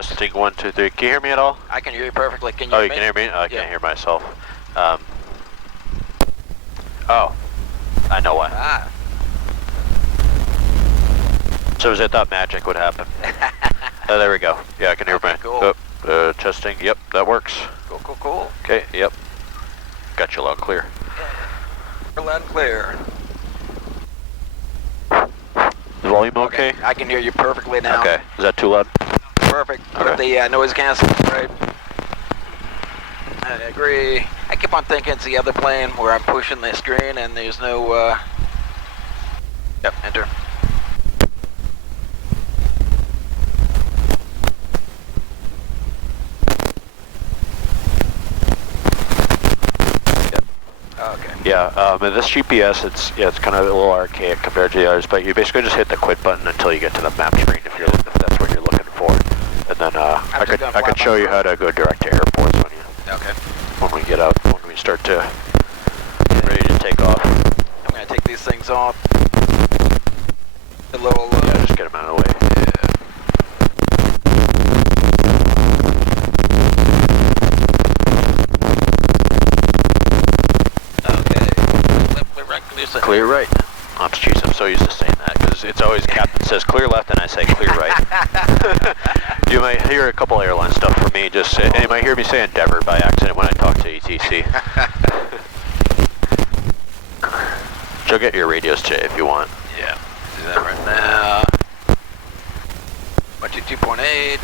Testing 1, 2, 3. Can you hear me at all? I can hear you perfectly. Can you hear me? Oh, you can hear me? Oh, I can't hear myself. I know why. Ah. So I thought magic would happen. Oh, there we go. Yeah, I can hear Okay, my... cool. Testing. Yep, that works. Cool. Okay, yep. Got you loud and clear. We're loud and clear. Is volume okay? I can hear you perfectly now. Okay. Is that too loud? Perfect. Okay. With the noise canceling, right? I agree. I keep on thinking it's the other plane where I'm pushing the screen and there's no, Yep, enter. Okay. Yeah, and this GPS, it's kind of a little archaic compared to the others, but you basically just hit the quit button until you get to the map screen if that's what you're looking for. And then I could show you how to go direct to airports when we get out, when we start to ready to take off. I'm gonna take these things off. A little. Yeah, just get them out of the way. Clear right. I'm so used to saying that because it's always captain says clear left and I say clear right. You might hear a couple airline stuff from me, and you might hear me say Endeavor by accident when I talk to ETC. She'll get your radios today if you want. Yeah, do that right now. 122.8.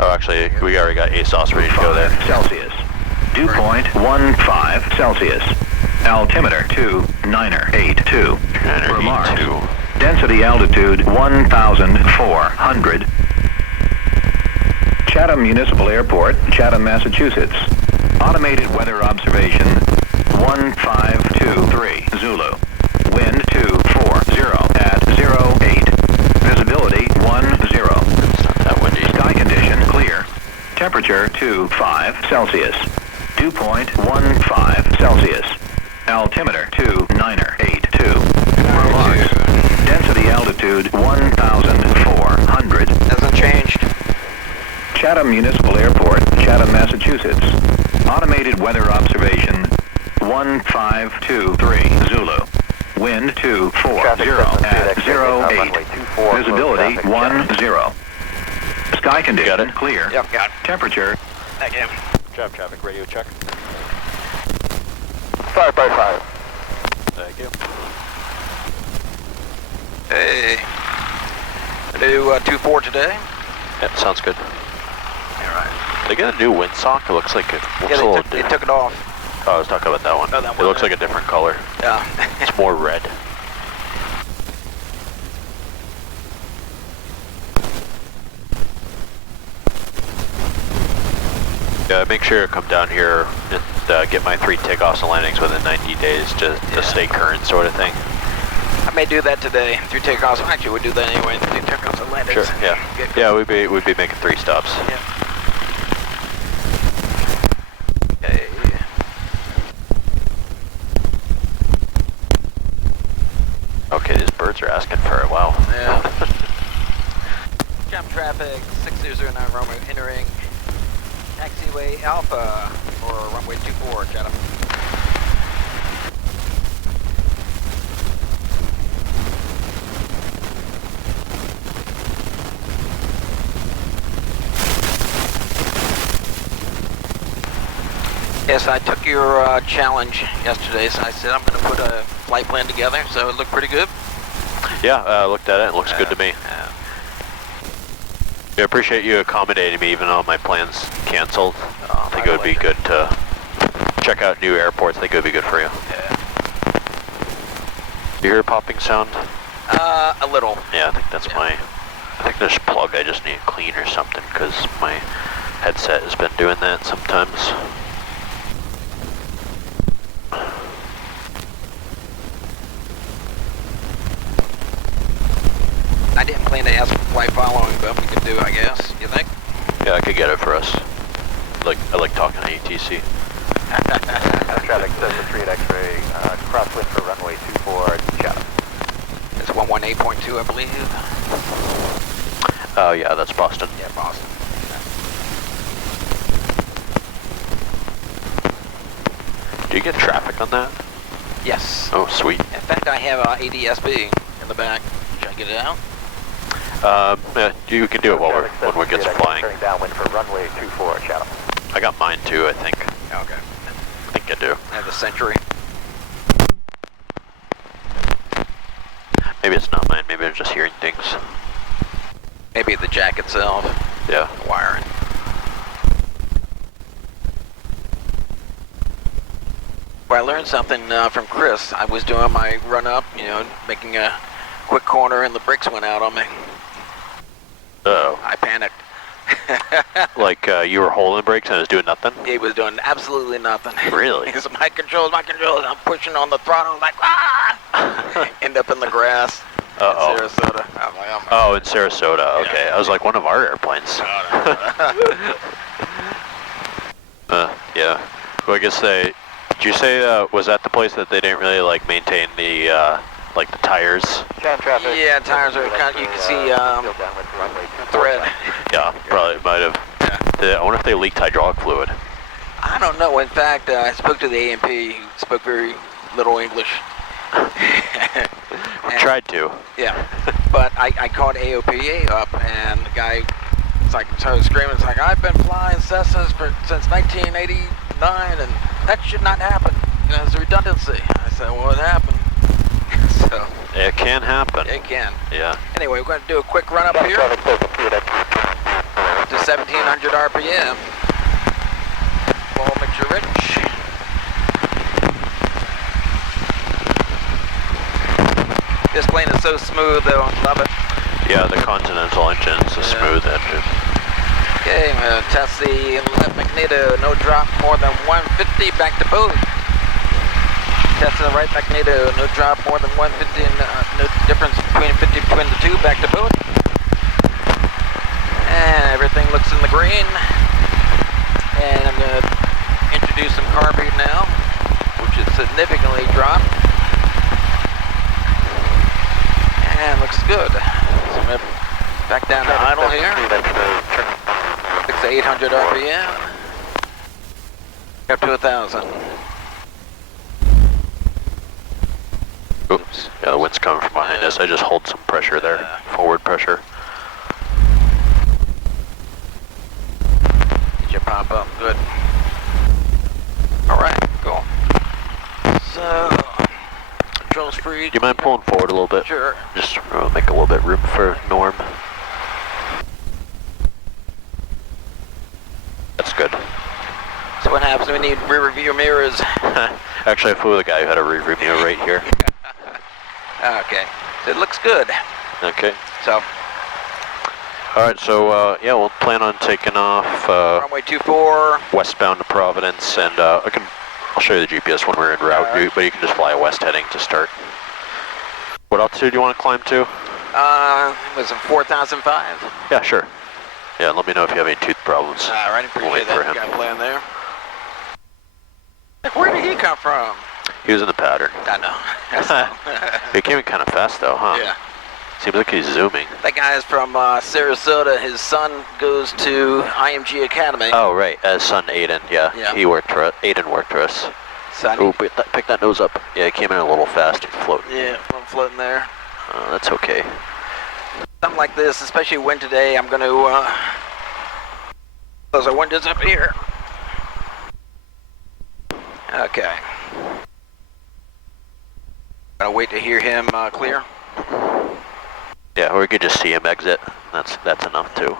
Oh, actually, we already got ASOS ready to go there. Celsius. Dew point 15 Celsius. Altimeter 2982. Remarks. Density altitude 1,400. Chatham Municipal Airport, Chatham, Massachusetts. Automated weather observation 1523 Zulu. Wind 240 at 08. Visibility 10. That windy. Sky condition clear. Temperature 25 Celsius. Dew point 15 Celsius. Altimeter 2982. Remarks. Density altitude 1,400. Hasn't changed. Chatham Municipal Airport, Chatham, Massachusetts. Automated weather observation 1523 Zulu. Wind 240 at 08. Visibility 10. Sky condition clear. Yep, got it. Temperature. Thank you. Traffic radio check. 5 by 5. Thank you. Hey. I do 2-4 today. Yeah, sounds good. Alright. They got a new windsock. It looks like it looks a little they took it off. Oh, I was talking about that one. Oh, that it one, looks yeah. like a different color. Yeah. It's more red. Make sure to come down here and get my 3 takeoffs and landings within 90 days to stay current sort of thing. I may do that today. 3 takeoffs. Actually, we'd do that anyway. 3 takeoffs and landings. Sure, yeah. Yeah, we'd be making 3 stops. Yeah. Okay. Okay, these birds are asking for it. Wow. Yeah. Jam traffic, 6009 runway entering taxiway Alpha for runway 24, Chatham. Yes, I took your challenge yesterday, so I said I'm going to put a flight plan together, so it looked pretty good. Yeah, I looked at it. It looks good to me. I appreciate you accommodating me even though my plan's canceled. I think it would be good to check out new airports. I think it would be good for you. Yeah. You hear a popping sound? A little. Yeah, I think that's I think this plug I just need to clean or something because my headset has been doing that sometimes. I didn't plan to ask for flight following, but we could do, I guess. You think? Yeah, I could get it for us. I like talking to ATC. Traffic 73 at X-ray, crosswind for runway 24, Chatham. It's 118.2, I believe. Oh yeah, that's Boston. Yeah, Boston. Do you get traffic on that? Yes. Oh, sweet. In fact, I have ADSB in the back. Should I get it out? Yeah, you can do it while when we get flying. Turning downwind for runway 24, Chatham. I got mine too, I think. Okay. I think I do. I have the Century. Maybe it's not mine, maybe I'm just hearing things. Maybe the jack itself. Yeah. The wiring. Well, I learned something from Chris. I was doing my run up, you know, making a quick corner and the brakes went out on me. Uh-oh. I panicked. Like you were holding brakes and it was doing nothing? He was doing absolutely nothing. Really? He said, my controls. I'm pushing on the throttle, like, ah! End up in the grass Uh-oh. in Sarasota. I'm like, oh, my Oh, in Sarasota, okay. Yeah. I was like, one of our airplanes. Yeah. Well, I guess did you say, was that the place that they didn't really, like, maintain the, like, the tires? Chatham traffic. Yeah, tires are kind of, you can see, still downwind for runway 24. thread. Yeah, probably might have. Yeah. I wonder if they leaked hydraulic fluid. I don't know. In fact, I spoke to the A&P, who spoke very little English. Tried to. Yeah, but I called AOPA up, and the guy, it's like, started screaming. It's like, I've been flying Cessnas since 1989, and that should not happen. You know, it's a redundancy. I said, well, it happened. So It can happen. it can. Yeah. Anyway, we're going to do a quick run up here Traffic close to 3 to 1700 RPM. Ball mixture rich. This plane is so smooth, though. Love it. Yeah, the Continental engine is a smooth engine. Okay, I'm going to test the left magneto. No drop more than 150 back to boot. Testing the right magneto. No drop more than 150 and no difference between the two back to boot. And everything looks in the green. And I'm going to introduce some carbide now, which is significantly dropped. And looks good. So I'm going to back down to idle here. 6 to 800 RPM. Up to 1,000. Oops. Yeah, the wind's coming from behind us. I just hold some pressure there. Forward pressure. Did you pop up? Good. Alright, cool. So, controls free. Do you mind pulling forward a little bit? Sure. Just make a little bit room for Norm. That's good. So what happens when you need rear view mirrors? Actually, I flew with a guy who had a rear view mirror right here. Okay. So it looks good. Okay. So, Alright, so yeah, we'll plan on taking off runway 24. westbound to Providence, and I'll show you the GPS when we're en route, Alright. but you can just fly a west heading to start. What altitude do you want to climb to? Was it 4,005? Yeah, sure. Yeah, let me know if you have any tooth problems. Alright, We'll wait appreciate for that. him. Got plan there. Where did he come from? He was in the pattern. I know. He came in kind of fast though, huh? Yeah. Seems like he's zooming. That guy is from Sarasota. His son goes to IMG Academy. Oh, right. His son Aiden, yeah. Yeah. He worked for us. Aiden worked for us. Son. Oh, pick that nose up. Yeah, he came in a little fast. He's floating. Yeah, I'm floating there. That's okay. Something like this, especially wind today, I'm going to close our windows up here. Okay. Gotta wait to hear him clear. Yeah, or we could just see him exit. That's enough too.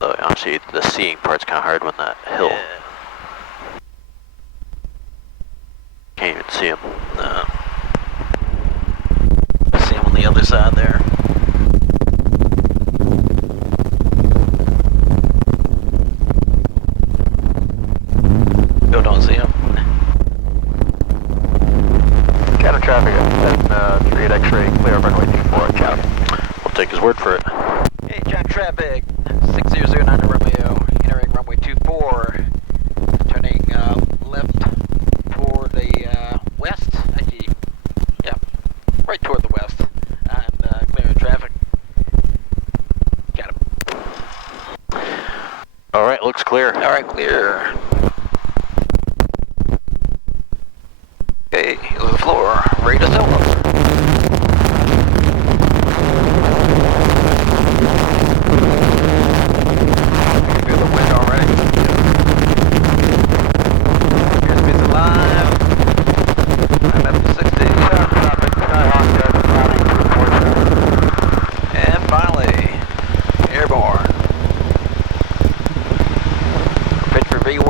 So honestly, the seeing part's kind of hard when that hill. Yeah. Can't even see him. No. See him on the other side there. Still don't see him. Chatham traffic at 3 at X-ray, clear runway 24 at Chatham. We'll take his word for it. Hey, John traffic, 6009 Romeo, entering runway 24, turning left toward the west, actually, yeah, right toward the west, and clearing traffic. looks clear. All right, clear. Okay, here's the floor. Ready to solo. Feel the wind already. Airspeed's alive. I'm up to 60. And finally, airborne. Pitch for VY.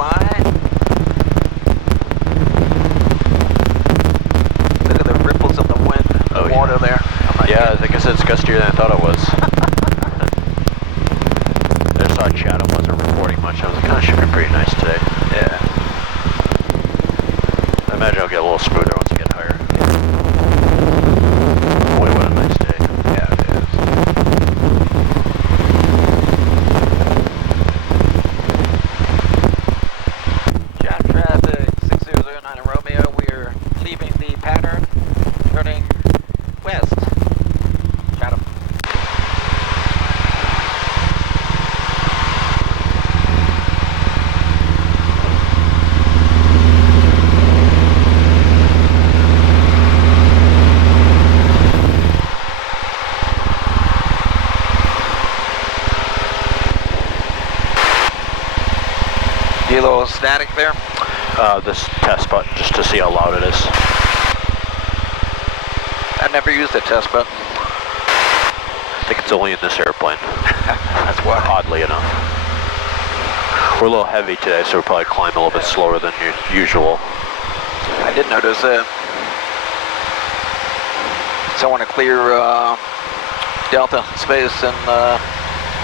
Look at the ripples of the wind, the water there. Yeah, I guess it's gustier than I thought it was. I just thought Chatham wasn't reporting much. I was kind of should be pretty nice today. Yeah. I imagine it'll get a little smoother once you get higher. Boy, what a nice day. Yeah, it is. Chatham traffic, 6009 Romeo. We are leaving the pattern, turning west. Chatham. You a little static there? This test button just to see how loud it is. I never used a test button. I think it's only in this airplane. That's why. Oddly enough. We're a little heavy today, so we'll probably climb a little bit slower than usual. I did notice that. So I want to clear Delta space and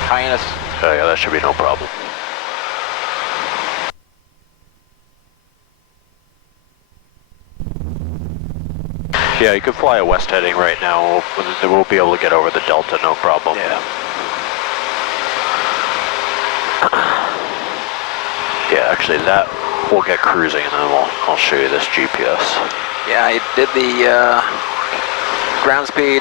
Hyannis. Oh yeah, that should be no problem. Yeah, you can fly a west heading right now. We'll be able to get over the Delta, no problem. Yeah. Yeah, actually that, we'll get cruising and then I'll show you this GPS. Yeah, I did the ground speed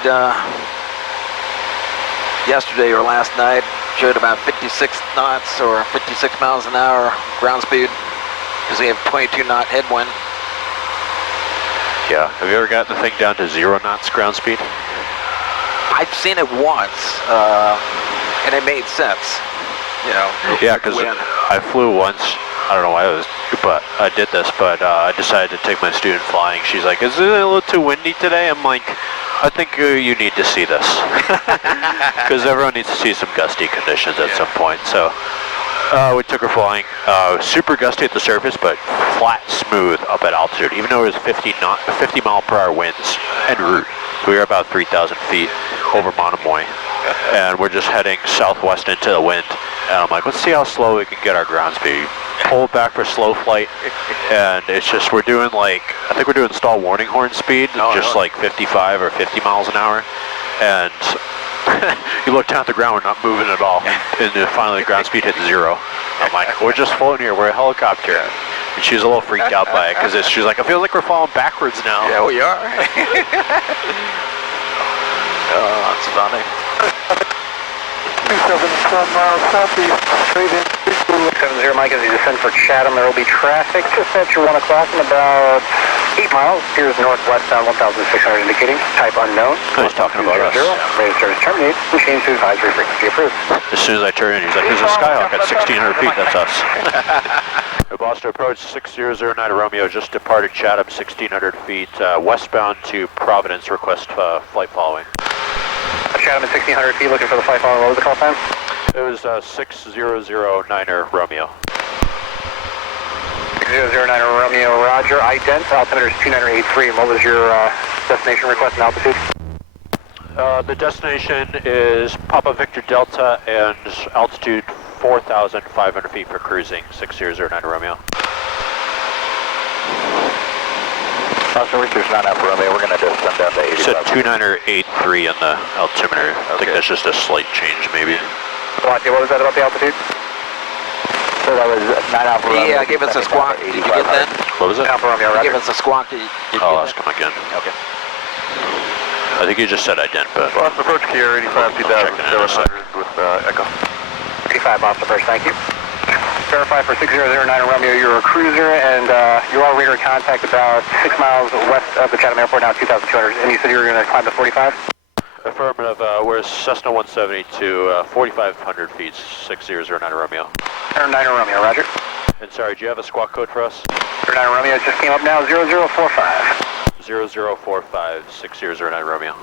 yesterday or last night. Showed about 56 knots or 56 miles an hour ground speed because we have 22 knot headwind. Yeah, have you ever gotten the thing down to 0 knots ground speed? I've seen it once, and it made sense. You know. Yeah, because I flew once. I don't know why but I did this. But I decided to take my student flying. She's like, "Is it a little too windy today?" I'm like, "I think you need to see this because everyone needs to see some gusty conditions at some point." So we took her flying. Super gusty at the surface, but flat, smooth up at altitude. Even though it was 50 mile per hour winds en route. So we were about 3,000 feet over Monomoy, and we're just heading southwest into the wind. And I'm like, let's see how slow we can get our ground speed. Pull back for slow flight, and it's just, we're doing like, I think we're doing stall warning horn speed, like 55 or 50 miles an hour. And you look down at the ground, we're not moving at all. And then finally the ground speed hit 0. I'm like, we're just floating here, we're a helicopter. And she was a little freaked out by it, because she's like, I feel like we're falling backwards now. Yeah, we are. Oh, that's funny. 27 miles southeast, straight in. 70 Mike, as you descend for Chatham, there will be traffic just at your 1 o'clock in about 8 miles. Here's northwestbound 1,600 indicating type unknown. He's talking about us. Ready to service terminate. Machine to advisory frequency approved. As soon as I turn in, he's like, there's a Skyhawk at 1,600 feet, that's us. Boston approach 6009 Romeo, just departed Chatham 1,600 feet, westbound to Providence, request flight following. Chatham at 1,600 feet, looking for the flight following. What was the call time? It was 6009er Romeo. 6009 Romeo, roger. Ident, altimeter is 2983. And what was your destination request and altitude? The destination is Papa Victor Delta and altitude 4,500 feet for cruising, 6009 Romeo. Austin Richards, 9 Alpha Romeo, we're going to descend down to 85. It said 2983 on the altimeter. I think that's just a slight change, maybe. What was that about the altitude? So that was 9 Alpha Romeo. Yeah, give us a squawk. Did you get that? What was it? Alpha Romeo, roger. Give us a squawk. Did you I'll get ask him again. Okay. I think you just said ident, but... Boston approach Kier, 85 2000, 700 with Echo. 85 Boston first, thank you. Verify for 6009 Romeo, you're a cruiser, and you are radar contact about 6 miles west of the Chatham Airport, now 2,200, and you said you were going to climb to 45? Affirmative, we're Cessna 170 to 4,500 feet, 6009 Romeo. 09 Romeo, roger. And sorry, do you have a squawk code for us? 09 Romeo, it just came up now, 0045. 0045, 6009 Romeo.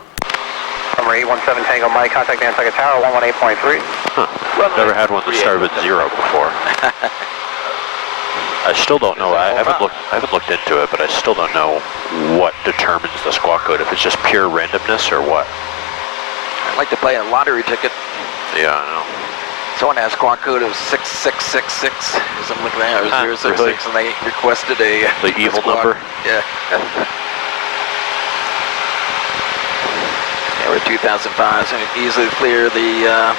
Number 817 Tango Mike, contact Nantucket Tower, 118.3. Huh. Well, never had one that started with 0 before. I still don't know. I haven't looked into it, but I still don't know what determines the squawk code. If it's just pure randomness or what. I'd like to play a lottery ticket. Yeah, I know. Someone has squawk code of 6666 or something like that, or 066, really? and they requested a The evil number. Yeah. Yeah, we're 2005, so we easily clear the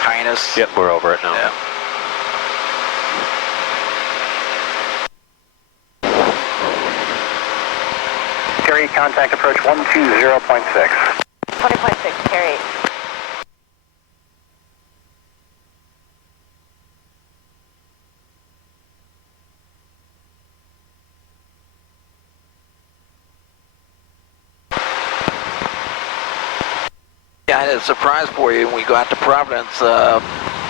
Highness. Yep, we're over it now. Yeah. Terry, contact approach 120.6. 20.6, Terry. Yeah, I had a surprise for you when we go out to Providence.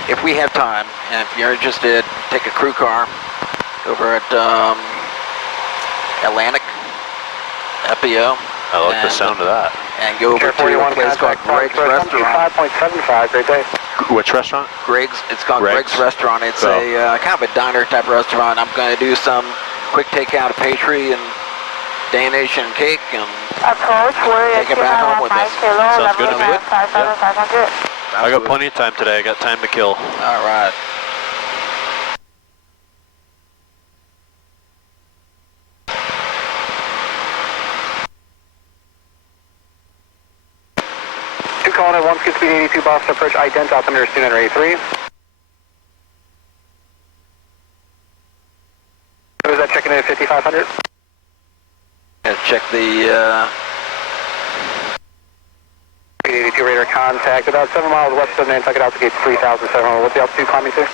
If we have time, and if you're interested, take a crew car over at Atlantic, FBO. I like the sound of that. And go over to a place called Greg's Restaurant. 5.75, great day. Which restaurant? Greg's, it's called Greg's Restaurant. It's a kind of a diner type restaurant. I'm going to do some quick takeout of pastry and Danish and cake and Approach, we're take it back home with us. Sounds good to me. Yeah. I got plenty of time today. I got time to kill. All right. Calling at 1 skid speed 82 Boston approach, ident altimeter 2983. Who is that checking in at 5500? And check the 82 radar contact about 7 miles west of Nantucket, altitude 3,700. What's the altitude climbing to?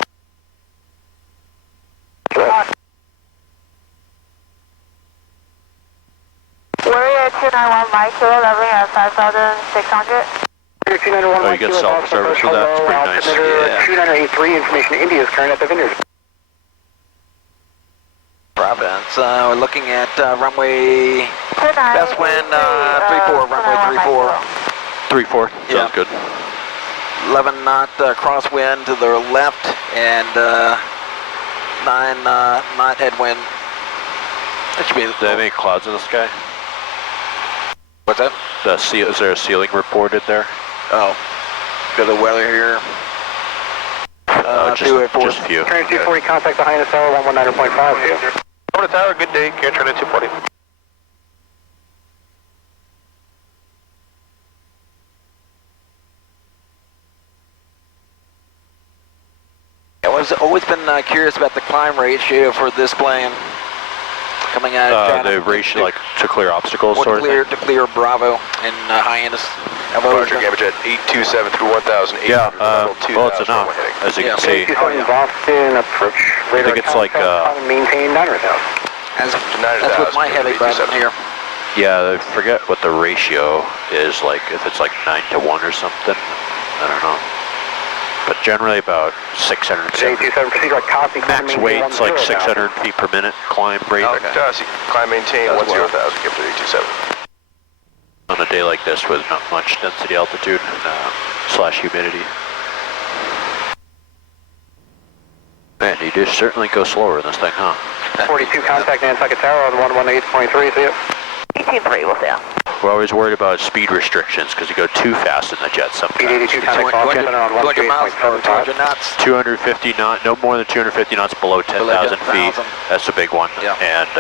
Warrior 291 Mike, kilo leveling at 5,600. Oh, you get self-service for that? It's pretty nice. Yeah. 2983, information India is current at the vineyard. Providence. We're looking at runway, best wind 34, runway 34. 3-4, sounds good. 11 knot crosswind to the left and 9 knot headwind. That should be. Do they have any clouds in the sky? What's that? Is there a ceiling reported there? Oh, go to the weather here. Just few. Current 240, contact the Highness Tower 119.5 here. Over to tower, good day. Can turn at 240. I've always been curious about the climb ratio for this plane. Coming out of the ratio, like to clear obstacles, sort of thing? To clear Bravo and Highness. Roger, Gambage at 827 through 1,000. Yeah, well, it's enough, as you can see. Boston approach. I think it's like, maintain 9,000. That's with my heavy button here. Yeah, I forget what the ratio is, like, if it's like 9 to 1 or something. I don't know. But generally about 600, max weight's like 600 feet per minute climb rate. Okay. Climb maintain 10,000, give to 827. On a day like this with not much density altitude slash humidity. Man, you do certainly go slower in this thing, huh? 42, contact Nantucket Tower on 118.3, see ya. 18.3, we'll see ya. We're always worried about speed restrictions because you go too fast in the jet sometimes. 82, contact Boston on 200 miles, 200 138.75. knots. 250 knots, no more than 250 knots below 10,000 feet. That's a big one. Yeah. And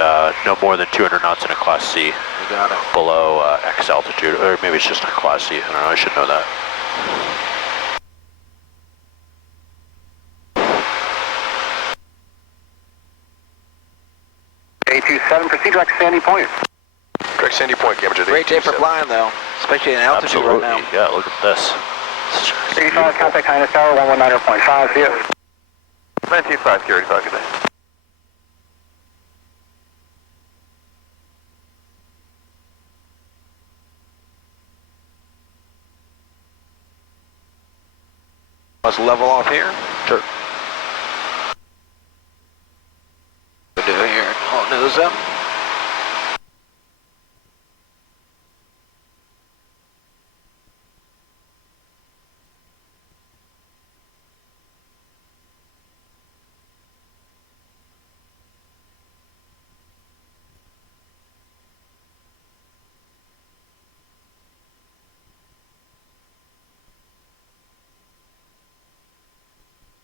no more than 200 knots in a Class C. You got it. Below X altitude, or maybe it's just a Class C. I don't know, I should know that. A27, proceed direct Sandy Point. Direct Sandy Point, Gambage at 827. Great day for flying though, especially in altitude Absolutely. right now. Yeah, look at this. 35, contact Highness Tower 119.5, see ya. 925, Gary, good day. Let's level off here. Sure. We'll do it here. All nose up.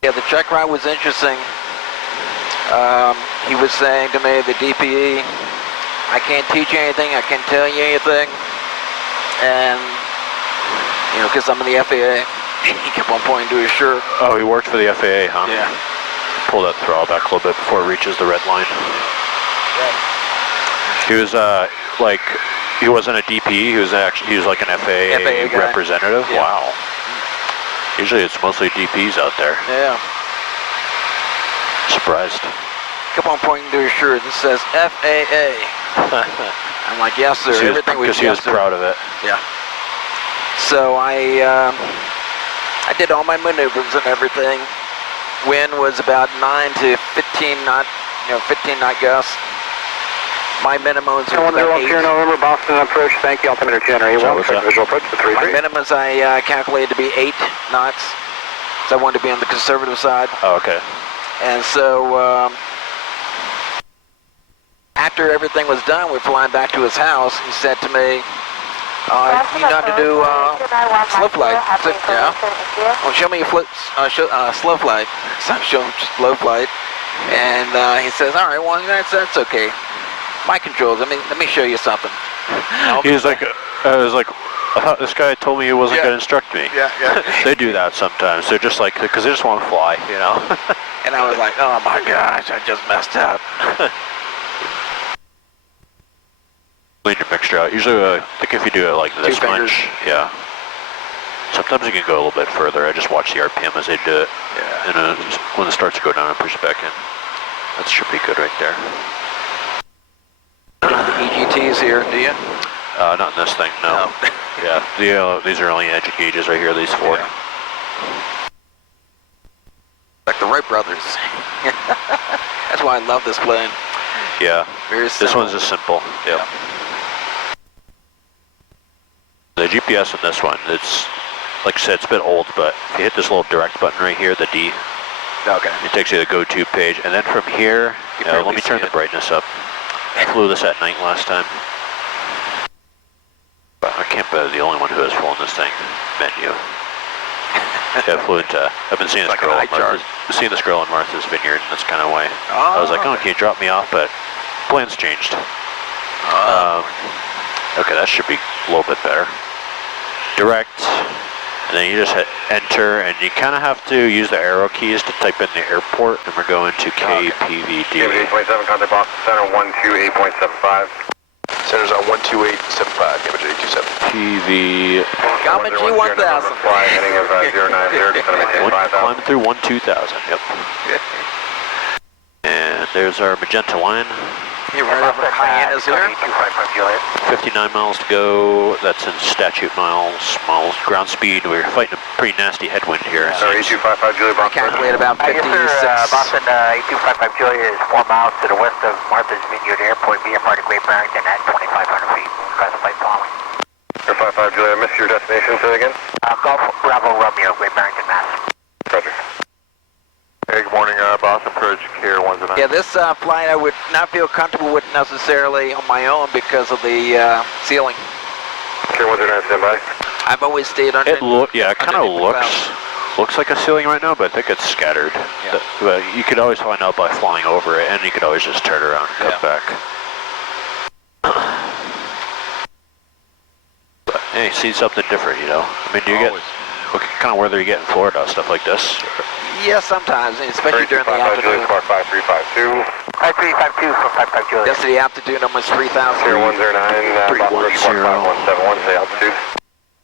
Yeah, the check ride was interesting. He was saying to me, the DPE, I can't teach you anything, I can't tell you anything. And, you know, because I'm in the FAA, he kept on pointing to his shirt. Oh, he worked for the FAA, huh? Yeah. Pull that throttle back a little bit before it reaches the red line. He was like, he wasn't a DPE, he was like an FAA guy. representative. Yeah. Wow. Usually it's mostly DPs out there. Yeah. Surprised. Kept on pointing to his shirt and says FAA. I'm like, yes, sir. Everything was because he was proud of it. Yeah. So I did all my maneuvers and everything. Wind was about 9 to 15 knot, 15 knot gusts. My minimums were about 8. November, Boston approach. Thank you. Altimeter generator. Visual approach to 33. My minimums I calculated to be 8 knots. So I wanted to be on the conservative side. Oh, okay. And so after everything was done, we were flying back to his house. He said to me, you know how to do slow flight? I said, yeah. Well, show me your slow flight. So I showed him slow flight. And he says, all right, well, that's okay. My controls, let me show you something. He was like, I was like, I thought this guy told me he wasn't going to instruct me. Yeah. They do that sometimes. They're just like, because they just want to fly, you know? And I was like, oh my gosh, I just messed up. Clean your mixture out. Usually, I think if you do it like this much, yeah. Sometimes you can go a little bit further. I just watch the RPM as they do it. Yeah. And when it starts to go down, I push it back in. That should be good right there. The EGTs here, do you? Not in this thing, no. Yeah, these are only edge gauges right here, these 4. Yeah. Like the Wright brothers. That's why I love this plane. Yeah. Very simple. This one's just simple. Yep. The GPS on this one, it's, like I said, it's a bit old, but if you hit this little direct button right here, the D, okay, it takes you to the go-to page. And then from here, let me turn the brightness up. I flew this at night last time. But I can't be the only one who has flown this thing. Menu. Yeah, I flew into, I've been seeing this girl in Martha's Vineyard, and that's kind of why. I was like, oh, can you drop me off? But plans changed. Okay, that should be a little bit better. Direct, and then you just hit enter, and you kind of have to use the arrow keys to type in the airport, and we're going to KPVD. 8.7, contact Boston Center, 128.75. Center's on 128.75, damage 827. PV. Garmin G1000. Fly heading of 090, Climbing through 12,000, yep. And there's our magenta line. You're right over Hyenas here. 59 miles to go. That's in statute miles. Ground speed. We're fighting a pretty nasty headwind here. Sorry, 8255 Julia, I calculate about 56. Boston 8255 Julia is 4 miles to the west of Martha's Vineyard Airport, via part of Great Barrington at 2,500 feet. Classified following. 55 Julia, I missed your destination, say again? Golf Bravo Romeo, Great Barrington, Mass. Roger. Hey, good morning, Boston Approach, Care 109. Yeah, this flight I would not feel comfortable with necessarily on my own because of the ceiling. Care 109, stand by. I've always stayed under. It kind of looks like a ceiling right now, but I think it's scattered. Yeah. But you could always find out by flying over it, and you could always just turn around and come back. But hey, see something different, you know. I mean, do you get what kind of weather you get in Florida, stuff like this? Yeah, sometimes, especially during the afternoon. 5352. 5352 for 55 Julia. Yesterday afternoon, almost 3,000. Care 109, Boston 45171, say altitude.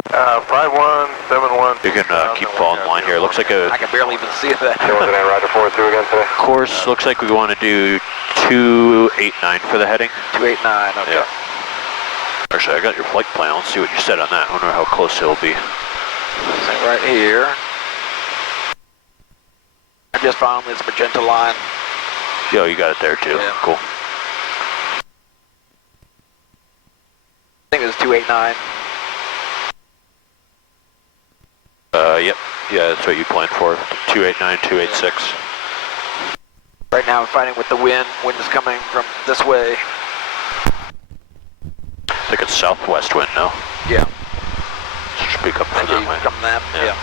5171. You can keep following line here. Looks like a I can barely even see that. Roger 4-2 again today. course. Looks like we want to do 289 for the heading. 289, okay. Yeah. Actually, I got your flight plan. Let's see what you said on that. I wonder how close he'll be. Same right here. I'm just following this magenta line. Yo, you got it there too. Yeah. Cool. I think it was 289. Yep. Yeah, that's what you planned for. 289, 286. Right now I'm fighting with the wind. Wind is coming from this way. I think it's southwest wind now. Yeah. Should be coming from that way. From that, yeah.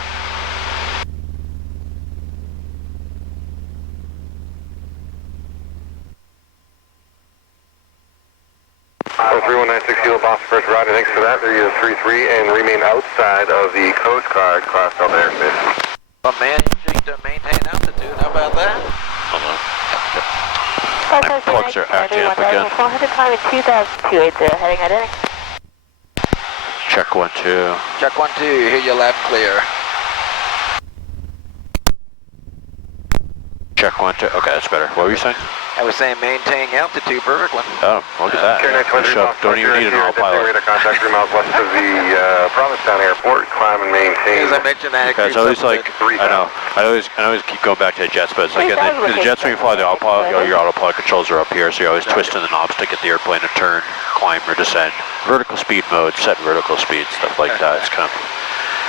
3196 Kilo Boston first rider, thanks for that. There you go, 33, and remain outside of the Coast Guard cross belt airspace. But managing to maintain altitude, how about that? Hold on. My plugs are acting up again. 400 climbing 2280, heading identity. Check 1, 2. Check 1, 2, hear you loud and clear. Check 1, 2. Okay, that's better. What were you saying? I was saying maintain altitude perfectly. Oh, look at that. Don't even need an autopilot. Contact 3 miles west of the Providence Airport. Climb and maintain. As I mentioned, that It's always like, I know, I always keep going back to the jets, but it's like in the jets when you fly the autopilot, your autopilot controls are up here, so you're always twisting the knobs to get the airplane to turn, climb or descend. Vertical speed mode, set vertical speed, stuff like that. It's kind of,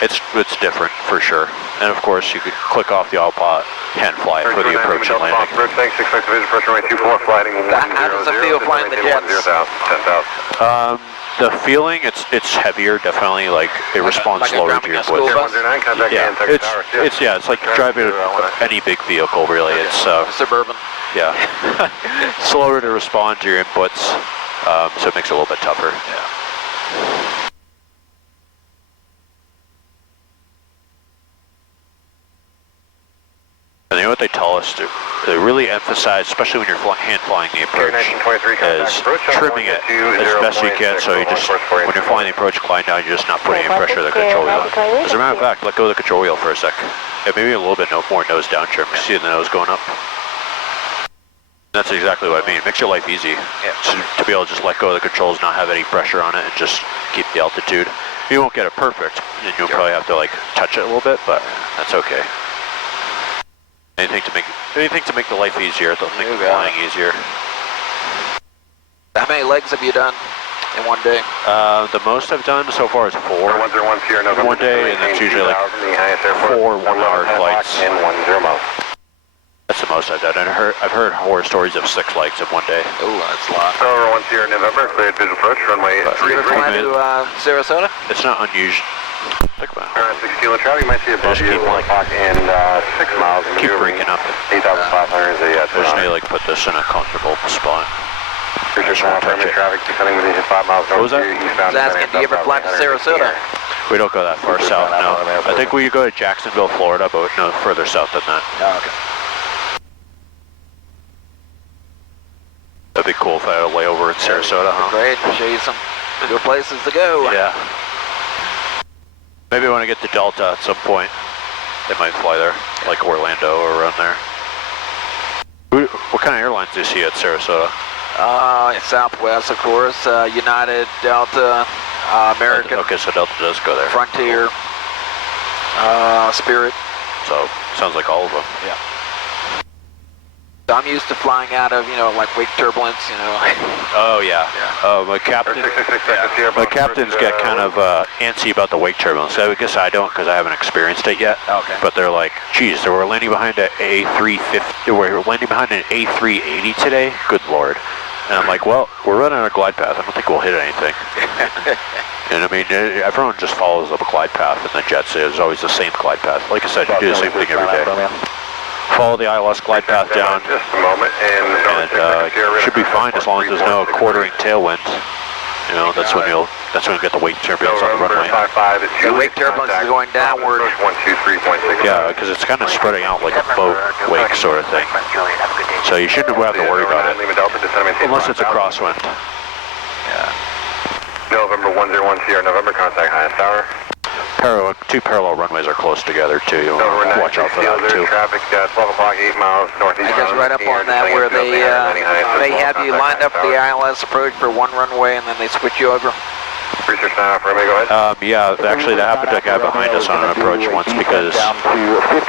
it's different for sure. And of course, you could click off the autopilot and fly it for the approach and landing. Thanks, 6 division pressure runway 24, flighting 100. How does it feel flying the jets? 10,000. The feeling, it's heavier, definitely. Like it responds like slower to your voice. It's like driving any big vehicle, really. It's Suburban. yeah, slower to respond to your inputs, so it makes it a little bit tougher. Yeah. And you know what they tell us to? They really emphasize, especially when you're hand flying the approach, is trimming it as best you can. So you just, when you're flying the approach, glide down, you're just not putting any pressure on the control wheel. As a matter of fact, let go of the control wheel for a sec. And maybe a little bit more nose down trim. You see the nose going up? That's exactly what I mean. It makes your life easy. To be able to just let go of the controls, not have any pressure on it, and just keep the altitude. You won't get it perfect, and you'll probably have to like touch it a little bit, but that's okay. Anything to make the life easier, they'll make the flying easier. How many legs have you done in one day? The most I've done so far is 4 in one day, and that's usually like 4 1-hour flights. That's the most I've done. And I've heard horror stories of 6 legs in one day. Oh, that's a lot. Tower 1 Sierra November, cleared visual approach, runway 33. Flying to Sarasota? It's not unusual. Think about it. 6 kilo traffic, you might see above you 1 o'clock and 6 miles. Keep breaking up. 8,500 is a I just need to like put this in a comfortable spot. Traffic descending within 5 miles north. What was that? I was asking, do you ever fly to Sarasota? We don't go that far south, no. I think we go to Jacksonville, Florida, but no further south than that. Oh, okay. That'd be cool if I had a layover in Sarasota, huh? Great, show you some good places to go. Yeah. Maybe when I get to Delta at some point, they might fly there, like Orlando or around there. What kind of airlines do you see at Sarasota? Southwest, of course, United, Delta, American. Okay, so Delta does go there. Frontier, Spirit. So, sounds like all of them. Yeah. So I'm used to flying out of, like wake turbulence, Oh, yeah. My captains get kind of antsy about the wake turbulence. I guess I don't because I haven't experienced it yet. Okay. But they're like, geez, we're landing behind an A350. We're landing behind an A380 today? Good Lord. And I'm like, well, we're running a glide path. I don't think we'll hit anything. And I mean, everyone just follows up a glide path in the jets. It's always the same glide path. Like I said, you do the same thing every day. Follow the ILS glide path down, just a moment, and should be fine as long as there's no quartering tailwind. That's when you'll get the wake turbulence on the runway. The wake turbulence is going downward. Yeah, because it's kind of spreading out like a boat wake sort of thing. So you shouldn't have to worry about it, unless it's a crosswind. Yeah. November 101 Sierra November, contact highest tower. Two parallel runways are close together too. You want to watch out for that too. Traffic 12 o'clock, 8 miles northeast. I just read up on that where they have you lined up the ILS approach for one runway and then they switch you over. Research 9 for me, go ahead. Yeah, actually that happened to a guy behind us on an approach once because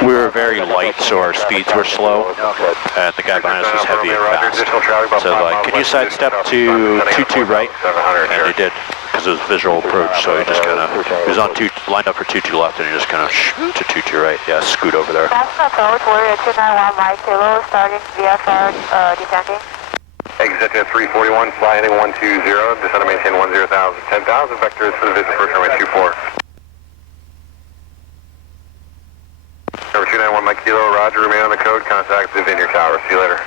we were very light, so our speeds were slow, and the guy behind us was heavy and fast. So like, can you sidestep to 22 right? And he did, because it was visual approach, so he just kind of, he was on lined up for 22 left, and he just kind of to 22 right, yeah, scoot over there. That's approach, Warrior 291 Mike Kilo, starting VFR, descending. Exit at 341, fly heading 120, descend and maintain 10,000. 10,000 vectors for the visit first runway 24. Number 291 Mike Kilo, roger, remain on the code, contact the Vineyard Tower, see you later.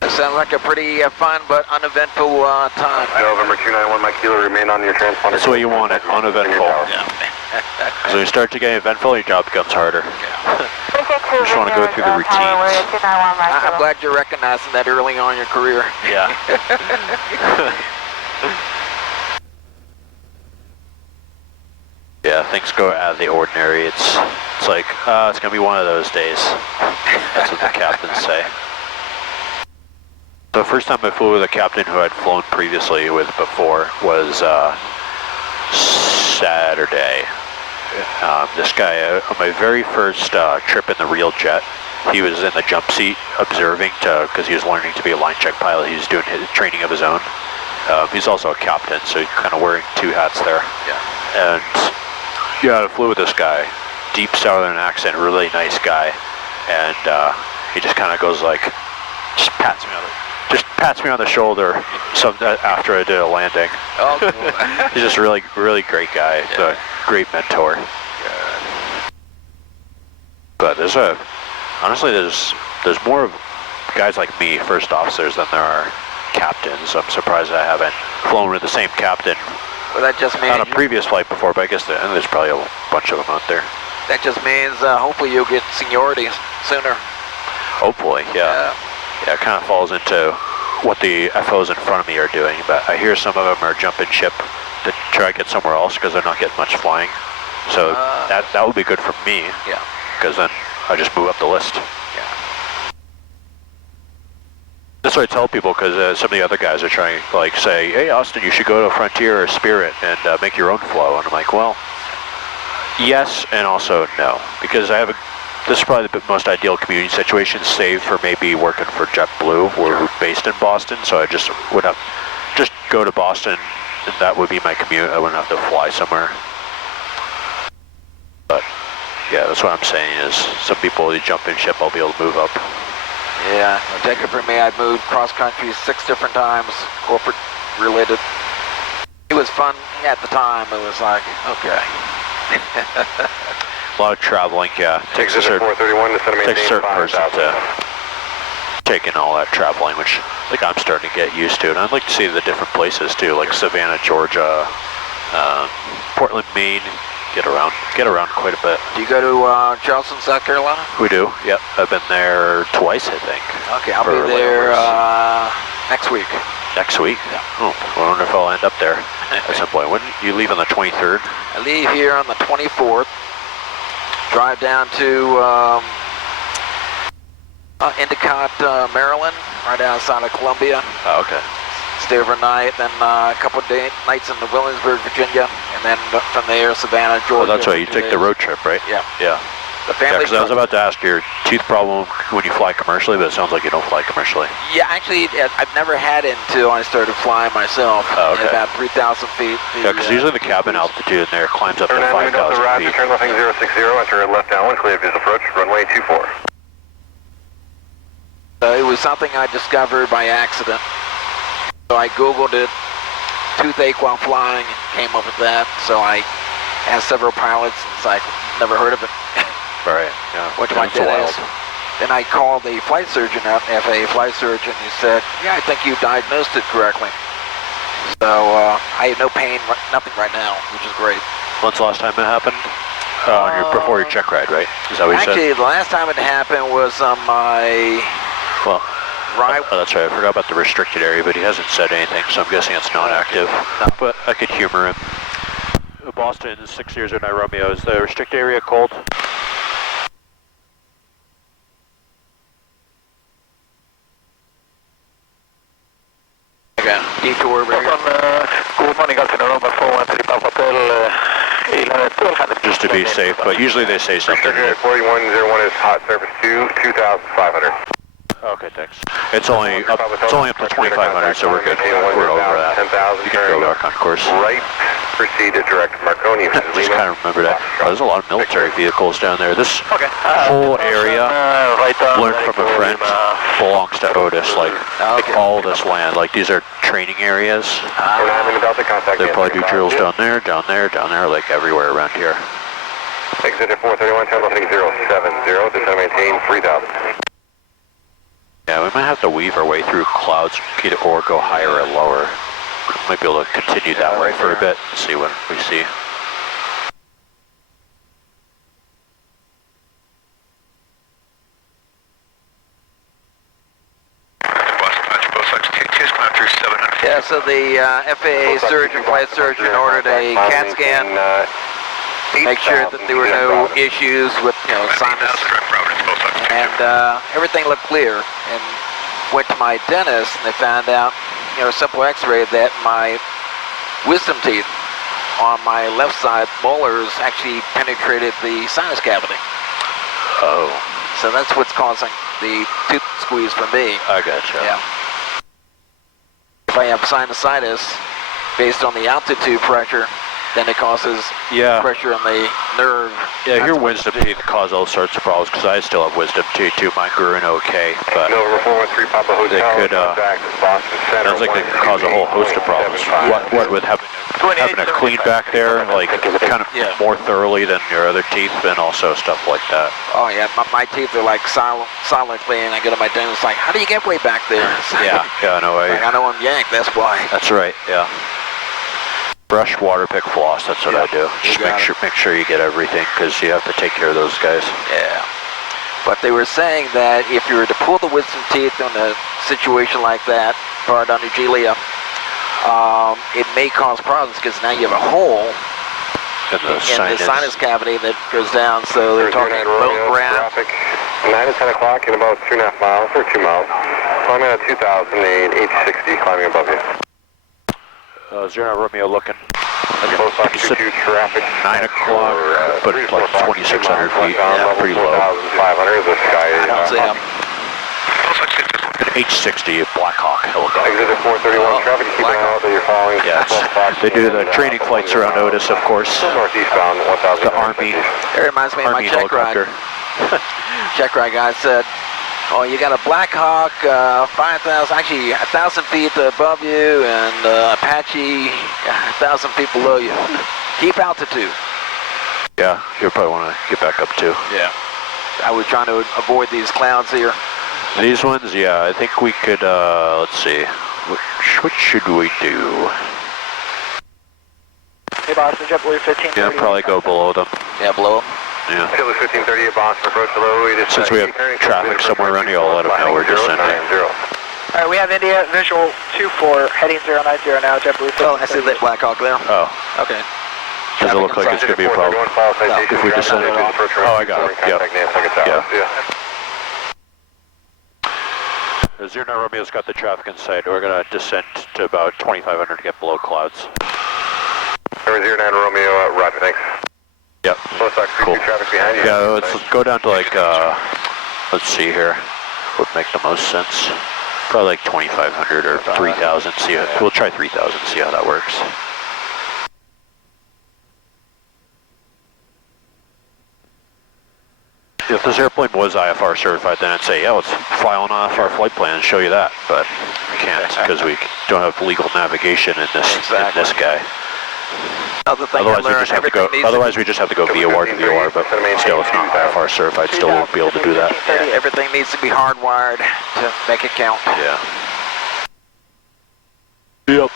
It sounds like a pretty fun but uneventful time. November 291 Mike Kilo, remain on your transponder. That's the way you want it, uneventful. Because when you start to get eventful, your job becomes harder. You just want to go through the routines. I'm glad you're recognizing that early on in your career. Yeah. Yeah, things go out of the ordinary. It's like, it's going to be one of those days. That's what the captains say. The first time I flew with a captain who I'd flown previously with before was Saturday. This guy, on my very first trip in the real jet, he was in the jump seat observing because he was learning to be a line check pilot. He was doing his training of his own. He's also a captain, so he's kind of wearing two hats there. Yeah. And yeah, I flew with this guy, deep southern accent, really nice guy, and he just kind of goes like, just pats me on the shoulder after I did a landing. Oh, cool. He's just a really, really great guy. Yeah. A great mentor. But honestly, there's more of guys like me, first officers, than there are captains. I'm surprised I haven't flown with the same captain well, that just means on a previous flight before, but I guess there's probably a bunch of them out there. That just means hopefully you'll get seniority sooner. Hopefully, yeah. Yeah, it kind of falls into what the FOs in front of me are doing, but I hear some of them are jumping ship to try to get somewhere else because they're not getting much flying. So that would be good for me. Yeah. Because then I just move up the list. Yeah. That's what I tell people, because some of the other guys are trying, like, say, hey, Austin, you should go to Frontier or Spirit and make your own flow. And I'm like, well, yes and also no, because this is probably the most ideal commuting situation, save for maybe working for JetBlue. We're based in Boston, so I just would have just go to Boston, and that would be my commute. I wouldn't have to fly somewhere. But yeah, that's what I'm saying is some people, you jump in ship, I'll be able to move up. Yeah, take it from me, I've moved cross country 6 different times, corporate related. It was fun at the time. It was like, okay. A lot of traveling, yeah. Takes a certain person to take in all that traveling, which I think I'm starting to get used to. And I'd like to see the different places too, like Savannah, Georgia, Portland, Maine. Get around quite a bit. Do you go to Charleston, South Carolina? We do, yep. I've been there twice, I think. Okay, I'll be there next week. Next week? Yeah. Oh, I wonder if I'll end up there at some point. When you leave on the 23rd? I leave here on the 24th. Drive down to Endicott, Maryland, right outside of Columbia. Oh, okay. Stay overnight, then a couple of nights in Williamsburg, Virginia, and then from there, Savannah, Georgia. Oh, that's right. You take the road trip, right? Yeah. Yeah. The family. Because I was about to ask your tooth problem when you fly commercially, but it sounds like you don't fly commercially. Yeah, actually, I've never had it until I started flying myself. Oh, okay. At about 3,000 feet. Yeah, because usually the cabin altitude in there climbs up to 5,000 feet. Turn left 060, enter left downwind, clear visual approach, runway 24. It was something I discovered by accident. So I Googled it, toothache while flying, and came up with that. So I asked several pilots, and it's like, never heard of it. Right, yeah. What my did is, then I called the flight surgeon out, FAA flight surgeon, he said, yeah, I think you diagnosed it correctly. So I have no pain, nothing right now, which is great. When's the last time it happened? Before your check ride, right? Is that what you said? Actually, the last time it happened was on my... Well, right. Oh, that's right. I forgot about the restricted area, but he hasn't said anything, so I'm guessing it's non-active. No. But I could humor him. Boston 609 Romeo, is the restricted area cold? Okay. Detour over here. Good morning, Alpha November 413 Papa Hotel, 1200. Just to be safe, but usually they say something. Restricted 4101 is hot surface 2, 2,500. Okay, thanks. It's only up to 2,500, so we're good. We're over that. 10,000. You can go back on course. Right, proceed to direct Marconi. Just kind of remember that. Oh, there's a lot of military vehicles down there. This whole area, learned from a friend, belongs to Otis. Like all this land, like these are training areas. They probably do drills down there, like everywhere around here. Exit at 431, channel 070, descend maintain 3,000. Yeah, we might have to weave our way through clouds or go higher or lower. Might be able to continue that way for a bit and see what we see. Yeah, so the FAA surgeon, flight surgeon, ordered a CAT scan. Make sure that there were no issues with, sinus. And everything looked clear. And went to my dentist and they found out, a simple x-ray that my wisdom teeth on my left side molars actually penetrated the sinus cavity. Oh. So that's what's causing the tooth squeeze for me. I gotcha. Yeah. If I have sinusitis based on the altitude pressure, then it causes pressure on the nerve. Yeah, your wisdom teeth cause all sorts of problems because I still have wisdom teeth too. Mine grew in okay, but they could, sounds like they could cause a whole host of problems. What with having a clean back there, like kind of more thoroughly than your other teeth, and also stuff like that. Oh yeah, my teeth are like solid clean. I go to my dentist, like, how do you get way back there? Yeah, no way. Like, I know I'm yanked, that's why. That's right, yeah. Brush, water, pick, floss, that's what I do. Just make sure you get everything, because you have to take care of those guys. Yeah. But they were saying that if you were to pull the wisdom teeth in a situation like that, parodontigelia, it may cause problems, because now you have a hole in the sinus cavity that goes down, so they're talking bone graft. 9 to 10 o'clock in about 2.5 miles, or 2 miles. Climbing at 2,008, 860, climbing above you. 0 Romeo looking. Traffic. 9 o'clock, but like 2,600 feet. Yeah, pretty low. 1,500 the sky. I don't see him. An H-60 Black Hawk helicopter. Exit at 431 traffic, keep an eye out that you're following. Yeah, they do the training flights around Otis, of course. Northeastbound, 1,000. The Army. It reminds me of my check ride. Check ride guy said, oh, you got a Black Hawk, 5,000, actually 1,000 feet above you, and Apache, 1,000 feet below you. Keep altitude. Yeah, you'll probably want to get back up too. Yeah. I was trying to avoid these clouds here. These ones, yeah, I think we could, let's see, what should we do? Hey, Boston, JetBlue 1530. Yeah, probably go below them. Yeah, below them. Yeah. JetBlue 1530 at Boston, approach below. Since we have traffic somewhere around here, I'll let them know we're descending. All right, we have India visual 24 heading 090 now, JetBlue 1530. Oh, I see that Black Hawk there. Oh. Okay. Does it look like it's going to be a problem? No. If we descend it off. Oh, I got it. Yep. Yeah. 0 Romeo's got the traffic in sight. We're going to descend to about 2,500 to get below clouds. 09 Romeo, roger, thanks. Yep. Cool. Traffic behind you. Yeah, let's go down to like, let's see here. Would make the most sense. Probably like 2,500 or 3,000. We'll try 3,000, see how that works. If this airplane was IFR certified, then I'd say, yeah, let's fly on off our flight plan and show you that. But we can't because we don't have legal navigation in this guy. Otherwise, we just have to go VOR to VOR, but still, it's not IFR certified. Still won't be able to do that. Yeah, everything needs to be hardwired to make it count. Yeah. Yep.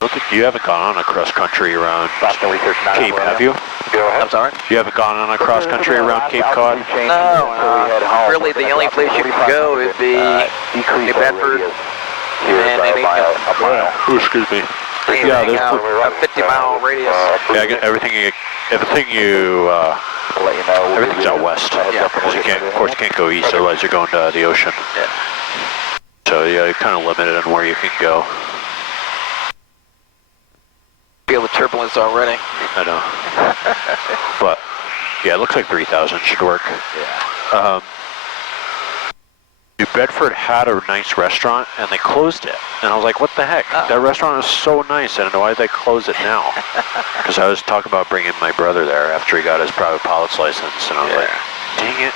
I don't think You haven't gone on a cross country around Boston research Cape, have you? Go ahead. I'm sorry? You haven't gone on a cross country around Cape Cod? No, really the only place you can go would be New Bedford and maybe a mile. Oh, excuse me. Yeah, there's a 50-mile radius. yeah, I get everything's out west. Yeah. Because you can't, of course, you can't go east, otherwise you're going to the ocean. Yeah. So yeah, you're kind of limited on where you can go. Feel the turbulence already. I know. But yeah, it looks like 3,000 should work. Yeah. New Bedford had a nice restaurant and they closed it. And I was like, what the heck? That restaurant is so nice. I don't know why they close it now. Because I was talking about bringing my brother there after he got his private pilot's license. And I was like, dang it.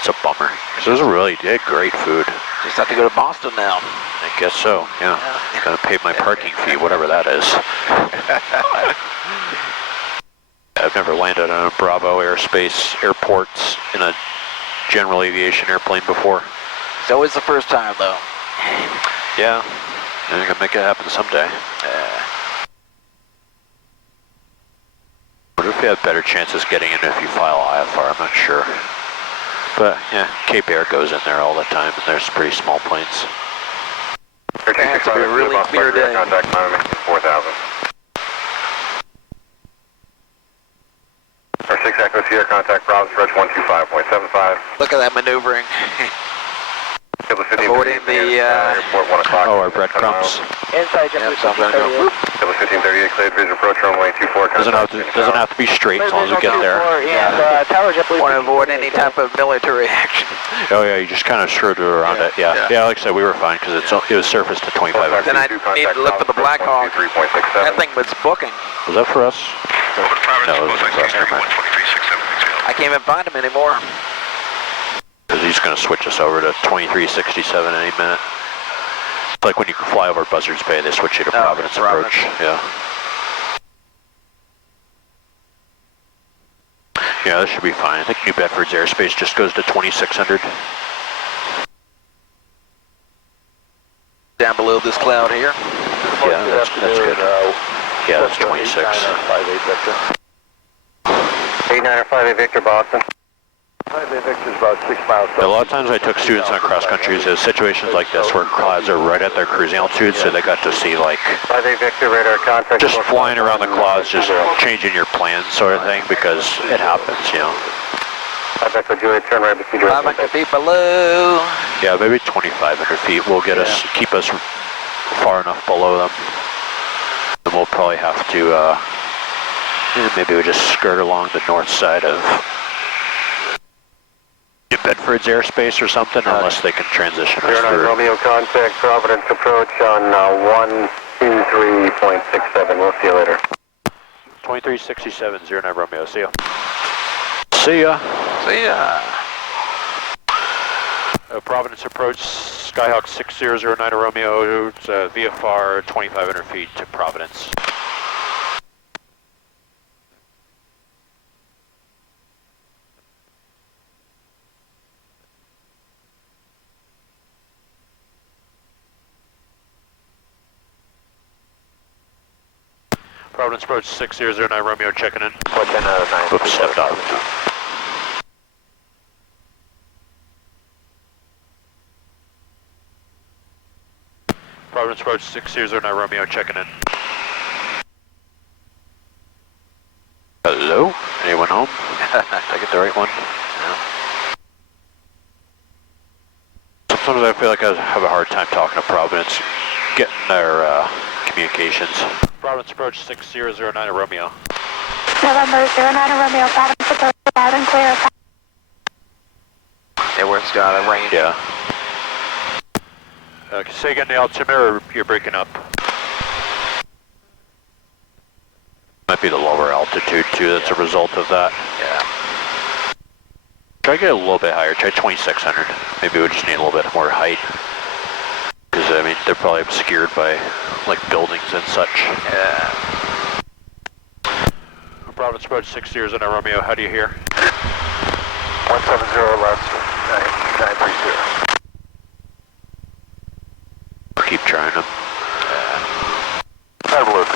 It's a bummer. Because they had great food. Just have to go to Boston now. I guess so, yeah. Gotta pay my parking fee, whatever that is. I've never landed on a Bravo Airspace airports in a general aviation airplane before. It's always the first time, though. Yeah, I can make it happen someday. What if you have better chances getting in if you file IFR? I'm not sure. But yeah, Cape Air goes in there all the time, and there's pretty small planes. It has to be a really clear day. Contact 4,000. Our 6 Echo Sierra, contact Providence, approach 125.75. Look at that maneuvering. Avoiding the, airport 1 o'clock. Oh, our breadcrumbs. Inside yeah, so I'm gonna go. Double 1538, cleared visual approach runway 24. Doesn't have to be straight as long as we get there. And tower jet, Want to avoid any type of military action. Oh yeah, you just kind of skirt around it. Yeah, like I said, we were fine because it was surfaced to 2,500. Then I need to look for the Black Hawk. That thing was booking. Was that for us? No, it was for us. Never mind. I can't even find him anymore. Because he's going to switch us over to 2367 any minute. It's like when you fly over Buzzards Bay, they switch you to Providence approach. Yeah. Yeah, that should be fine. I think New Bedford's airspace just goes to 2600. Down below this cloud here. Yeah, that's good. Yeah, that's 26. 8958 Victor, Boston. 58 Victor's about 6 miles. A lot of times I took students on cross countries, there's situations like this where clouds are right at their cruising altitude, so they got to see like 58 Victor, radar contact. just flying around the clouds, just changing your plans sort of thing, because it happens, you know. 5 Echo Juliet, turn right beside you. 500 feet below. Yeah, maybe 2,500 feet will get us, keep us far enough below them. And we'll probably have to, maybe we just skirt along the north side of New Bedford's airspace or something, unless they can transition us through. Romeo, contact Providence approach on 123.67. We'll see you later. 2367, 09 Romeo, see ya. See ya. See ya. Providence approach, Skyhawk 6009 Romeo, it's VFR 2,500 feet to Providence. Providence approach 6009 Romeo checking in. Oops, stepped off. Providence approach 6009 Romeo checking in. Hello? Anyone home? Did I get the right one? No. Sometimes I feel like I have a hard time talking to Providence, getting their communications. Providence approach 6009 Romeo. November 09 Romeo, Providence approach loud and clear. Yeah, where's got a range? Yeah. Say again the altimeter, you're breaking up. Might be the lower altitude too, that's a result of that. Yeah. Try to get a little bit higher, try 2600. Maybe we just need a little bit more height. Because, I mean, they're probably obscured by, like, buildings and such. Yeah. Providence approach 6009 Romeo, how do you hear? 170 left, 930. Keep trying them. Have a look.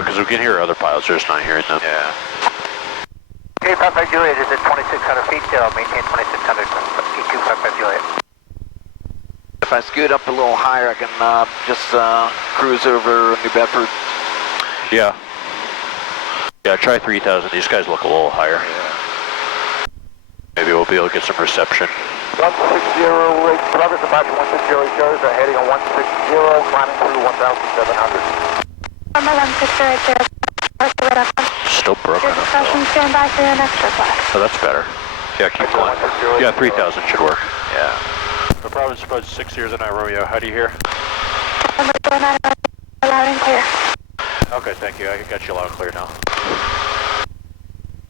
FBO, because we can hear other pilots, we're just not hearing them. Yeah. Okay, 55 Juliet is at 2,600 feet, maintain 2,600 feet, 255 Juliet. If I scoot up a little higher, I can just cruise over New Bedford. Yeah. Yeah, try 3,000. These guys look a little higher. Yeah. Maybe we'll be able to get some reception. 160, Providence, Apache 160 shows, heading on 160, climbing through 1,700. Number 160, Still broken up though. stand by for your next request. Oh, that's better. Yeah, keep going. Yeah, 3,000 should work. Yeah. The Providence Spud 6 years and I, Romeo. How do you hear? Number 49, loud and clear. Okay, thank you. I got you loud and clear now.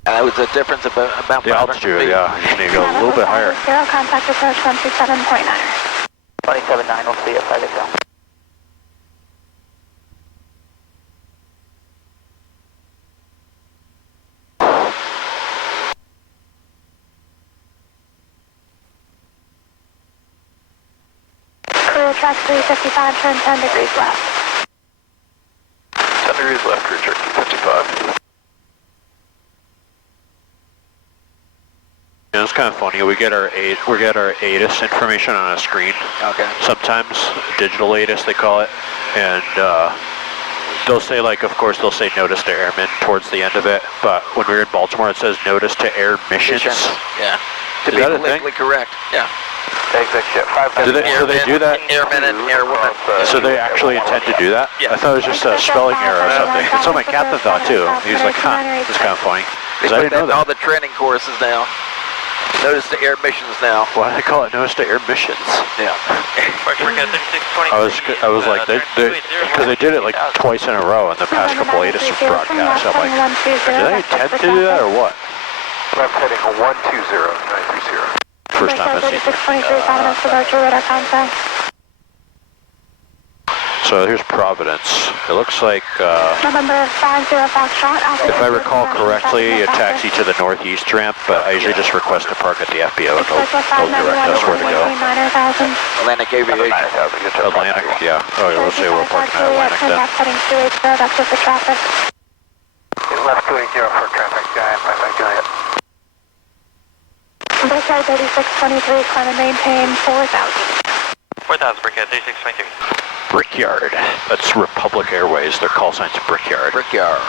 And that was the difference about The altitude, yeah. You just need to go a little bit higher. Zero, contact approach 127.9. 27.9, we'll see you if I get going. Clear track 355, turn 10 degrees left. 10 degrees left, rear check 255. Yeah, it's kind of funny. We get our ATIS information on a screen. Okay. Sometimes digital ATIS they call it, and they'll say like, of course they'll say notice to airmen towards the end of it. But when we were in Baltimore, it says notice to air missions. Yeah. To Is be that a thing? politically correct. Yeah. Exit ship, 5 Do they do that? Airmen and airwomen. So they actually intend to do that? Yeah. I thought it was just a spelling error or something. That's what my captain thought too. He was like, huh, this is kind of funny. They Because I put didn't know that in all that. the training courses now. Notice the air missions now. Why do they call it notice to air missions? Yeah. I was like, because they did it like twice in a row in the past couple ATIS broadcasts. I'm like, do they intend to do that or what? Left heading on 120, 930. First time I've seen it. 3623, Providence, departure radar contact. So here's Providence. It looks like, November 50 Foxtrot, Alpha. if I recall correctly, a taxi to the northeast ramp, but I usually just request to park at the FBO and they'll direct us where to go. Atlantic Aviation. Atlantic, yeah. Oh, yeah, let's say we're parking at Atlantic then. Heading 280, that's it for traffic. Left 280 for traffic, 55 Juliet. Brickyard 3623, climb and maintain 4,000. 4,000, Brickyard 3623. Brickyard. That's Republic Airways. Their call sign's Brickyard. Brickyard.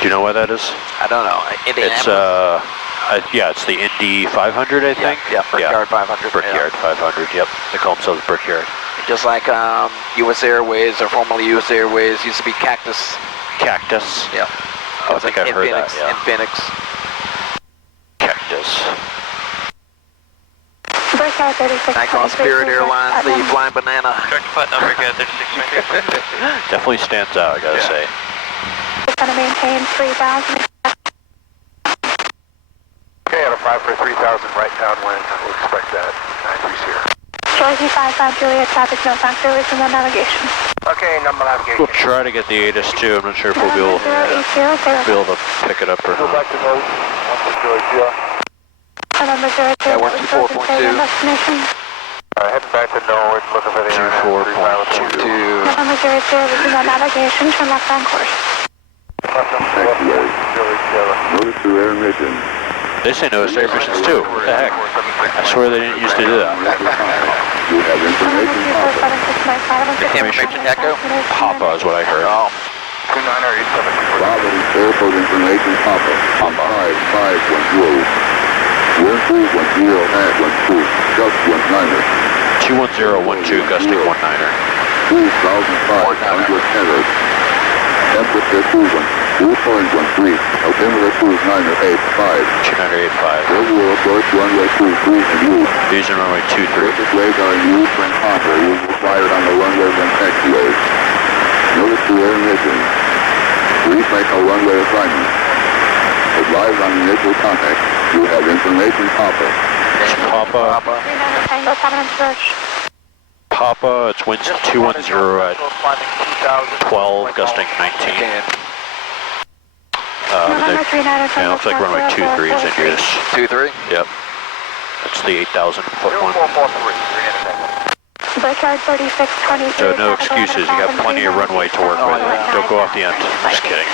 Do you know why that is? I don't know. It's yeah, it's the Indy 500, I think. Yeah, Brickyard 500. Brickyard 500. Yep, they call themselves Brickyard. Just like U.S. Airways, or formerly U.S. Airways, used to be Cactus. Cactus. Yeah. Oh, I think I've heard that. Yeah. In Phoenix. Cactus. Brickyard 3623. I call Spirit Airlines the Flying Banana. Direct to Putnam, Brickyard 3623. Definitely stands out, I gotta say. Just going to maintain 3,000. Okay, out of 5 for 3,000 right downwind. We'll expect that. 930. Georgie 55 Juliet, traffic no factor, listen on navigation. Okay, number navigation. We'll try to get the ATIS too. I'm not sure if we'll be able to pick it up or Go not. back to nose. 160. November 02, Yeah, 124.2. destination. Heading back to Norwood, looking for the 24.2. November 02, listen on navigation, turn left on course. Notice to air mission. They say no air missions too. What the heck? I swear they didn't used to do that. You have information Information Echo? Papa is what I heard. Oh. 2987. Providence Airport information Papa. 5510. 1210 at 12. Just 19er. 21012 gusting 19er. 2,500 headers. Temperature 2.13. Altimeter 2985. 2985. Visual approach runway 23 and use. These are runway 23. Surface radar used when Papa will be fired on the runway when taxiways. Notice to air mission. Please make a runway assignment. Advise on initial contact. You have information Papa. Papa. 39 Tango, Providence Church. Papa, it's winds 210 at 12, gusting 19. November 39 Yeah, looks like runway 23 is in here. 2-3? Yep. That's the 8,000 foot one. 443. Brickyard 3623. So no excuses, you got plenty of runway to work with. Don't go off the end. Just kidding.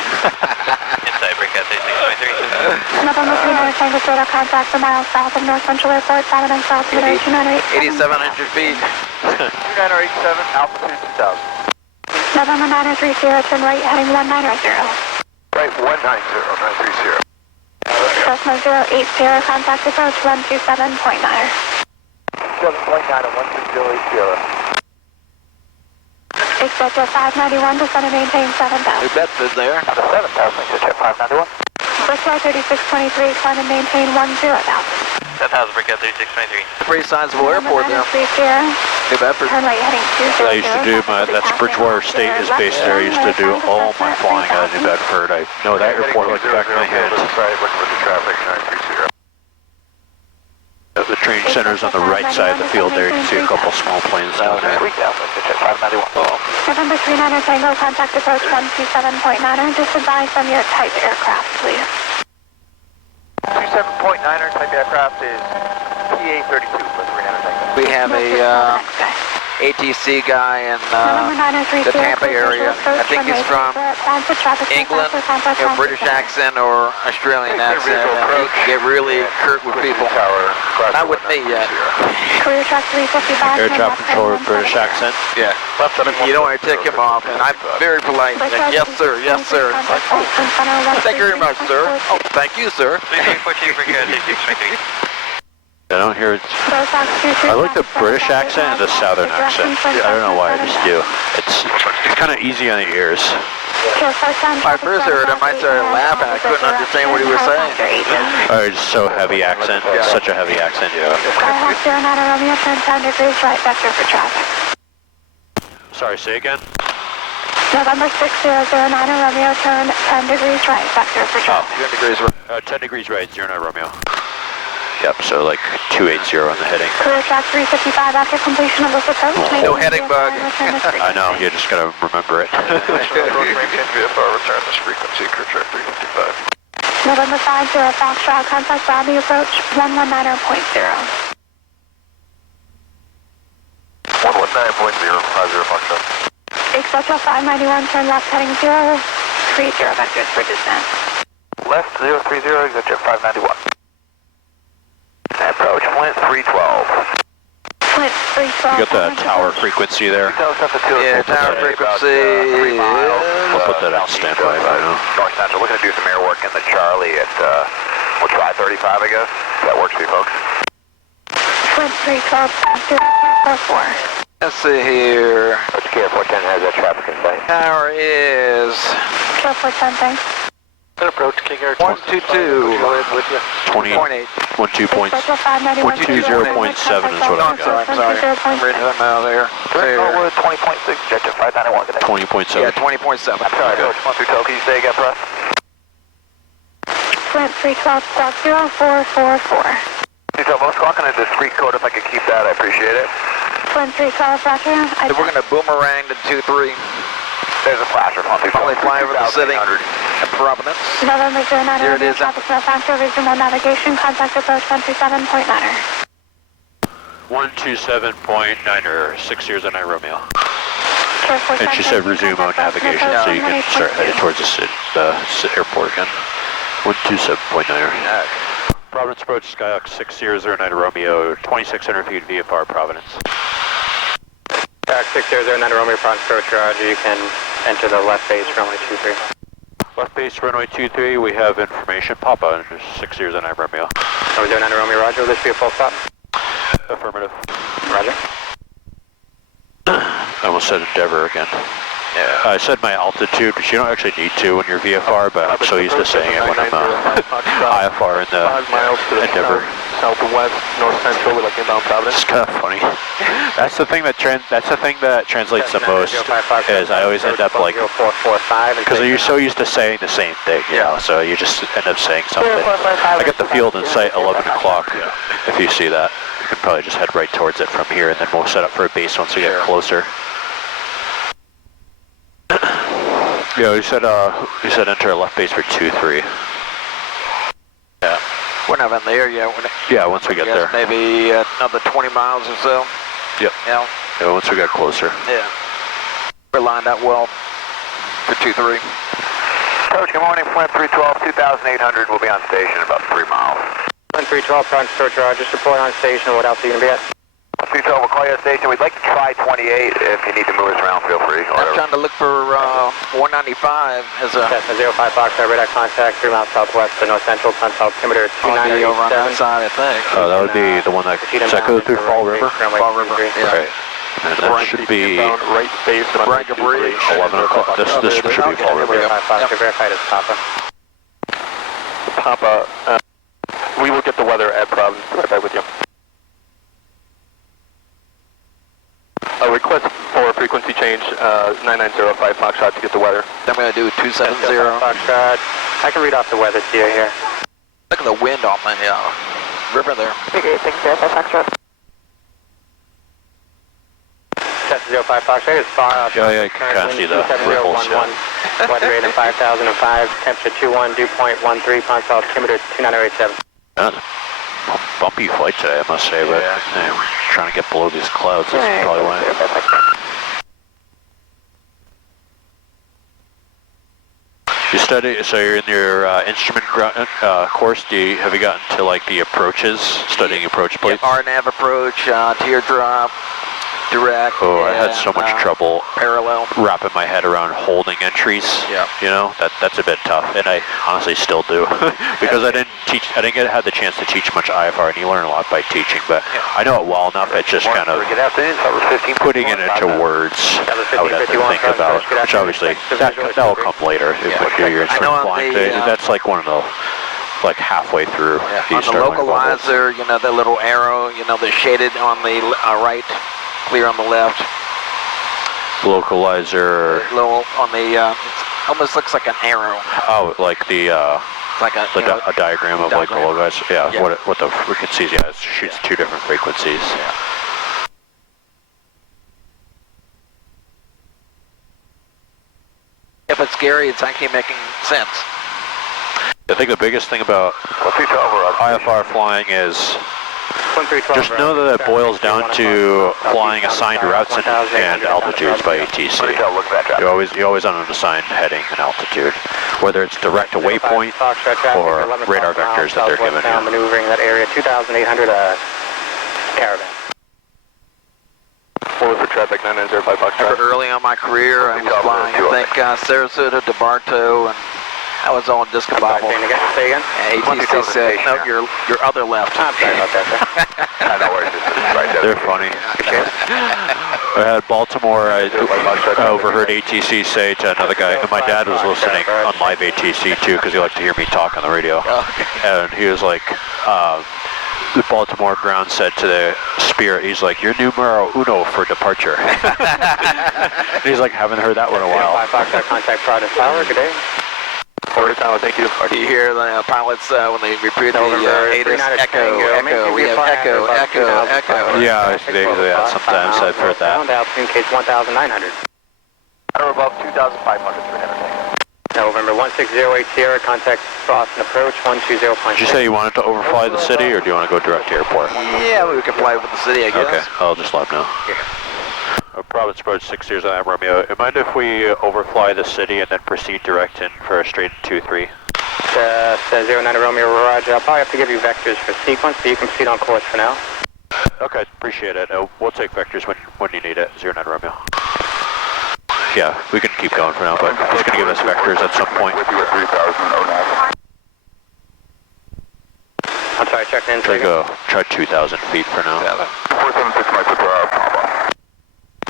Inside Brickyard 3623. November 39 Tango Zeta, contact a mile south of North Central Airport, Providence, altimeter 2987. 8,700 feet. 2987, altitude 2000. November 930, turn right, heading 190. Right, 190, 930. Cessna 080, contact approach 127.9. 7.9 and 16080. Expect 591, descend and maintain 7,000. New Bedford there. Out of 7,000, to check 591. Brickyard 3623, climb and maintain 10,000. 10,000, Brickyard 3623. Pretty sizable airport there. 930, New Bedford. turn right, heading 200. I used to do that's Bridgewater State is based there. I used to do all my flying out of New Bedford. I know that airport like the back of my hand. Right, looking for the traffic, 930. The training center's on the right side of the field there. You can see a couple small planes down there. 3,000, to check 591. November 39 Tango, contact approach 127.9. Just advise on your type aircraft, please. 27.9er type aircraft is PA-32 for 300 Tango. We have a ATC guy in the Tampa area. I think he's from England, a British accent or Australian accent, and he can get really curt with people. Not with me yet. Career track 355. Air traffic controller, British accent. Yeah. You don't want to tick him off, and I'm very polite. And yes, sir. Yes, sir. It's like, oh, thank you very much, sir. Oh, thank you, sir. I don't hear it. I like the British accent and the Southern accent. I don't know why, I just do. It's kind of easy on the ears. When I first heard him, I started laughing. I couldn't understand what he was saying. Oh, it's so heavy accent. It's such a heavy accent, yeah. Skyhawk 09 Romeo, turn 10 degrees right, vector for traffic. Sorry, say again? November 6009 Romeo, turn 10 degrees right, vector for traffic. 10 degrees right, 09 Romeo. Yep, so like 280 on the heading. Career track 355 after completion of this approach. No heading bug. I know, you just gotta remember it. VFR, return this frequency, crew track 355. November 50 Foxtrot, contact Bobby approach 119.0. 119.0, 50 Foxtrot. Expect 591, turn left heading 030 vectors for descent. Left 030, exit jet 591. Approach Flint 312. Flint 312. You got the tower frequency there? Yeah, tower frequency. I'll put that on standby right now. North Central, we're going to do some air work in the Charlie at, we'll try 35, I guess. If that works for you folks. Flint 312, 044. Let's see here. What's Airport 10 has that traffic in sight? Tower is 041, thanks. Approach King Air 122. 20.8. 12.7 is what I got. I'm sorry. I'm reading them out there. Norwood 20.6, jet to 591. 20.7. Yeah, 20.7. I'm sorry, Approach 132, can you say again, press? Flint 312, 0444. 212, most clocking a discrete code, if I could keep that, I appreciate it. Flint 312, roger. We're going to boomerang to 23. There's a flasher, Probably fly over the city at Providence. November 09, Here it is. traffic no factor, reasonable navigation, contact approach 127.9er. 127.9er, 609 Romeo. And she said resume on navigation, so you can start headed towards the airport again. 127.9er. Providence approach, Skyhawk 6009 Romeo, 2600 feet VFR Providence. Skyhawk 6009 Romeo, Providence approach, roger, you can enter the left base runway 23. Left base runway 23, we have information. Papa, 6009 Romeo. Number 09 Romeo, roger, will this be a full stop? Affirmative. Roger. I almost said Endeavor again. Yeah. I said my altitude, but you don't actually need to when you're VFR, but I'm so used to saying it when I'm IFR in the 5 miles to the Endeavor. southwest, north central, we're like inbound Providence. It's kind of funny. That's the thing that translates the most. Is I always end up like because you're so used to saying the same thing, you know, so you just end up saying something. I got the field in sight 11 o'clock. If you see that, you can probably just head right towards it from here, and then we'll set up for a base once we get closer. Yeah, you said enter left base for 2-3. Yeah. We're not in there yet. Yeah, once we get there. Maybe another 20 miles or so. Yep. Yeah. Yeah, once we got closer. Yeah. We're lined up well for 2-3. Coach, good morning, Flint 312, 2,800. We'll be on station in about 3 miles. Flint 312, Providence, Approach Roger. Just report on station. What else are you going to be at? 312, we'll call you at station. We'd like to try 28. If you need to move us around, feel free. I'm trying to look for 195 as a... Cessna 05 Foxtrot, radar contact 3 miles southwest to north central, sun south altimeter over on that 2987. side, I think. Oh, that would be the one that, does that go through Fall River? Fall River, yeah. Right. And that should be Right base on Braga Bridge. 11 o'clock. This should be Fall River. 05 Foxtrot, verified as Papa. Papa, we will get the weather at Providence. Right back with you. A request for a frequency change, 9905 Foxtrot to get the weather. Then I'm going to do 270. Foxtrot, I can read off the weather to you here. Look at the wind on the river there. Figure 605 Foxtrot. Cessna 05 Foxtrot is far off. Yeah, you can kind of see the ripples. Yeah. Weather rate of 5,005, temperature 21, dew point 13, sun south altimeter 2987. That's a bumpy flight today, I must say, but trying to get below these clouds is probably why. You study, so you're in your instrument course. Have you gotten to like the approaches, studying approach plates? Yeah, RNAV approach, teardrop, direct. Oh, I had so much trouble parallel wrapping my head around holding entries. Yeah. You know, that's a bit tough, and I honestly still do because I didn't have the chance to teach much IFR, and you learn a lot by teaching. But I know it well enough. It's just kind of putting it into words. I would have to think about, which obviously that will come later if you do your instrument flying. That's like one of the halfway through. On the localizer, you know, the little arrow, you know, they're shaded on the right. Clear on the left. Localizer. Little on the, it almost looks like an arrow. Oh, like the like a diagram of like the localizer. Yeah, yeah. What the frequencies? Yeah, it shoots two different frequencies. Yeah. If it's scary, it's actually making sense. I think the biggest thing about IFR flying is just know that it boils down to flying assigned routes and altitudes by ATC. You're always on an assigned heading and altitude, whether it's direct to waypoint or radar vectors that they're giving you. Maneuvering that area, 2,800 caravan. Forward for traffic, 9905 Foxtrot. Early on my career, I was flying, I think, Sarasota to Bartow, and I was on disc bobble. Say again? ATC said, no, your other left. I'm sorry about that, They're funny. I had Baltimore, I overheard ATC say to another guy, and my dad was listening on live ATC too, because he liked to hear me talk on the radio. And he was like, the Baltimore ground said to the Spirit, he's like, you're numero uno for departure. And he's like, haven't heard that one in a while. Contact Providence Tower, good day. Forward Tower, thank you. Or do you hear the pilots when they repeat the ATIS echo, we have echo. Yeah, sometimes I've heard that. Altitude case 1,900. Or above 2,500 November 1608 Sierra, contact Boston approach 120.6. Did you say you wanted to overfly the city, or do you want to go direct to airport? Yeah, we can fly over the city, I guess. Okay, I'll just let them know. Providence approach 6 years on Romeo. Mind if we overfly the city and then proceed direct in for a straight 2-3? 09 Romeo, Roger. I'll probably have to give you vectors for sequence, but you can proceed on course for now. Okay, appreciate it. We'll take vectors when you need it. 09 Romeo. Yeah, we can keep going for now, but he's going to give us vectors at some point. I'm sorry, checking in. Try 2,000 feet for now. 476 miles per hour.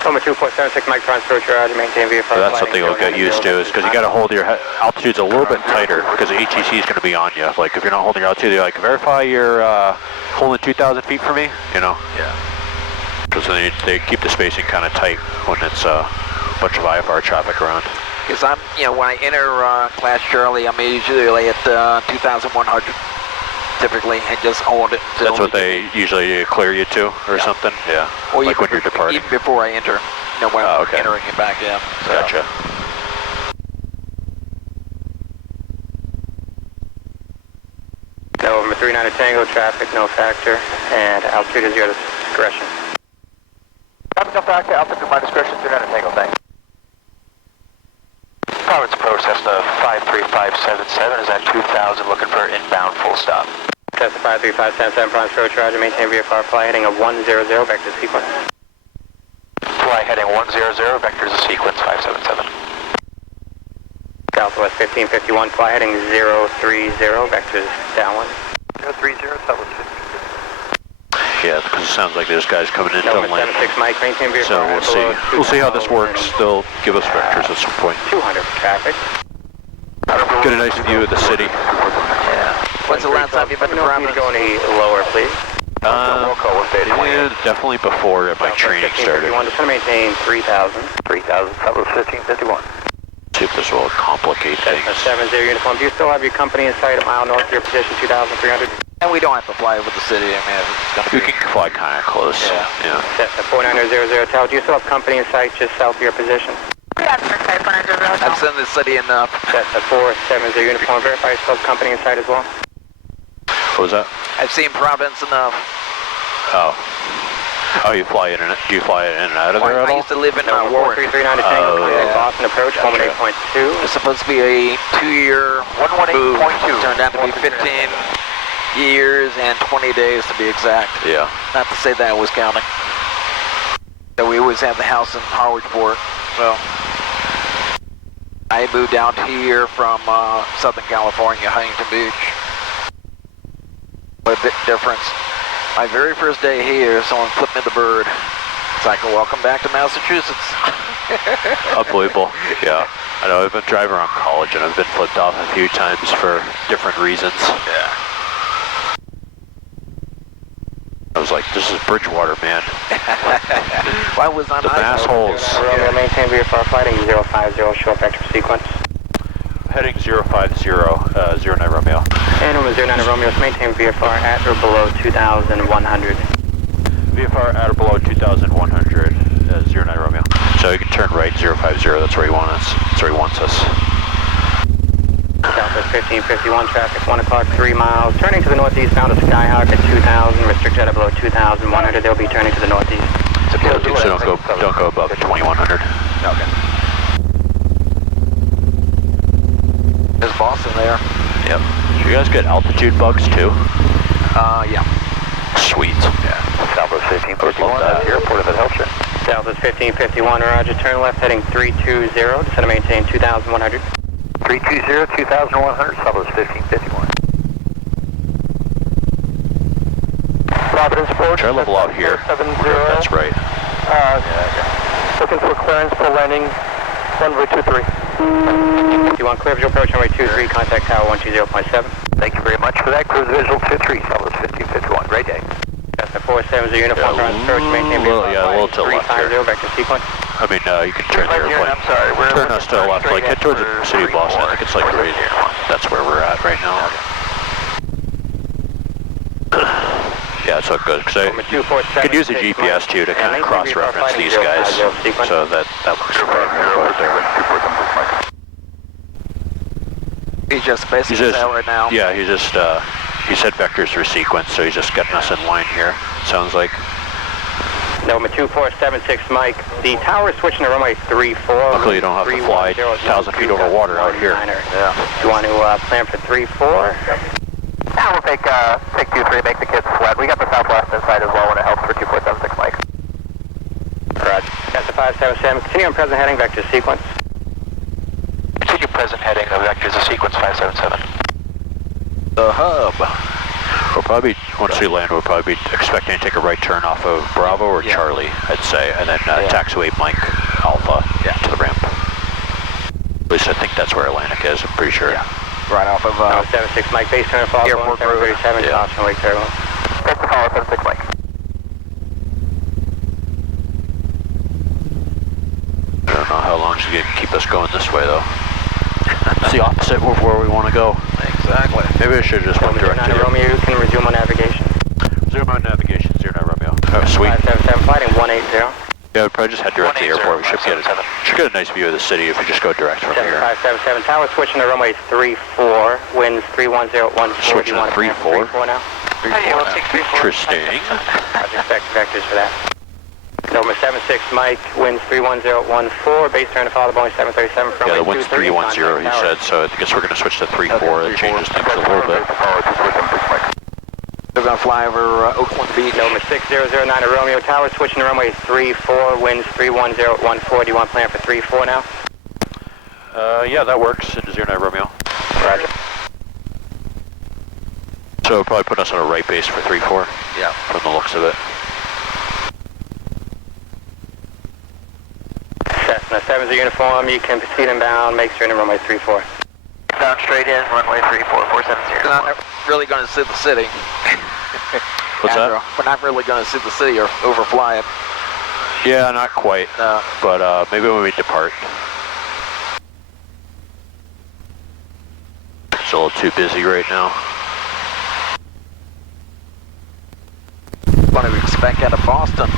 Number 2476 microns approach Roger, maintain VFR. So that's something you'll get used to, is because you got to hold your altitudes a little bit tighter, because the ATC is going to be on you. Like if you're not holding your altitude, you're like, verify you're holding 2,000 feet for me, you know? Yeah. Because they keep the spacing kind of tight when it's a bunch of IFR traffic around. Because I'm, when I enter Class Charlie, I'm usually at 2,100. Typically, and just hold it. That's what they usually clear you to, or something? Yeah. Or like when you're departing? Even before I enter. When I'm entering it back, yeah. So. Gotcha. November 39 Tango, traffic, no factor, and altitude is your discretion. Jump back to altitude my discretion, 39 Tango, thanks. Providence approach, Cessna 53577 is at 2000, looking for inbound full stop. Cessna 53577, Providence approach, roger, maintain VFR, fly heading of 100, vector sequence. Fly heading 100, vectors of sequence 577. Southwest 1551, fly heading 030, vectors downwind. 030, Southwest 15. Yeah, because it sounds like there's guys coming into the lane. 76 Mike, maintain VFR. So we'll see. We'll see how this works. They'll give us vectors at some point. 200 traffic. Get a nice view of the city. Yeah. When's the last time you've been to Providence? Go any lower, please. Yeah, definitely before my training started. Just want to maintain 3,000. 3,000, Southwest 1551. See if this will complicate things. 70 uniform. Do you still have your company in sight a mile north of your position, 2,300? And we don't have to fly over the city. I mean, it's going to We be... can fly kind of close. Yeah. Cessna 4900 Tower. Do you still have company in sight just south of your position? Yes, Mr. 400. I've seen the city enough. Cessna 470 uniform. Verify you still have company in sight as well? What was that? I've seen Providence enough. Oh, you fly in and do you fly in and out of there at I all? used to live in No, Warren. 4339 to Tango. yeah. Boston approach, 118.2. It's supposed to be a 2-year 118.2. Turned out to be 15 years and 20 days to be exact. Yeah. Not to say that I was counting. So we always have the house in Harwichport. Well, I moved down here from Southern California, Huntington Beach. What a big difference. My very first day here, someone flipped me the bird. It's like, welcome back to Massachusetts. Unbelievable. Yeah. I know I've been driving around college and I've been flipped off a few times for different reasons. Yeah. I was like, this is Bridgewater, man. Why was I The assholes. Romeo, maintain VFR flighting 050, short vector sequence. Heading 050, 09 Romeo. And Romeo 09 Romeo, maintain VFR at or below 2,100. VFR at or below 2,100, 09 Romeo. So you can turn right, 050, that's where he wants us. That's where he wants us. Southwest 1551, traffic 1 o'clock, 3 miles. Turning to the northeast, bound to Skyhawk at 2,000, restrict at below 2,100. They'll be turning to the northeast. So don't go above 2,100. Okay. There's Boston there. Yep. So you guys get altitude bugs too? Yeah. Sweet. Yeah. Southwest 1551, that's the airport if it helps you. Southwest 1551, roger. Turn left heading 320, descend to maintain 2,100. 320, 2,100, Southwest 1551. Providence approach. Try level out here. 70. That's right. Looking for clearance for landing runway 23. You want clear visual approach runway 23, contact tower 120.7. Thank you very much for that. Cruise visual 23, Southwest 1551. Great day. Cessna 470 uniform, Yeah, ground approach, maintain a VFR little to the left here. 350, vector sequence. I mean, you can turn the airplane. I'm sorry, we're Turn us to the left, like head towards the city of Boston. I think it's like right here. That's where we're at right now. Yeah, it's all good, because I could use the GPS too to kind of cross-reference these guys, so that works for me. He's just basically out right now. Yeah, he said vectors through sequence, so he's just getting us in line here, sounds like. November 2476 Mike, the tower is switching to runway 34. Luckily you don't have to fly 1,000 feet over water out here. Yeah. You want to plan for 3-4? We'll take 2-3, make the kids sweat. We got the Southwest inside as well when it helps for 2476 Mike. Roger. Cessna 577, continue on present heading, vector sequence. Continue present heading of vectors of sequence 577. The hub. We'll probably, once we land, we'll probably be expecting to take a right turn off of Bravo or Charlie, I'd say, and then taxiway Mike Alpha to the ramp. At least I think that's where Atlantic is, I'm pretty sure. Yeah. Right off of 76 Mike, base turn follow Airport Road. 737, caution wake turbulence. Take the call, 76 Mike. I don't know how long she's going to keep us going this way, though. It's the opposite of where we want to go. Exactly. Maybe I should just went direct to Romeo, you can resume on navigation. Resume on navigation, 09 Romeo. Oh, sweet. 577, fighting 180. Yeah, we'd probably just head direct to the airport. We should get a nice view of the city if we just go direct from here. 577, tower switching to runway 34, winds 310 at 140. Switching to 3-4? 3-4 now. Interesting. Roger, vectors for that. November 76 Mike, winds 31014, base turn to follow Boeing 737 from Yeah, the wind's 310, he said, so I guess we're going to switch to 34. That changes things a little bit. They're going to fly over Oakland Beach. November 6009 at Romeo Tower, switching to runway 34, winds 31014. Do you want to plan for 34 now? Yeah, that works, into 09 Romeo. Roger. So it'll probably put us on a right base for 3-4. Yeah. From the looks of it. Cessna 70 uniform, you can proceed inbound, make sure to runway 34. Down straight in, runway 34, 470. We're not really going to see the city. What's that? We're not really going to see the city or overfly it. Yeah, not quite. No. But maybe when we depart. It's a little too busy right now. What I would expect out of Boston.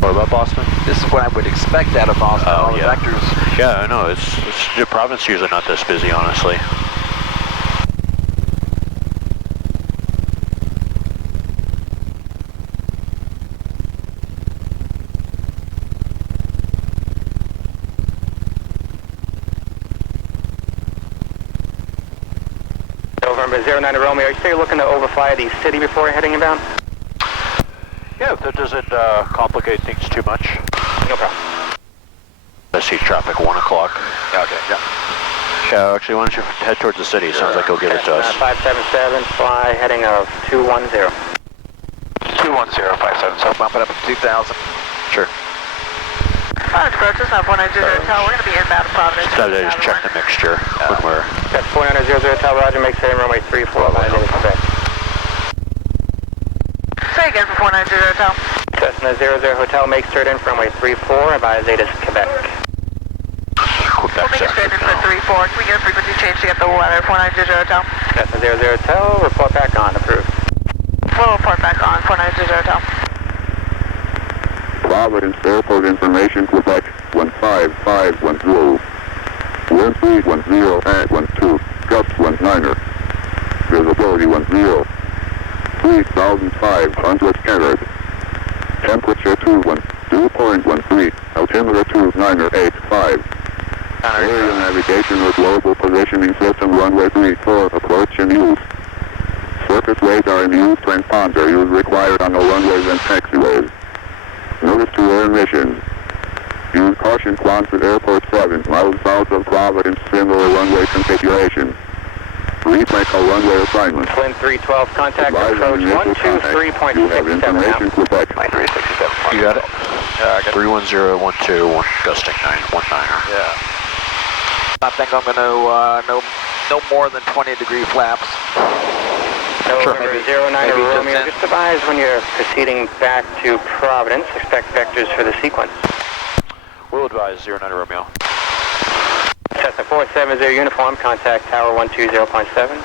What about Boston? This is what I would expect out of Boston. All the vectors. Yeah, I know. It's Providence usually not this busy, honestly. November 09 to Romeo, are you still looking to overfly the city before heading inbound? Yeah, if that doesn't complicate things too much. No problem. I see traffic 1 o'clock. Okay, yeah. Yeah, actually, why don't you head towards the city? Sounds like he'll give it to us. 577, fly heading of 210. 210, 577. So bump it up to 2,000. Sure. Approach us up 190 Hotel. We're going to be inbound to Providence. So they just check the mixture when we're... That's 4900 Hotel, Roger, make sure runway 34, by Quebec. Say again for 490 Hotel. Cessna 00 Hotel, make straight in for runway 34, by Zetas, Quebec. We'll make it straight in for 34. Can we get a frequency change to get the weather? 490 Hotel. Cessna 00 Hotel, report back on, approved. We'll report back on 490 Hotel. Providence Airport information, Quebec 15510. Wind speed 10 at 12, gusts 19er. Visibility 10. 3,500 carried. Temperature 2.13. Altimeter 2985. Area navigation with global positioning system runway 34, approach in use. Surface radar in use, transponder use required on the runways and taxiways. Notice to air emissions. Use caution Quonset Airport 7, miles south of Providence, similar runway configuration. Remake a runway assignment. Flynn 312, contact approach 123.67 You have information, now. Quebec. 367. You got it? Yeah, I got 31012, gusting 919er. Yeah. I think I'm going to no more than 20-degree flaps. November 09 maybe Romeo, just just advise when you're proceeding back to Providence, expect vectors for the sequence. We'll advise 09 Romeo. Cessna 470 uniform, contact tower 120.7.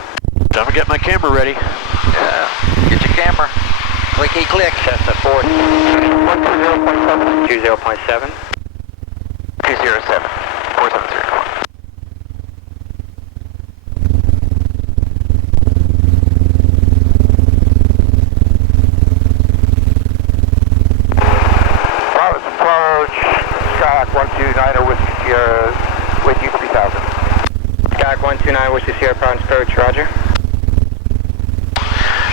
Time to get my camera ready. Yeah. Get your camera. Clicky click. Cessna 120.7. 20.7. 207, 470. Providence approach, Skyhawk 129er with you 3000. Skyhawk 129, wish to see our Providence approach, roger.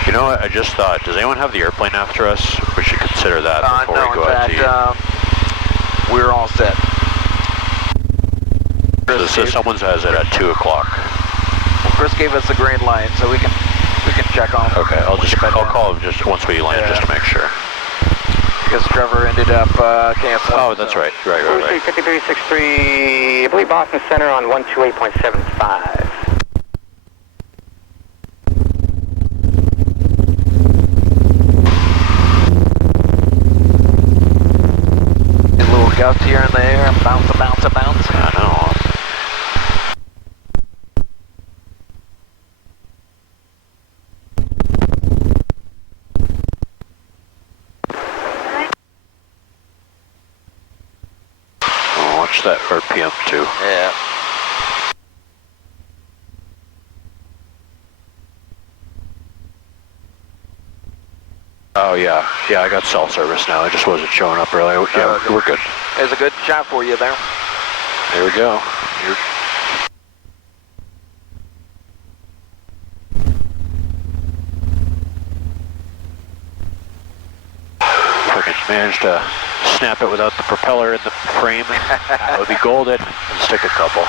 You know what, I just thought, does anyone have the airplane after us? We should consider that before No, we go in out to eat. fact, we're all set. So someone has it at 2 o'clock. Chris gave us the green light, so we can check on. Okay, I'll call him just once we land, just to make sure. Because Trevor ended up canceling. Oh, that's right. Right. 5363, I believe Boston Center on 128.75. A little gust here and there, bounce. I know. Watch that RPM too. Yeah. Oh yeah, yeah, I got cell service now. It just wasn't showing up earlier. Yeah, we're good. There's a good shot for you there. There we go. Freaking managed to snap it without the propeller in the frame. That would be golden. And stick a couple.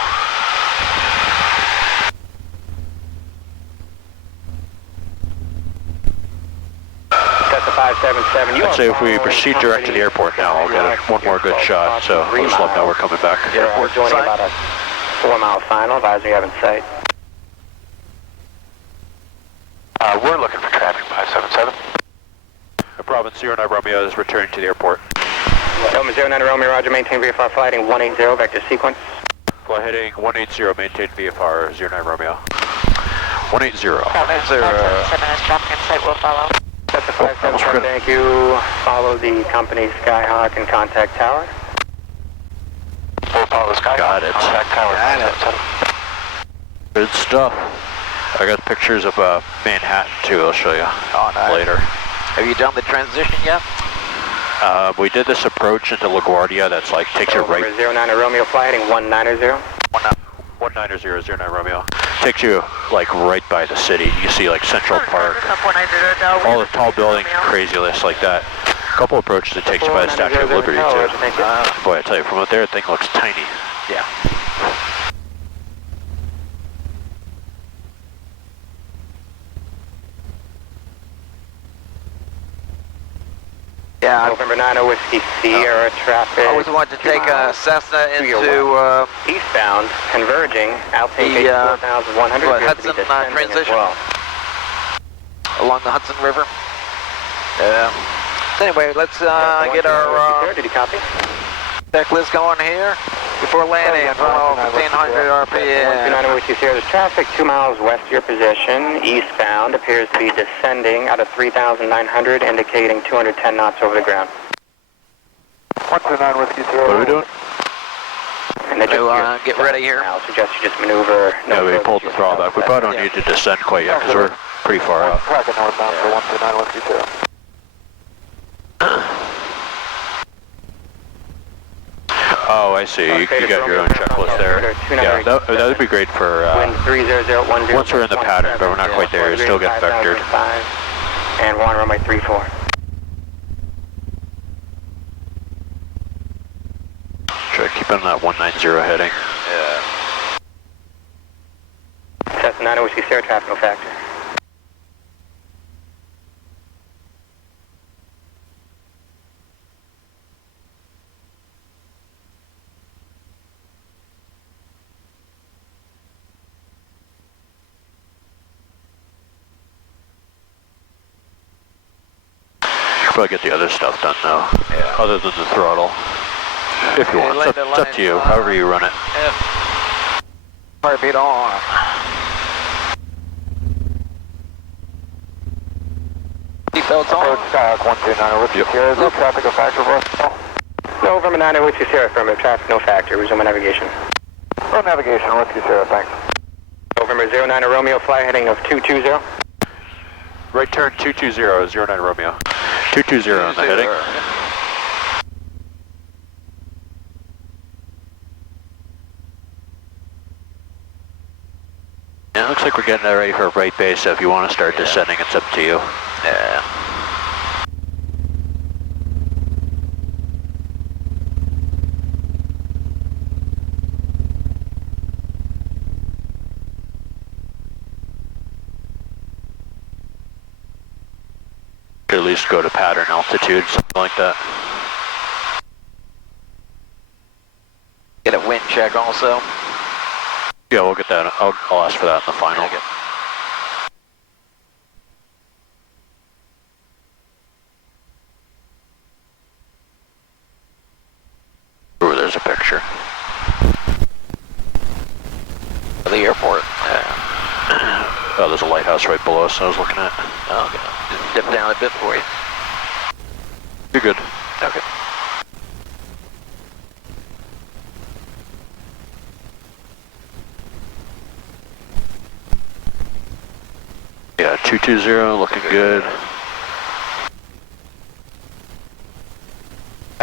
That's a 577. I'd say if we proceed direct to the airport now, I'll get one more good shot. So I'll just let them know we're coming back. We're joining about a 4-mile final. Advisory you have in sight. We're looking for traffic 577. Providence 09 Romeo is returning to the airport. Roman 09 Romeo, roger, maintain VFR flighting 180, vector sequence. Flight heading 180, maintain VFR 09 Romeo. 180. 577 is traffic in sight, will follow. That's a 577, thank you. Follow the company Skyhawk and contact tower. We'll follow the Skyhawk. Got it. Contact tower. Good stuff. I got pictures of Manhattan too, I'll show you later. Have you done the transition yet? We did this approach into LaGuardia that's like takes you right. 09 Romeo, flight heading 190. 190 09 Romeo. Takes you like right by the city. You see like Central Park, all the tall buildings, craziness like that. A couple approaches it takes you by the Statue of Liberty too. Boy, I tell you, from up there, the thing looks tiny. Yeah. Yeah, November 90 Whiskey Sierra traffic. I always wanted to take a Cessna into eastbound, converging, altitude 4,100 Hudson transition well. Along the Hudson River. Yeah. So anyway, let's get our did you copy? checklist going here before landing. 1,500 RPM. 129 Whiskey Sierra. There's traffic 2 miles west of your position, eastbound. Appears to be descending out of 3,900, indicating 210 knots over the ground. 129 Whiskey Sierra. What are we doing? And they just get ready here. I'll suggest you just maneuver. Yeah, we pulled the throttle back. We probably don't need to descend quite yet because we're pretty far out. Traffic northbound for 129 Whiskey Sierra. Oh, I see. You got your own checklist there. Yeah, that would be great for once we're in the pattern, but we're not quite there. You still get vectored. And we're on runway 34. Try to keep on that 190 heading. Yeah. Cessna 90 Whiskey Sierra, traffic no factor. Probably get the other stuff done now, other than the throttle. If you want, it's up to you, however you run it. Heartbeat on. Seatbelts on. Skyhawk 129 Whiskey Sierra. Is there traffic a factor for us? November 90 Whiskey Sierra, affirmative. Traffic no factor. Resume navigation. Road navigation, Whiskey Sierra, thanks. November 09 Romeo, flight heading of 220. Right turn 220, 09 Romeo. 220 on the heading. Yeah, it looks like we're getting ready for a right base, so if you want to start descending, it's up to you. Yeah. At least go to pattern altitude, something like that. Get a wind check also. Yeah, we'll get that. I'll ask for that in the final. Okay. Ooh, there's a picture. Of the airport. Oh, there's a lighthouse right below us I was looking at. Oh, okay. Just dip down a bit for you. You're good. Okay. Yeah, 220, looking good.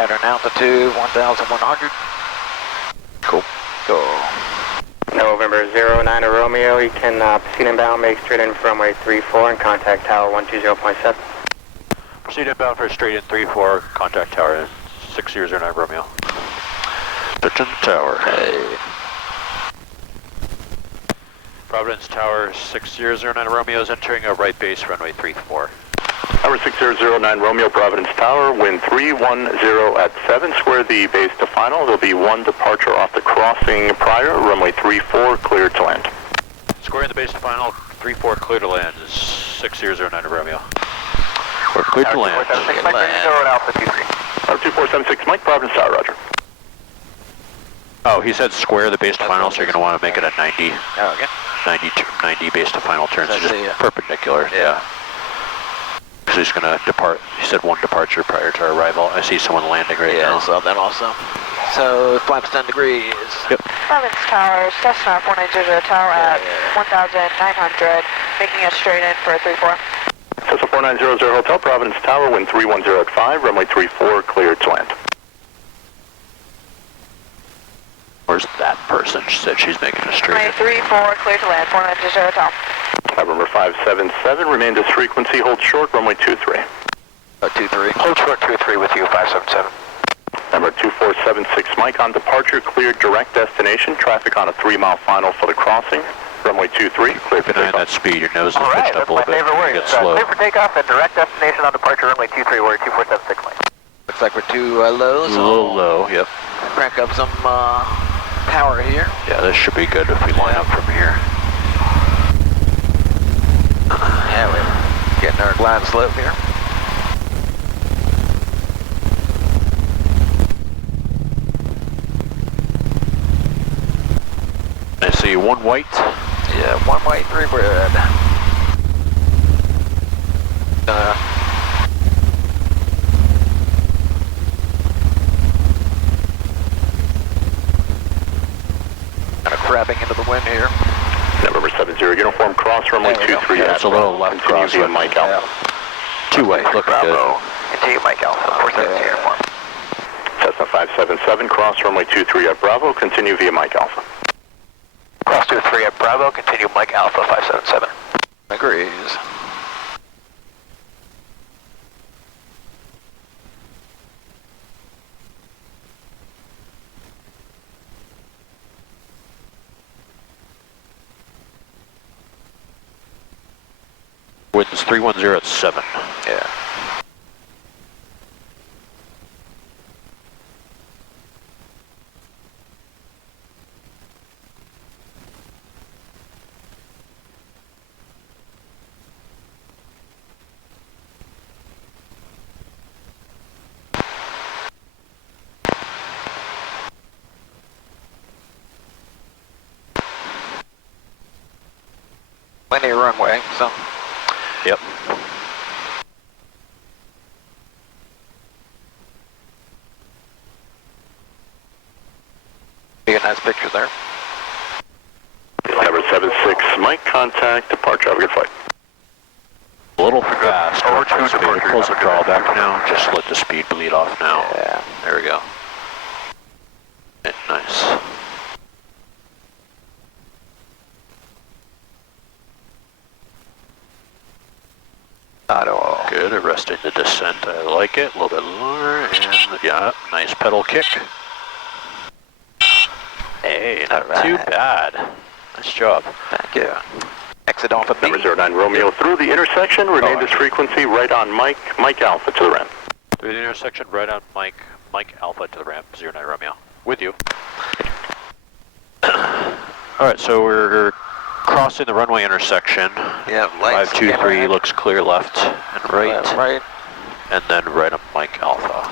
Pattern altitude 1,100. Cool. Go. November 09 Romeo, you can proceed inbound, make straight in for runway 34 and contact tower 120.7. Proceed inbound for straight in 3-4, contact tower 6009 Romeo. Touching the tower. Hey. Providence Tower 6009 Romeo is entering a right base runway 34. Tower 6009 Romeo, Providence Tower, wind 310 at 7, square the base to final. There'll be one departure off the crossing prior, runway 34, cleared to land. Squaring the base to final, 34 clear to land is 6009 Romeo. We're cleared to land. Alpha 23. Tower 2476 Mike, Providence Tower, roger. Oh, he said square the base to final, so you're going to want to make it a 90. Oh, okay. 90 base to final turns, I just see, yeah. perpendicular. Yeah. So he's going to depart. He said one departure prior to our arrival. I see someone landing right now. Yeah, I saw that also. So flaps 10 degrees. Yep. Providence Tower, Cessna 490 tower at 1,900, making a straight in for 34. Cessna 4900 Hotel, Providence Tower, wind 310 at 5, runway 34, cleared to land. Where's that person? She said she's making a straight Runway in. 34, clear to land, 490 tower. November 577, remain as frequency, hold short, runway 23. 23. Hold short 23 with you, 577. Number 2476 Mike on departure, cleared direct destination, traffic on a 3-mile final for the crossing, runway 23, clear for Keep an eye on takeoff. that speed. Your nose is All right, pitched up that's a my little bit. favorite word. Get slow. Clear for takeoff and direct destination on departure runway 23, we're 2476 Mike. Looks like we're too low, A so little low, yep. crank up some power here. Yeah, this should be good if we line up from here. Yeah, we're getting our glide slope here. I see one white. Yeah, 1 white, 3 red. Kind of crabbing into the wind here. November 70 uniform cross, runway There you go. 23 Yeah, at it's a little Bravo. left Continue via crosswind. Mike Alpha. Two white, looking good. Bravo, continue Mike Alpha, 470 uniform. Cessna 577, cross runway 23 at Bravo, continue via Mike Alpha. Cross 23 at Bravo, continue Mike Alpha 577. Agrees. Winds 310 at 7. Yeah. Plenty of runway, so. Yep. Be a nice picture there. Number 76 Mike, contact departure, have a good flight. A little fast. Over Watch that 2 speed. departure. Pull some drawback now. Just let the speed bleed off now. Yeah. There we go. Yeah, nice. Not at all. Good, arresting the descent. I like it. A little bit lower, and yeah, nice pedal kick. Hey, not too bad. Nice job. Thank you. Exit off of B. Number 09 Romeo through the intersection, remain Oh, this frequency, right on Mike, Mike Alpha to the ramp. Through the intersection, right on Mike Alpha to the ramp, 09 Romeo. With you. Alright, so we're crossing the runway intersection. Yeah, lights. 523 camera, looks clear left and right. Right. And then right on Mike Alpha.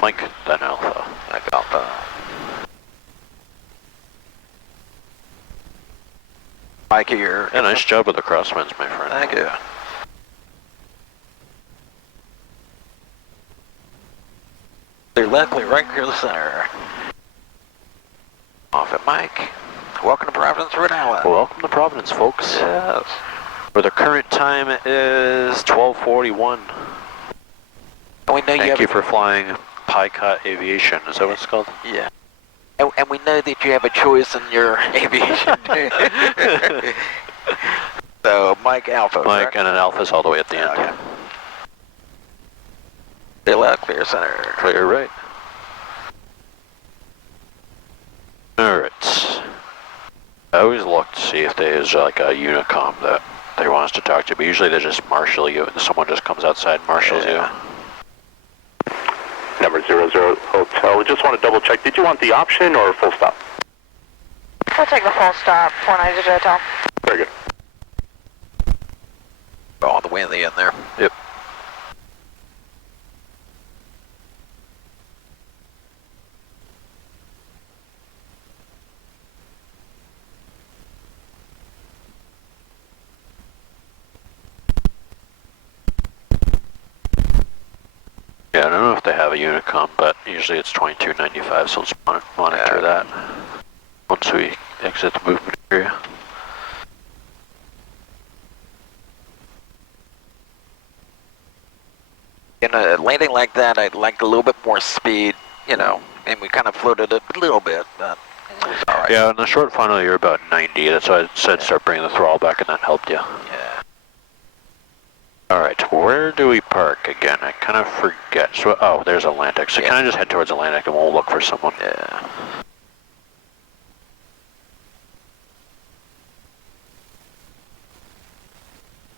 Mike, then Alpha. Mike Alpha. Mike here. Yeah, nice job with the crosswinds, my friend. Thank you. Clear left, clear right, clear the center. Off at Mike. Welcome to Providence, Rhode Island. Welcome to Providence, folks. Yes. Where the current time is 12:41. And we know Thank you for flying Picot Aviation. Is that what it's called? Yeah. And we know that you have a choice in your aviation. So, Mike Alpha. Mike, correct? and an Alpha's all the way at the end. Okay. Fill out, clear center. Clear right. Alright. I always look to see if there's like a Unicom that they want us to talk to, but usually they just marshal you and someone just comes outside and marshals you. Number 00 Hotel, we just want to double check. Did you want the option or full stop? We'll take the full stop, 490 Hotel. Very good. All the way in the end there. Yep. Yeah, I don't know if they have a Unicom, but usually it's 2295, so let's monitor that once we exit the movement area. In a landing like that, I'd like a little bit more speed, you know, and we kind of floated a little bit, but it was all right. Yeah, in the short final you're about 90, that's why I said start bringing the throttle back and that helped you. Yeah. Alright, where do we park again? I kind of forget. So, oh, there's Atlantic. So kind of just head towards Atlantic and we'll look for someone. Yeah.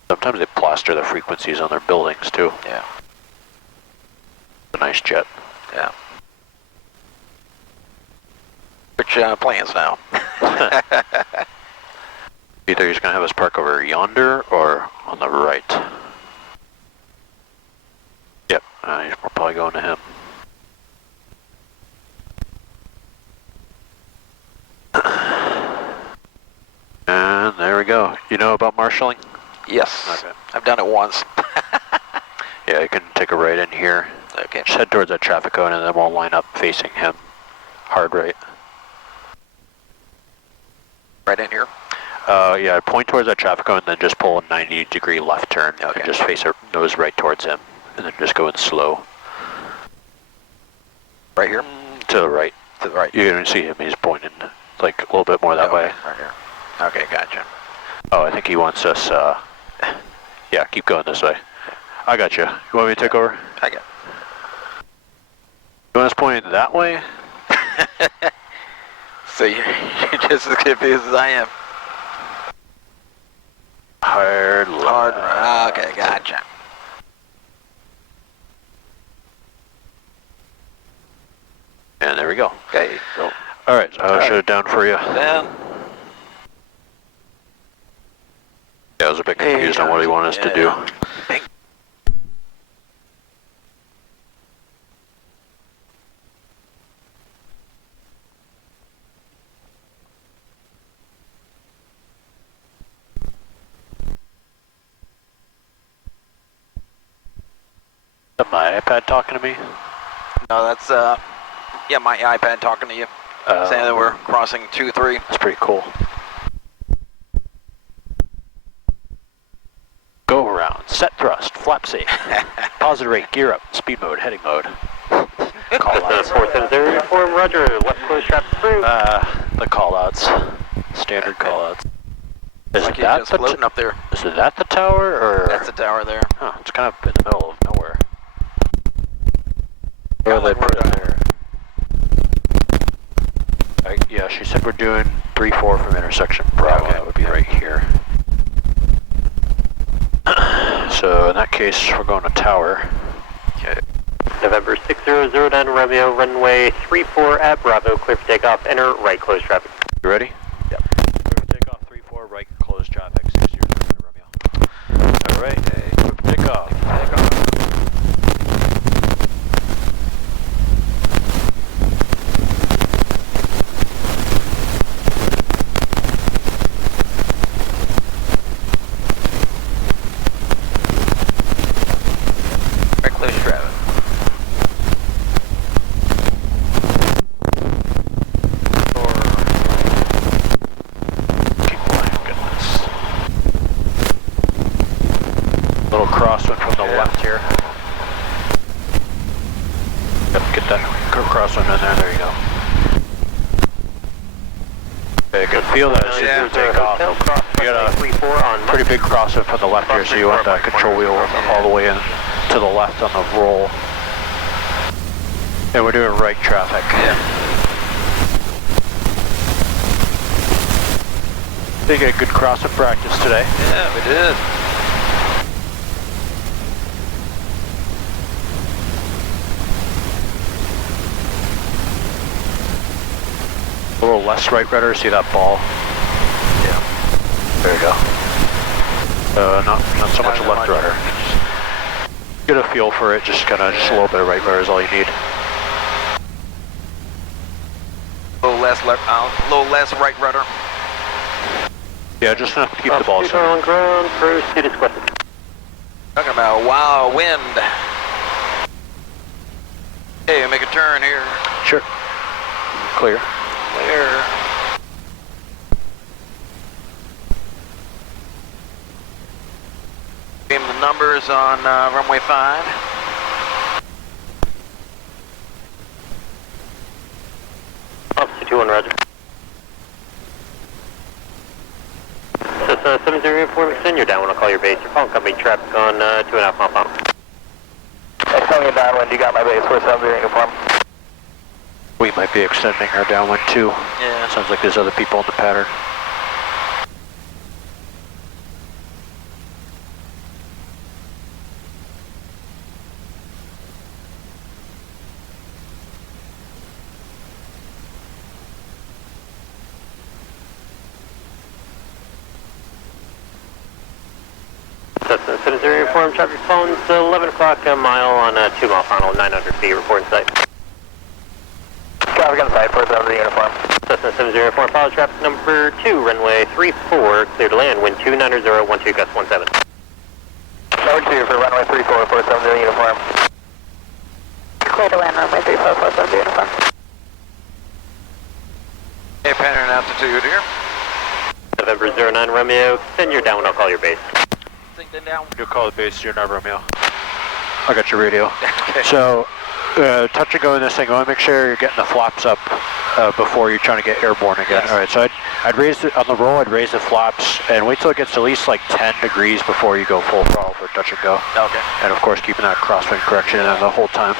Sometimes they plaster the frequencies on their buildings too. Yeah. A nice jet. Yeah. Which plans now? Either he's going to have us park over yonder or on the right. Yep, we're probably going to him. And there we go. You know about marshalling? Yes. Okay. I've done it once. Yeah, you can take a right in here. Okay. Just head towards that traffic cone and then we'll line up facing him. Hard right. Right in here? Yeah, point towards that traffic cone and then just pull a 90-degree left turn. Okay. And just face our nose right towards him. And then just go in slow. Right here? To the right. To the right. You're going to see him, he's pointing like a little bit more that way. Right here. Okay, gotcha. Oh, I think he wants us, yeah, keep going this way. I got you. You want me to take over? I got it. You want us pointing that way? So you're just as confused as I am. Hard left. Hard right. Okay, gotcha. And there we go. Okay, so Alright, so I'll shut it down for you. then Yeah, I was a bit confused on what he wanted us to do. Is that my iPad talking to me? no, that's yeah, my iPad talking to you, saying that we're crossing 2-3. That's pretty cool. Go around, set thrust, flap safe, positive rate, gear up, speed mode, heading mode. Call outs. 470 reform, roger, left close traffic approved. The call outs. Standard call outs. Is Like that just floating up there. Is that the tower or? That's the tower there. Huh, it's kind of in the middle of nowhere. Where they put it there? Yeah, she said we're doing 3-4 from intersection Bravo. Okay. That would be right here. So in that case, we're going to tower. Okay. November 6009 Romeo, runway 34 at Bravo, clear for takeoff, enter right close traffic. You ready? Yep. Clear for takeoff, 3-4, right, close traffic, 609 Romeo. Alright, clear for takeoff. Right close traffic. Little crosswind from the left here. that crosswind in there. There you go. You can feel that as you take off. You got a pretty big crosswind from the left here, so you want that control wheel all the way in to the left on the roll. And we're doing right traffic. Yeah. They get a good crosswind practice today. Yeah, we did. A little less right rudder, see that ball? Yeah. There you go. Not so much left rudder. Just get a feel for it, just a little bit of right rudder is all you need. A little less right rudder. Yeah, just enough to keep the ball center. On ground, cruise to disquest. Talking about wild wind. Hey, make a turn here. Sure. Clear. Clear. Give him the numbers on runway 5. Officer 21, roger. So 70 uniform, extend your downwind, I'll call your base. You're calling company traffic on 2.5 mile final. Extending your downwind, you got my base, 470 uniform. We might be extending our downwind too. Yeah. Sounds like there's other people in the pattern. Cessna 70 uniform, traffic phones 11 o'clock a mile on 2 mile final, 900 feet, reporting site. Traffic on site, 470 uniform. Cessna 70 uniform, follow traffic number 2, runway 34, clear to land, wind 290, 12 gust 17. Number 2 for runway 34, 470 uniform. Clear to land, runway 34, 470 uniform. Hey, pattern altitude here. November 09 Romeo, extend your downwind, I'll call your base. Think then down. You'll call the base, you're not Romeo. I got your radio. Okay. So, touch and go in this thing. I want to make sure you're getting the flaps up before you're trying to get airborne again. Yes. All right, so I'd raise it on the roll. I'd raise the flaps and wait till it gets at least like 10 degrees before you go full throttle for touch and go. Okay. And of course, keeping that crosswind correction in the whole time.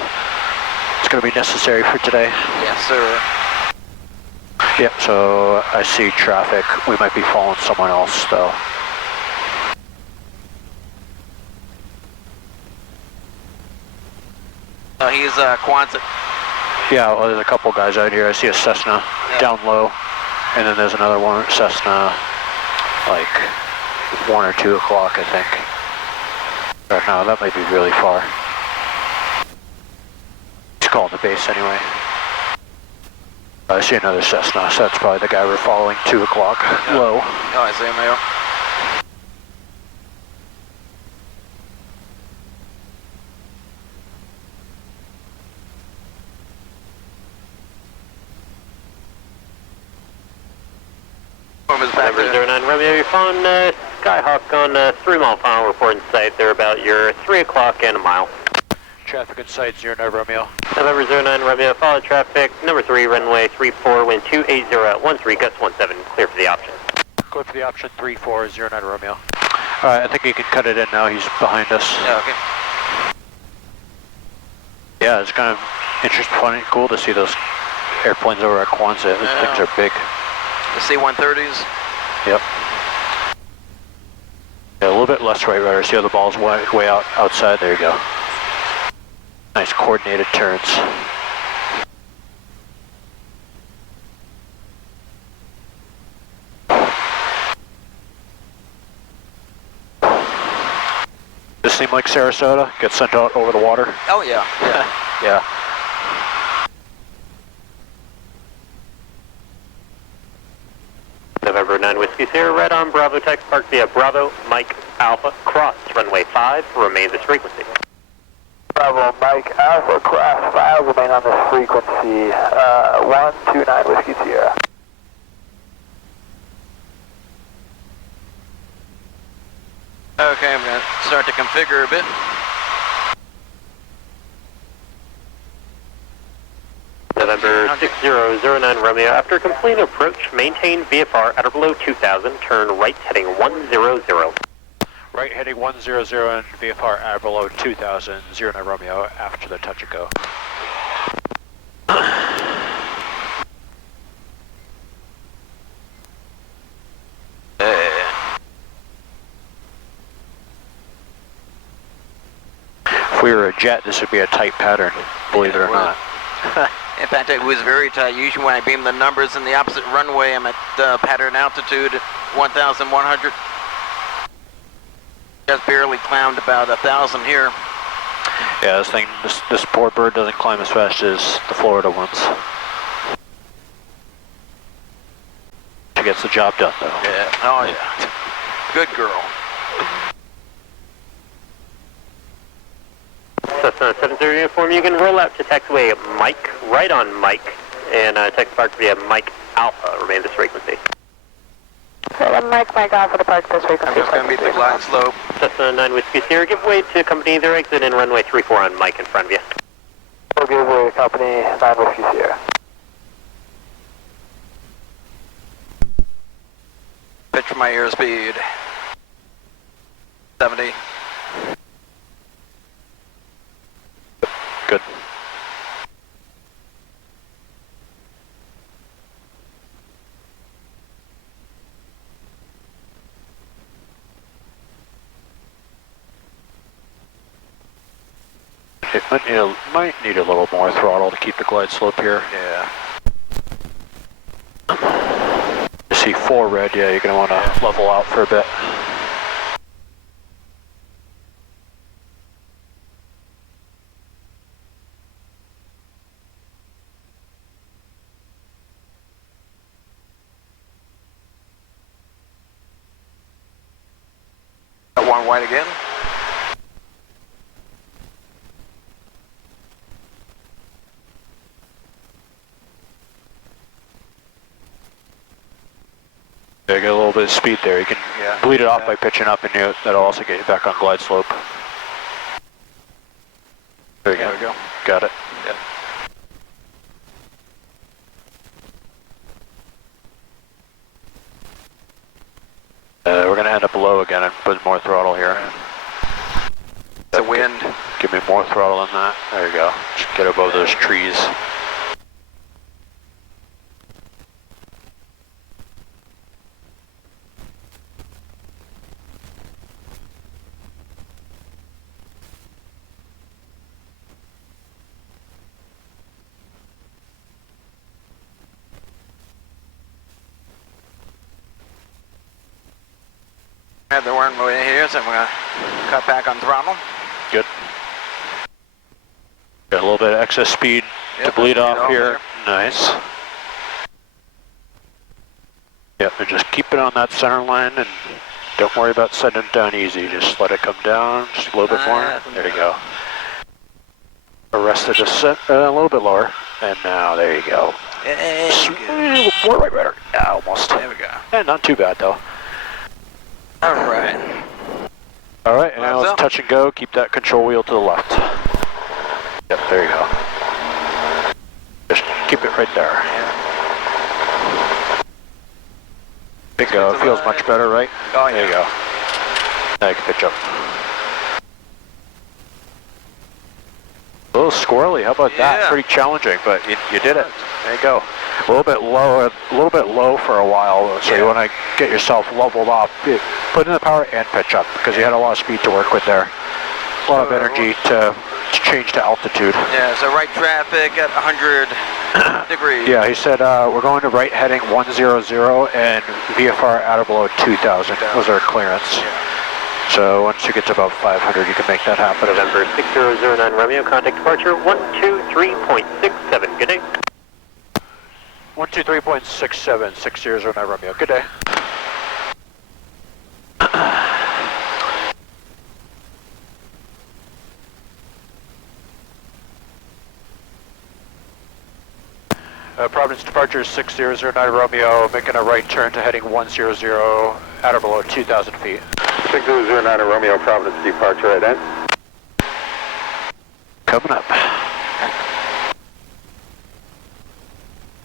It's going to be necessary for today. Yes, sir. Yep. So I see traffic. We might be following someone else though. He's Quonset. Yeah, well, there's a couple guys out here. I see a Cessna down low, and then there's another one, Cessna, like 1 or 2 o'clock, I think. Or no, that might be really far. He's calling the base anyway. I see another Cessna, so that's probably the guy we're following, 2 o'clock, low. Oh, I see him there. November 09 Romeo, you're following Skyhawk on 3 mile final, reporting site. They're about your 3 o'clock and a mile. Traffic in sight, 09 Romeo. November 09 Romeo, follow traffic, number 3, runway 34, wind 280 at 13, gust 17, clear for the option. Clear for the option, 34, 09 Romeo. All right, I think he can cut it in now. He's behind us. Yeah, okay. Yeah, it's kind of interesting, funny, cool to see those airplanes over at Quonset. Those things are big. The C-130s. Yep. Yeah, a little bit less right rudder. See how the ball's way out outside? There you go. Nice coordinated turns. This seem like Sarasota? Get sent out over the water? Oh, yeah. Yeah. Yeah. November 9 Whiskey Sierra, red on Bravo Tech, park via Bravo, Mike, Alpha, cross, runway 5, remain this frequency. Bravo, Mike, Alpha, cross 5, remain on this frequency, 129 Whiskey Sierra. Okay, I'm going to start to configure a bit. November 6009 Romeo. After completing approach, maintain VFR at or below 2000, turn right heading 100. Right heading 100 and VFR at or below 2000, 09 Romeo after the touch and go. If we were a jet, this would be a tight pattern, believe it or not. In fact, it was very tight. Usually when I beam the numbers in the opposite runway, I'm at pattern altitude 1,100. Just barely climbed about 1,000 here. Yeah, this poor bird doesn't climb as fast as the Florida ones. She gets the job done, though. Yeah. Oh, yeah. Good girl. Cessna 70 uniform, you can roll out to taxiway Mike, right on Mike, and taxi park via Mike Alpha, remain this frequency. Mike Alpha depart this frequency. I'm just going to meet the glide slope. Cessna 9 Whiskey Sierra, give way to company either exit in runway 34 on Mike in front of you. We'll give way to company 9 Whiskey Sierra. Pitch my airspeed. 70. Good. It might need a little more throttle to keep the glide slope here. Yeah. You see 4 red, yeah, you're going to want to level out for a bit. Got one white again. Yeah, get a little bit of speed there. You can bleed it off by pitching up, and that'll also get you back on glide slope. There we go. Got it. Yep. We're going to end up low again and put more throttle here. The wind. Give me more throttle than that. There you go. Just get above those trees. Have the runway here, so I'm going to cut back on throttle. Good. Got a little bit of excess speed to bleed off here. Nice. Yep, and just keep it on that center line, and don't worry about setting it down easy. Just let it come down just a little bit more. There you go. Arrest the descent a little bit lower, and now there you go. More right rudder. Yeah, almost. There we go. Not too bad though. Alright. Alright, and now let's touch and go. Keep that control wheel to the left. Yep, there you go. Just keep it right there. Bingo, it feels much better, right? Oh, yeah. There you go. Now you can pitch up. A little squirrely, how about that? Pretty challenging, but you did it. There you go. A little bit low for a while, so you want to get yourself leveled off. Put in the power and pitch up, because you had a lot of speed to work with there. A lot of energy to change to altitude. Yeah, so right traffic at 100 degrees. Yeah, he said we're going to right heading 100 and VFR at or below 2,000 was our clearance. Yeah. So once you get to about 500, you can make that happen. November 6009 Romeo, contact departure 123.67. Good day. 123.67, 6009 Romeo. Good day. Providence departure 6009 Romeo, making a right turn to heading 100 at or below 2,000 feet. 6009 Romeo, Providence departure right end. Coming up.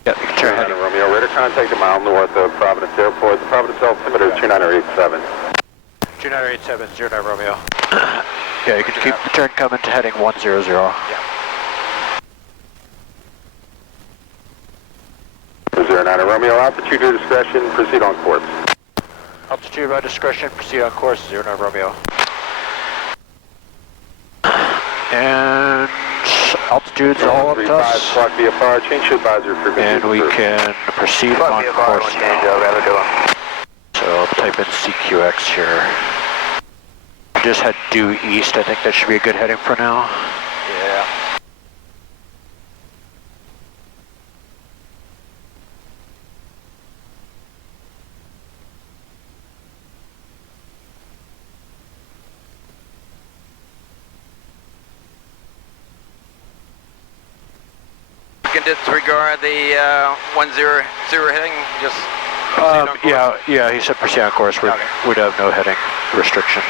Yep, you can turn heading. Romeo, radar contact a mile north of Providence Airport. The Providence altimeter is 2987. 2987, 09 Romeo. Yeah, you can keep the turn coming to heading 100. Yeah. 09 Romeo, altitude your discretion, proceed on course. Altitude by discretion, proceed on course, 09 Romeo. And altitude's all up to us. Squawk VFR, change to advisory frequency. And we can proceed on course now. So I'll type in CQX here. Just head due east, I think that should be a good heading for now. Yeah. You can disregard the 100 heading, just proceed on course. Yeah, he said proceed on course. We'd have no heading restriction.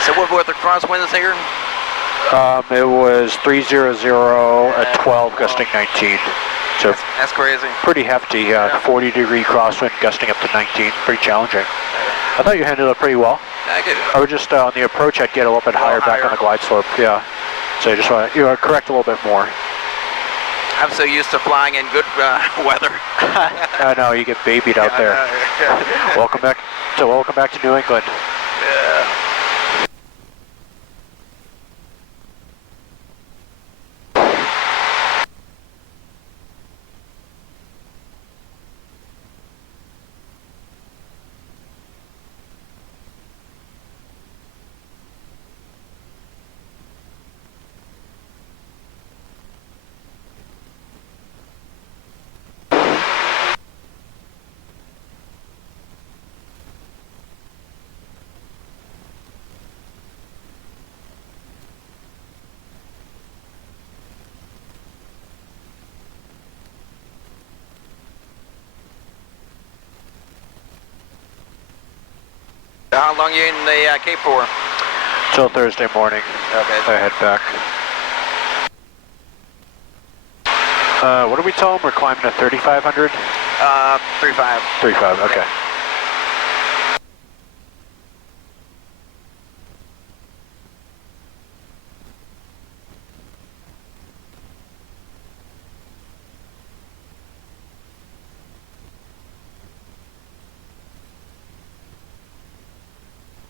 So what were the crosswinds here? It was 300 at 12, gusting 19. So That's crazy. pretty hefty, 40-degree crosswind, gusting up to 19. Pretty challenging. I thought you handled it pretty well. I would just, on the approach, I'd get a little bit higher back on the glide slope, yeah. So I just want to correct a little bit more. I'm so used to flying in good weather. I know, you get babied out there. Welcome back to New England. Yeah. How long are you in the Cape for? Till Thursday morning. Okay. I head back. What do we tell them? We're climbing at 3,500? 35. 35, okay.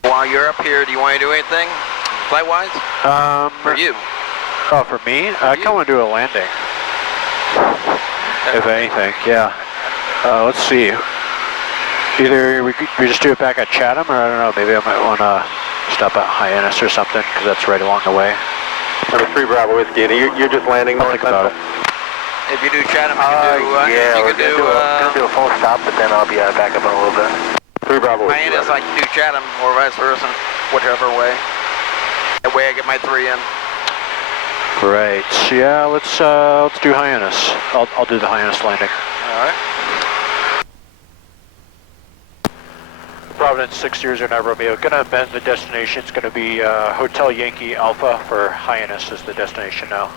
While you're up here, do you want to do anything flight-wise? For you? Oh, for me? I kind of want to do a landing. If anything, yeah. Let's see. Either we just do it back at Chatham, or I don't know, maybe I might want to stop at Hyannis or something, because that's right along the way. Number 3 Bravo Whiskey, you're just landing I'll think about it. If you do Chatham, you can do a full stop, but then I'll be back up in a little bit. 3 Bravo Whiskey. Hyannis, I can do Chatham, or vice versa, whichever way. That way I get my 3 in. Right. Yeah, let's do Hyannis. I'll do the Hyannis landing. All right. Providence 600 Romeo. Gonna bend the destination. It's gonna be Hotel Yankee Alpha for Hyannis is the destination now.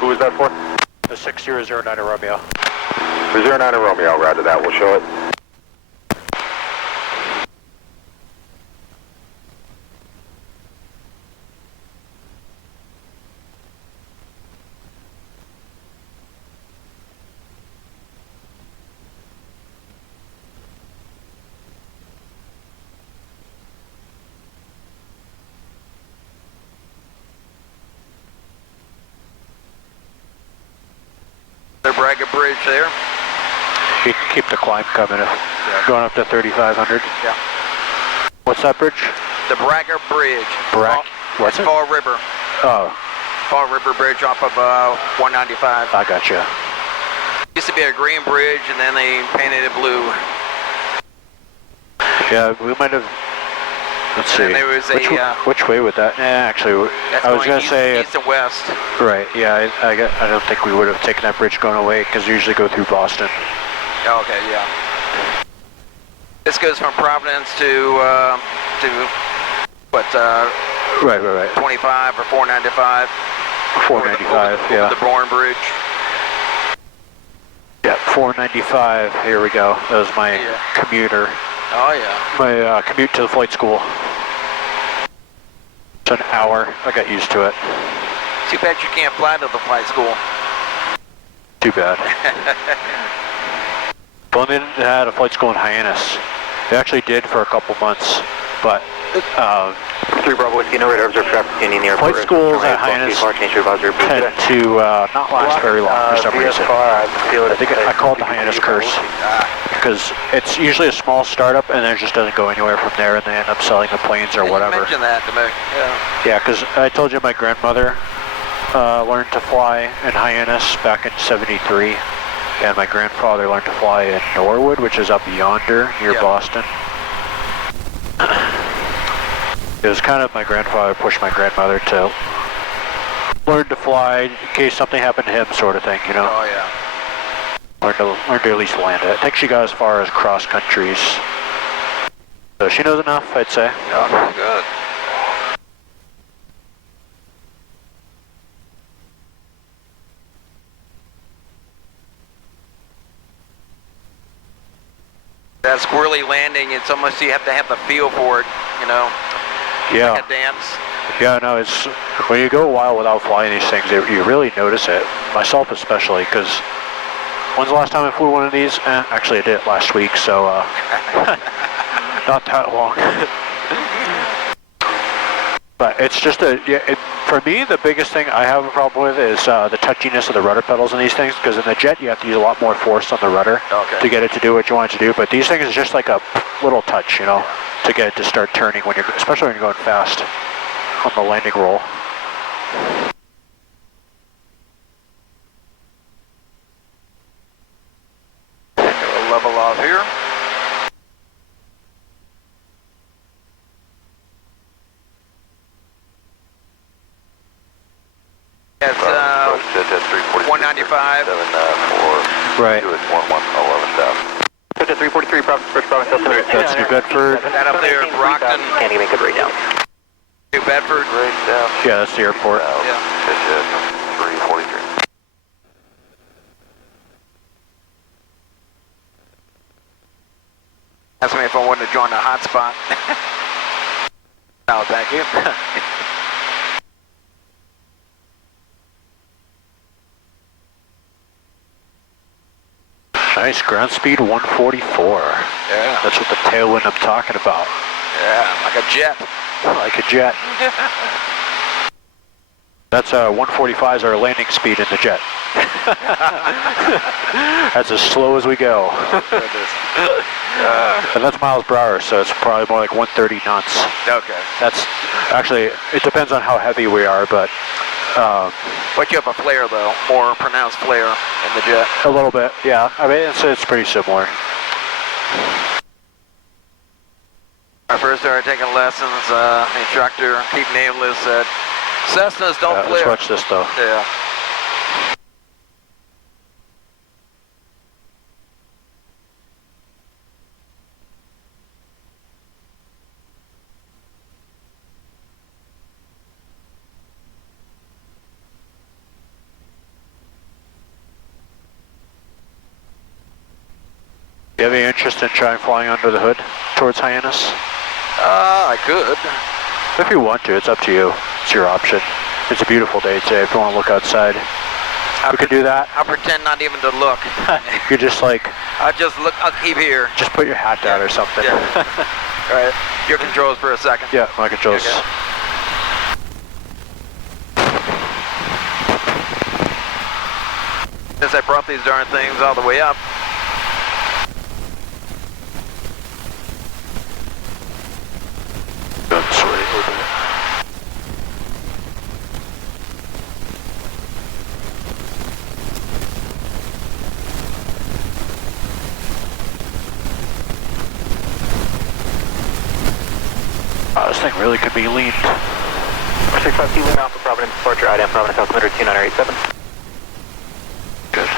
Who is that for? The 600 Romeo. 09 Romeo, roger that, we'll show it. The Braga Bridge there. You can keep the climb coming if going up to 3,500. Yeah. What's that bridge? The Braga Bridge. What's it? Fall River. Oh, Fall River Bridge off of 195. I gotcha. Used to be a green bridge, and then they painted it blue. Yeah, we might have Let's And see. then there was Which way would that? Actually, that's I was going gonna say east and west. right. Yeah, I don't think we would have taken that bridge going away because we usually go through Boston. Oh, okay, yeah. This goes from Providence to what? Right. 25 or 495. 495. Yeah. The Bourne Bridge. Yeah, 495. Here we go. That was my commuter. Oh yeah. My commute to the flight school. It's an hour. I got used to it. Too bad you can't fly to the flight school. Too bad. Well, they had a flight school in Hyannis. They actually did for a couple months, but 3 Bravo Whiskey, no radar observed traffic in the airport. flight schools at Hyannis tend to not last very long for some reason. I think I call it the Hyannis curse, because it's usually a small startup and then it just doesn't go anywhere from there, and they end up selling the planes or whatever. You mentioned that to me. Yeah. Yeah, because I told you my grandmother learned to fly in Hyannis back in '73. And my grandfather learned to fly in Norwood, which is up yonder near Boston. It was kind of my grandfather pushed my grandmother to learn to fly in case something happened to him, sort of thing, you know. Oh yeah. Learn to at least land it. I think she got as far as cross countries, so she knows enough, I'd say. Oh, good. That squirrely landing, it's almost, you have to have the feel for it, you know? Yeah. Like a dance. Yeah, no, it's, when you go a while without flying these things, you really notice it. Myself especially, because when's the last time I flew one of these? Actually, I did it last week, so not that long. But it's just for me, the biggest thing I have a problem with is the touchiness of the rudder pedals in these things, because in the jet you have to use a lot more force on the rudder to get it to do what you want it to do, but these things is just like a little touch, you know, to get it to start turning, especially when you're going fast on the landing roll. We'll level off here. It's 195. Right. 11 down. 343, Providence, That's New Bedford. That up there, Brockton. Can't even get right down. New Bedford. Right down. Yeah, that's the airport. Yeah. 343. Ask me if I wanted to join the hotspot. No, thank you. Nice, ground speed 144. Yeah. That's what the tailwind I'm talking about. Yeah, like a jet. Like a jet. That's 145 is our landing speed in the jet. That's as slow as we go. And that's miles per hour, so it's probably more like 130 knots. Okay. That's actually, it depends on how heavy we are, but But you have a flare though, more pronounced flare in the jet. a little bit, yeah. I mean, it's pretty similar. I first started taking lessons, the instructor, keep nameless, said, Cessnas don't flare. Let's watch this though. Yeah. Do you have any interest in trying flying under the hood towards Hyannis? I could. If you want to, it's up to you. It's your option. It's a beautiful day today if you want to look outside. We could do that. I'll pretend not even to look. You're just like... I'll just look, I'll keep here. Just put your hat down or something. Yeah. All right, your controls for a second. Yeah, my controls. Okay. Since I brought these darn things all the way up. That's right. really could be leaned. 65 Lima Alpha Providence, departure IDM Providence, altimeter 2987. Good.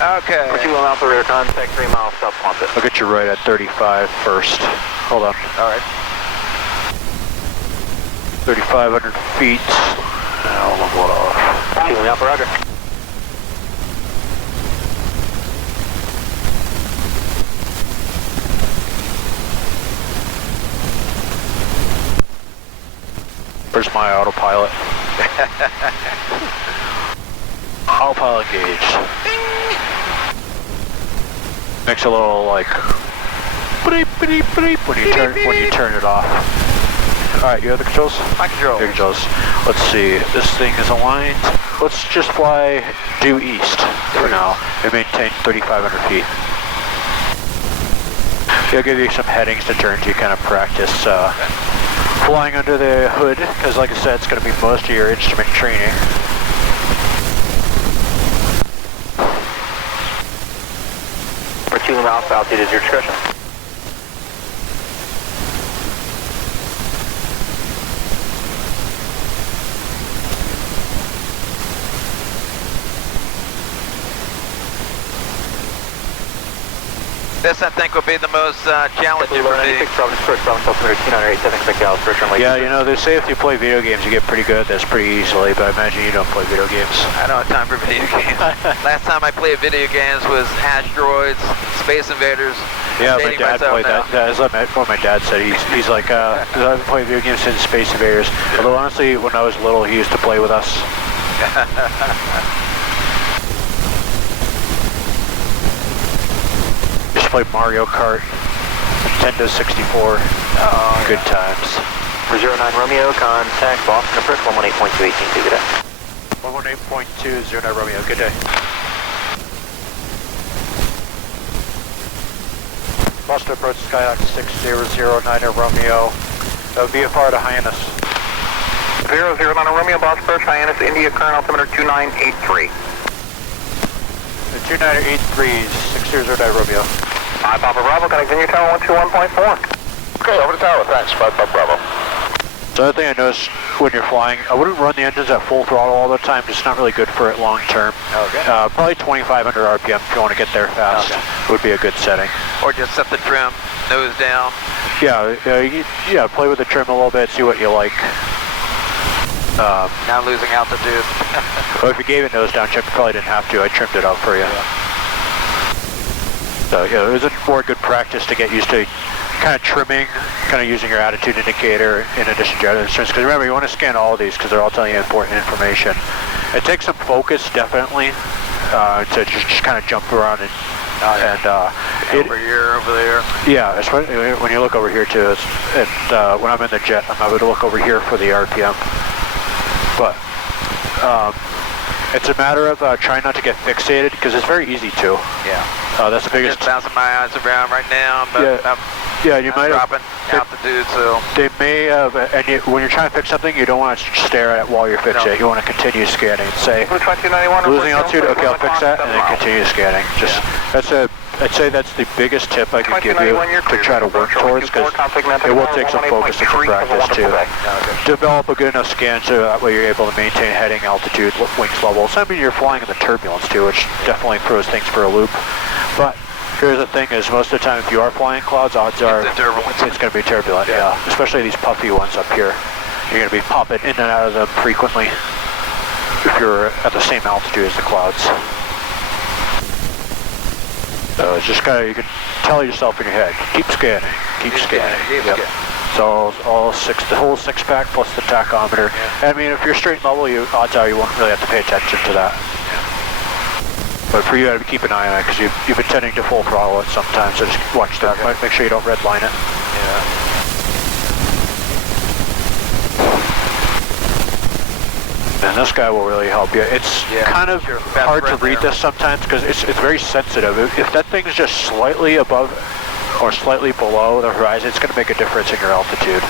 Okay. 42 Lima Alpha, radar contact 3 miles south Quonset. I'll get you right at 35 first. Hold on. All right. 3,500 feet. Now we'll level it off. 42 Lima Alpha, roger. Where's my autopilot? Autopilot gauge. Makes a little like beep, beep, beep when you turn it off. Alright, you have the controls? My controls. Your controls. Let's see. This thing is aligned. Let's just fly due east for now and maintain 3,500 feet. I'll give you some headings to turn to kind of practice flying under the hood, because like I said, it's going to be most of your instrument training. For 2 Lima Alpha, altitude is your discretion. This, I think, will be the most challenging for me. Providence, first Providence, altimeter 2987, expect Dallas, first runway. Yeah, you know, they say if you play video games, you get pretty good at this pretty easily, but I imagine you don't play video games. I don't have time for video games. Last time I played video games was Asteroids, Space Invaders. Yeah, my dad played that. That's what my dad said. He's like, I've been playing video games since Space Invaders. Although honestly, when I was little, he used to play with us. Just played Mario Kart, Nintendo 64. Oh, good times. For 09 Romeo, contact Boston approach 118.218, good day. 118.2, 09 Romeo, good day. Boston approach Skyhawk 6009 Romeo. VFR to Hyannis. 009 Romeo, Boston approach Hyannis, India, current altimeter 2983. The 2983 is 6009 Romeo. 5 Papa Bravo, connecting your tower 121.4. Okay, over to tower, thanks. 5 Bravo. The other thing I noticed when you're flying, I wouldn't run the engines at full throttle all the time. It's not really good for it long term. Okay. Probably 2,500 RPM if you want to get there fast. Okay. Would be a good setting. Or just set the trim, nose down. Yeah, play with the trim a little bit, see what you like. Now losing altitude. Well, if you gave it nose down trim, you probably didn't have to. I trimmed it up for you. Yeah. So yeah, it was a more good practice to get used to kind of trimming, kind of using your attitude indicator in addition to your other instruments. Because remember, you want to scan all of these because they're all telling you important information. It takes some focus, definitely, to just kind of jump around and over here, over there. Yeah, especially when you look over here too. When I'm in the jet, I'm able to look over here for the RPM. But it's a matter of trying not to get fixated because it's very easy to. Yeah. That's the biggest. Just bouncing my eyes around right now. Yeah, you might have dropping altitude, so they may have. And when you're trying to fix something, you don't want to stare at it while you're fixing it. You want to continue scanning. Say losing altitude. Okay, I'll fix that, and then continue scanning. Just I'd say that's the biggest tip I could give you to try to work towards, because it will take some focus and some practice to develop a good enough scan so that way you're able to maintain heading, altitude, wings levels. I mean, you're flying in the turbulence too, which definitely throws things for a loop. But here's the thing is, most of the time if you are flying clouds, odds are it's going to be turbulent, yeah. Especially these puffy ones up here. You're going to be popping in and out of them frequently if you're at the same altitude as the clouds. So it's just kind of, you can tell yourself in your head, keep scanning, keep scanning. Yep. So the whole 6-pack plus the tachometer. Yeah. I mean, if you're straight level, odds are you won't really have to pay attention to that. Yeah. But for you, I'd keep an eye on it because you've been tending to full throttle it sometimes. So just watch that. Okay. Make sure you don't redline it. Yeah. And this guy will really help you. It's kind of hard to read this sometimes because it's very sensitive. If that thing's just slightly above or slightly below the horizon, it's going to make a difference in your altitude.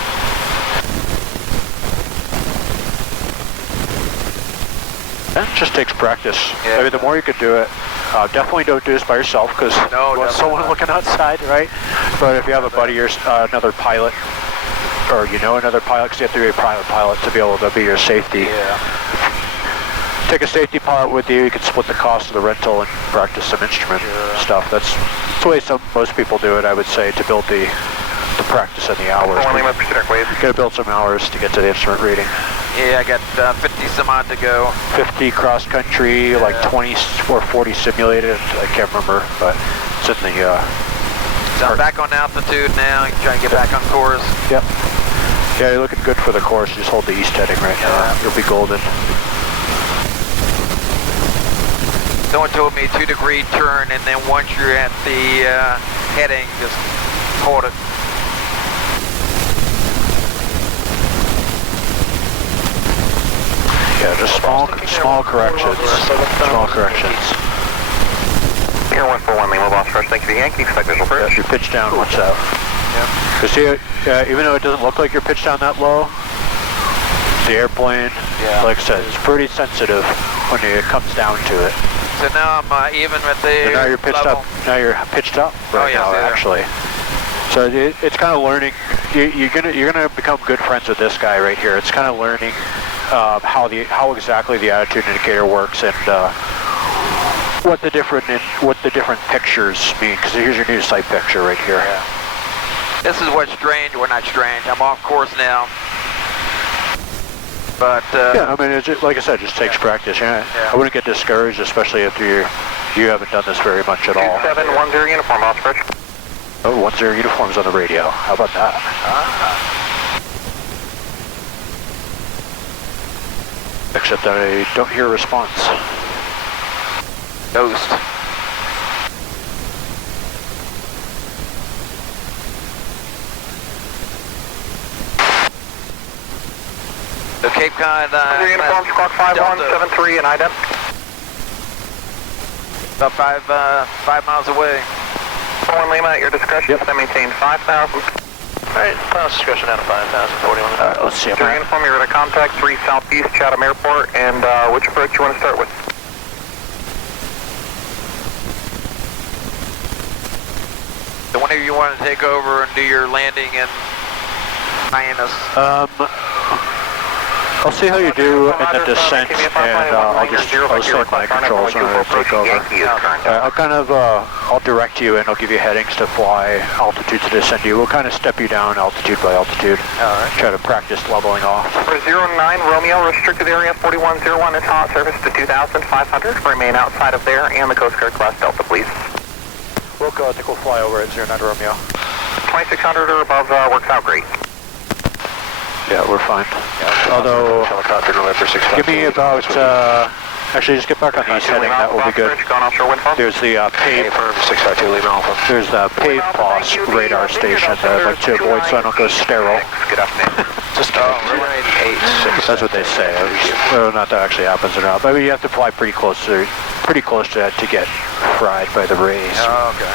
It just takes practice. Yeah. I mean, the more you can do it, definitely don't do this by yourself because you want someone looking outside, right? But if you have a buddy or another pilot, or you know another pilot, because you have to be a private pilot to be able to be your safety. Yeah. Take a safety pilot with you. You can split the cost of the rental and practice some instrument stuff. That's the way most people do it, I would say, to build the practice and the hours. You got to build some hours to get to the instrument reading. Yeah, I got 50 some odd to go. 50 cross country, like 20 or 40 simulated. I can't remember, but it's in the. So I'm back on altitude now. Trying to get back on course. Yep. Yeah, you're looking good for the course. Just hold the east heading right now. You'll be golden. Someone told me 2-degree turn, and then once you're at the heading, just hold it. Yeah, just small corrections. Small corrections. Here, 141 Lima, boss rush, thank you, Yankee, expect visual bridge. Yeah, you pitch down, watch out. Yeah. You see, even though it doesn't look like you're pitched down that low, the airplane, like I said, it's pretty sensitive when it comes down to it. So now I'm even with the and now you're pitched level. up. Now you're pitched up right now, actually. So it's kind of learning. You're gonna become good friends with this guy right here. It's kind of learning how exactly the attitude indicator works and what the different pictures mean. Because here's your new sight picture right here. Yeah. This is what's strange. Well, not strange. I'm off course now. But yeah, I mean, like I said, it just takes practice. Yeah. I wouldn't get discouraged, especially if you haven't done this very much at all. 2710 uniform, boss rush. Oh, 10 uniforms on the radio. How about that? Except that I don't hear a response. Ghost. So Cape Cod, uniforms, clock 5173 and ident. About 5 miles away. 41 Lima, at your discretion, I maintain 5,000. Alright, final discretion down to 5,000, 41. Let's see. Your uniform, you're at a contact 3 Southeast Chatham Airport, and which approach you want to start with? So whenever you want to take over and do your landing in Hyannis. I'll see how you do in the descent, and I'll set my controls when I take over. I'll direct you, and I'll give you headings to fly, altitude to descend you. We'll kind of step you down altitude by altitude. Try to practice leveling off. For 09 Romeo, restricted area 4101 is hot service to 2,500. Remain outside of there and the Coast Guard class Delta, please. We'll go. I think we'll fly over at 09 Romeo. 2600 or above works out great. Yeah, we're fine. Although, give me about, actually just get back on the east heading, that will be good. There's the pave boss radar station that I'd like to avoid so I don't go sterile. Just That's what they say. I don't know if that actually happens or not. But I mean, you have to fly pretty close to that to get fried by the rays. Oh, okay.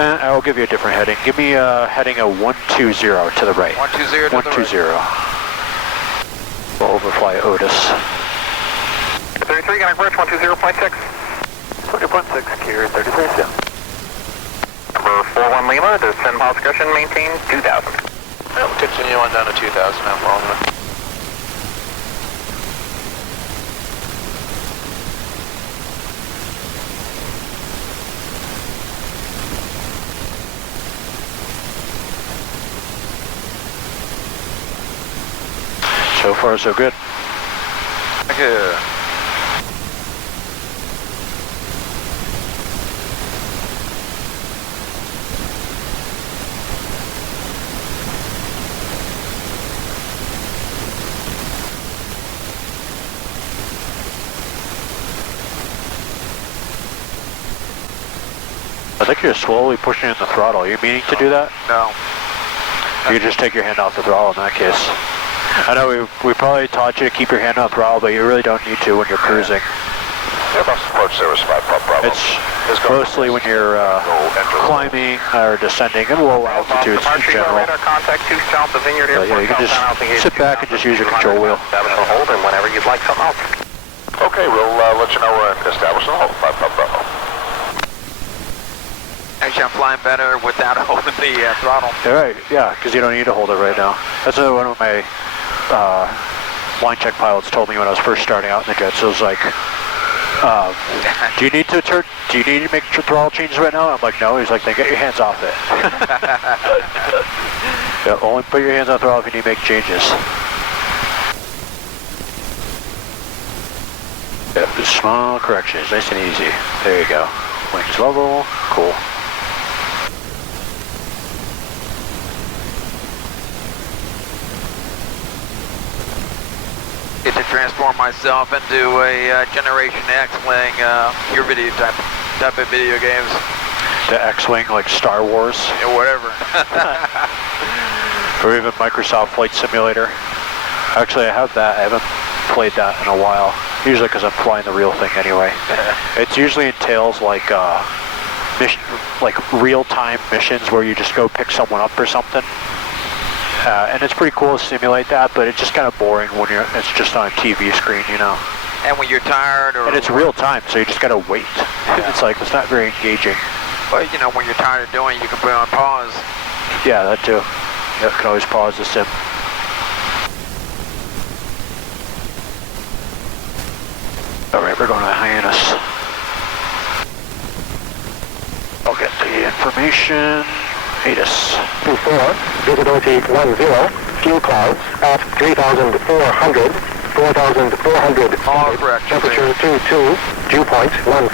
I will give you a different heading. Give me a heading of 120 to the right. 120 to 120. We'll overfly Otis. 33, gonna approach 120.6. 20.6, Kier 33. Number 41 Lima, descend mile discretion, maintain 2,000. We'll continue on down to 2,000 now for all minutes. So far, so good. Good. I think you're slowly pushing in the throttle. Are you meaning to do that? No. You can just take your hand off the throttle in that case. I know we probably taught you to keep your hand on the throttle, but you really don't need to when you're cruising. Airbus approach service 5 Bravo. It's mostly when you're climbing or descending at low altitudes in general. Contact 2 south of Vineyard Airport. Yeah, you can just sit back and just use your control wheel. Hold and whenever you'd like something else. Okay, we'll let you know we're establishing the hold. 5 Bravo. Actually, I'm flying better without holding the throttle. Right, yeah, because you don't need to hold it right now. That's what one of my line check pilots told me when I was first starting out in the jet. So it was like, do you need to make throttle changes right now? I'm like, no. He's like, then get your hands off it. Yeah, only put your hands on the throttle if you need to make changes. Yeah, small corrections, nice and easy. There you go. Wings level, cool. Get to transform myself into a Generation X-Wing, your video type of video games. The X-Wing, like Star Wars. Yeah, whatever. Or even Microsoft Flight Simulator. Actually, I have that. I haven't played that in a while. Usually because I'm flying the real thing anyway. It usually entails like real-time missions where you just go pick someone up or something. And it's pretty cool to simulate that, but it's just kind of boring when it's just on a TV screen, you know. And when you're tired, or and it's real time, so you just gotta wait. Yeah. It's like it's not very engaging. Well, you know, when you're tired of doing it, you can put it on pause. Yeah, that too. You can always pause the sim. All right, we're going to Hyannis. I'll get the information. ATIS. 24, visibility 10, fuel clouds at 3,400, 4,400 All correct. Temperature 22, dew point 14,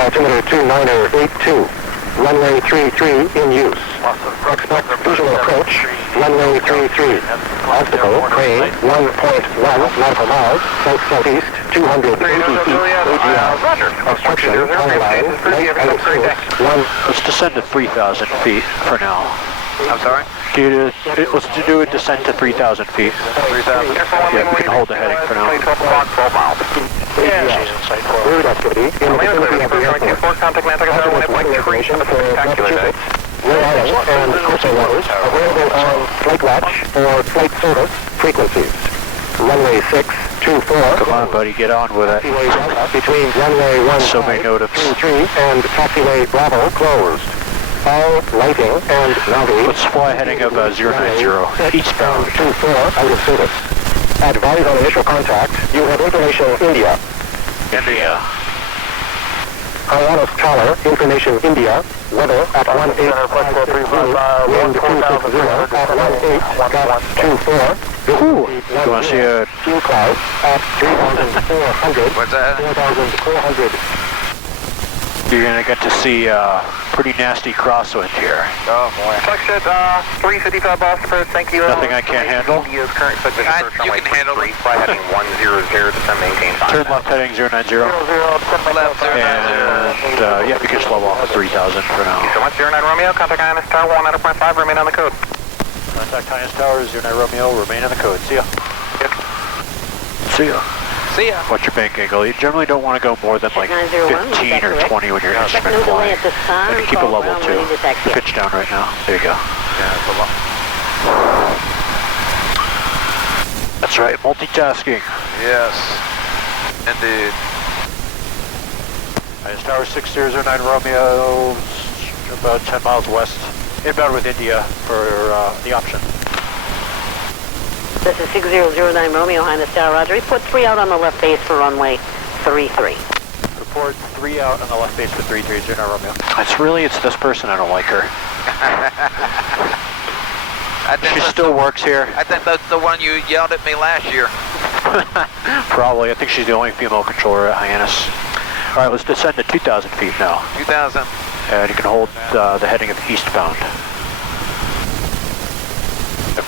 altimeter 2982, runway 33 in use. Expect visual approach, runway 33. Obstacle, crane 1.1 nautical miles, south-southeast, 280 feet, AGL. Obstruction, analyze, light out source, 1. Let's descend to 3,000 feet for now. I'm sorry? Let's do a descent to 3,000 feet. 3,000. Yeah, we can hold the heading for now. Route activity in the vicinity of the airport. Positive information for Massachusetts, Rhode Island, and coastal waters available on Flight Watch or Flight Service frequencies. Runway 624. Come on, buddy, get on with it. Taxiway Delta between runway 23 and taxiway Bravo closed. All lighting and navi. Let's fly heading of 090, eastbound. 24 out of service. Advise on initial contact. You have information India. India. Hyannis Tower, information India. Weather at 18, wind 260 at 18, gust 24. Ooh, you want to see a... Fuel clouds at 3,400. What's that? 4,400. You're going to get to see pretty nasty crosswind here. Oh, boy. Flexjet, 355 Boston first, thank you. Nothing I can't handle? India's current You can handle it. fly heading 100, descend maintain 5. Turn left heading 090. Left, 090. And, yeah, you can just level off at 3,000 for now. So much, 09 Romeo, contact Hyannis Tower 1.5, remain on the code. Contact Hyannis Tower, 09 Romeo, remain on the code. See ya. Yep. See ya. See ya. Watch your bank angle. You generally don't want to go more than like 15 or 20 when you're instrument flying. If you keep a level 2. Pitch down right now. There you go. Yeah, it's a lot. That's right, multitasking. Yes, indeed. Hyannis Tower 6009 Romeo, about 10 miles west. Inbound with India for the option. This is 6009 Romeo, Hyannis Tower, roger. Report 3 out on the left base for runway 33. Report 3 out on the left base for 33, 09 Romeo. It's this person, I don't like her. She still works here. I think that's the one you yelled at me last year. Probably, I think she's the only female controller at Hyannis. Alright, let's descend to 2,000 feet now. 2,000. And you can hold the heading of eastbound.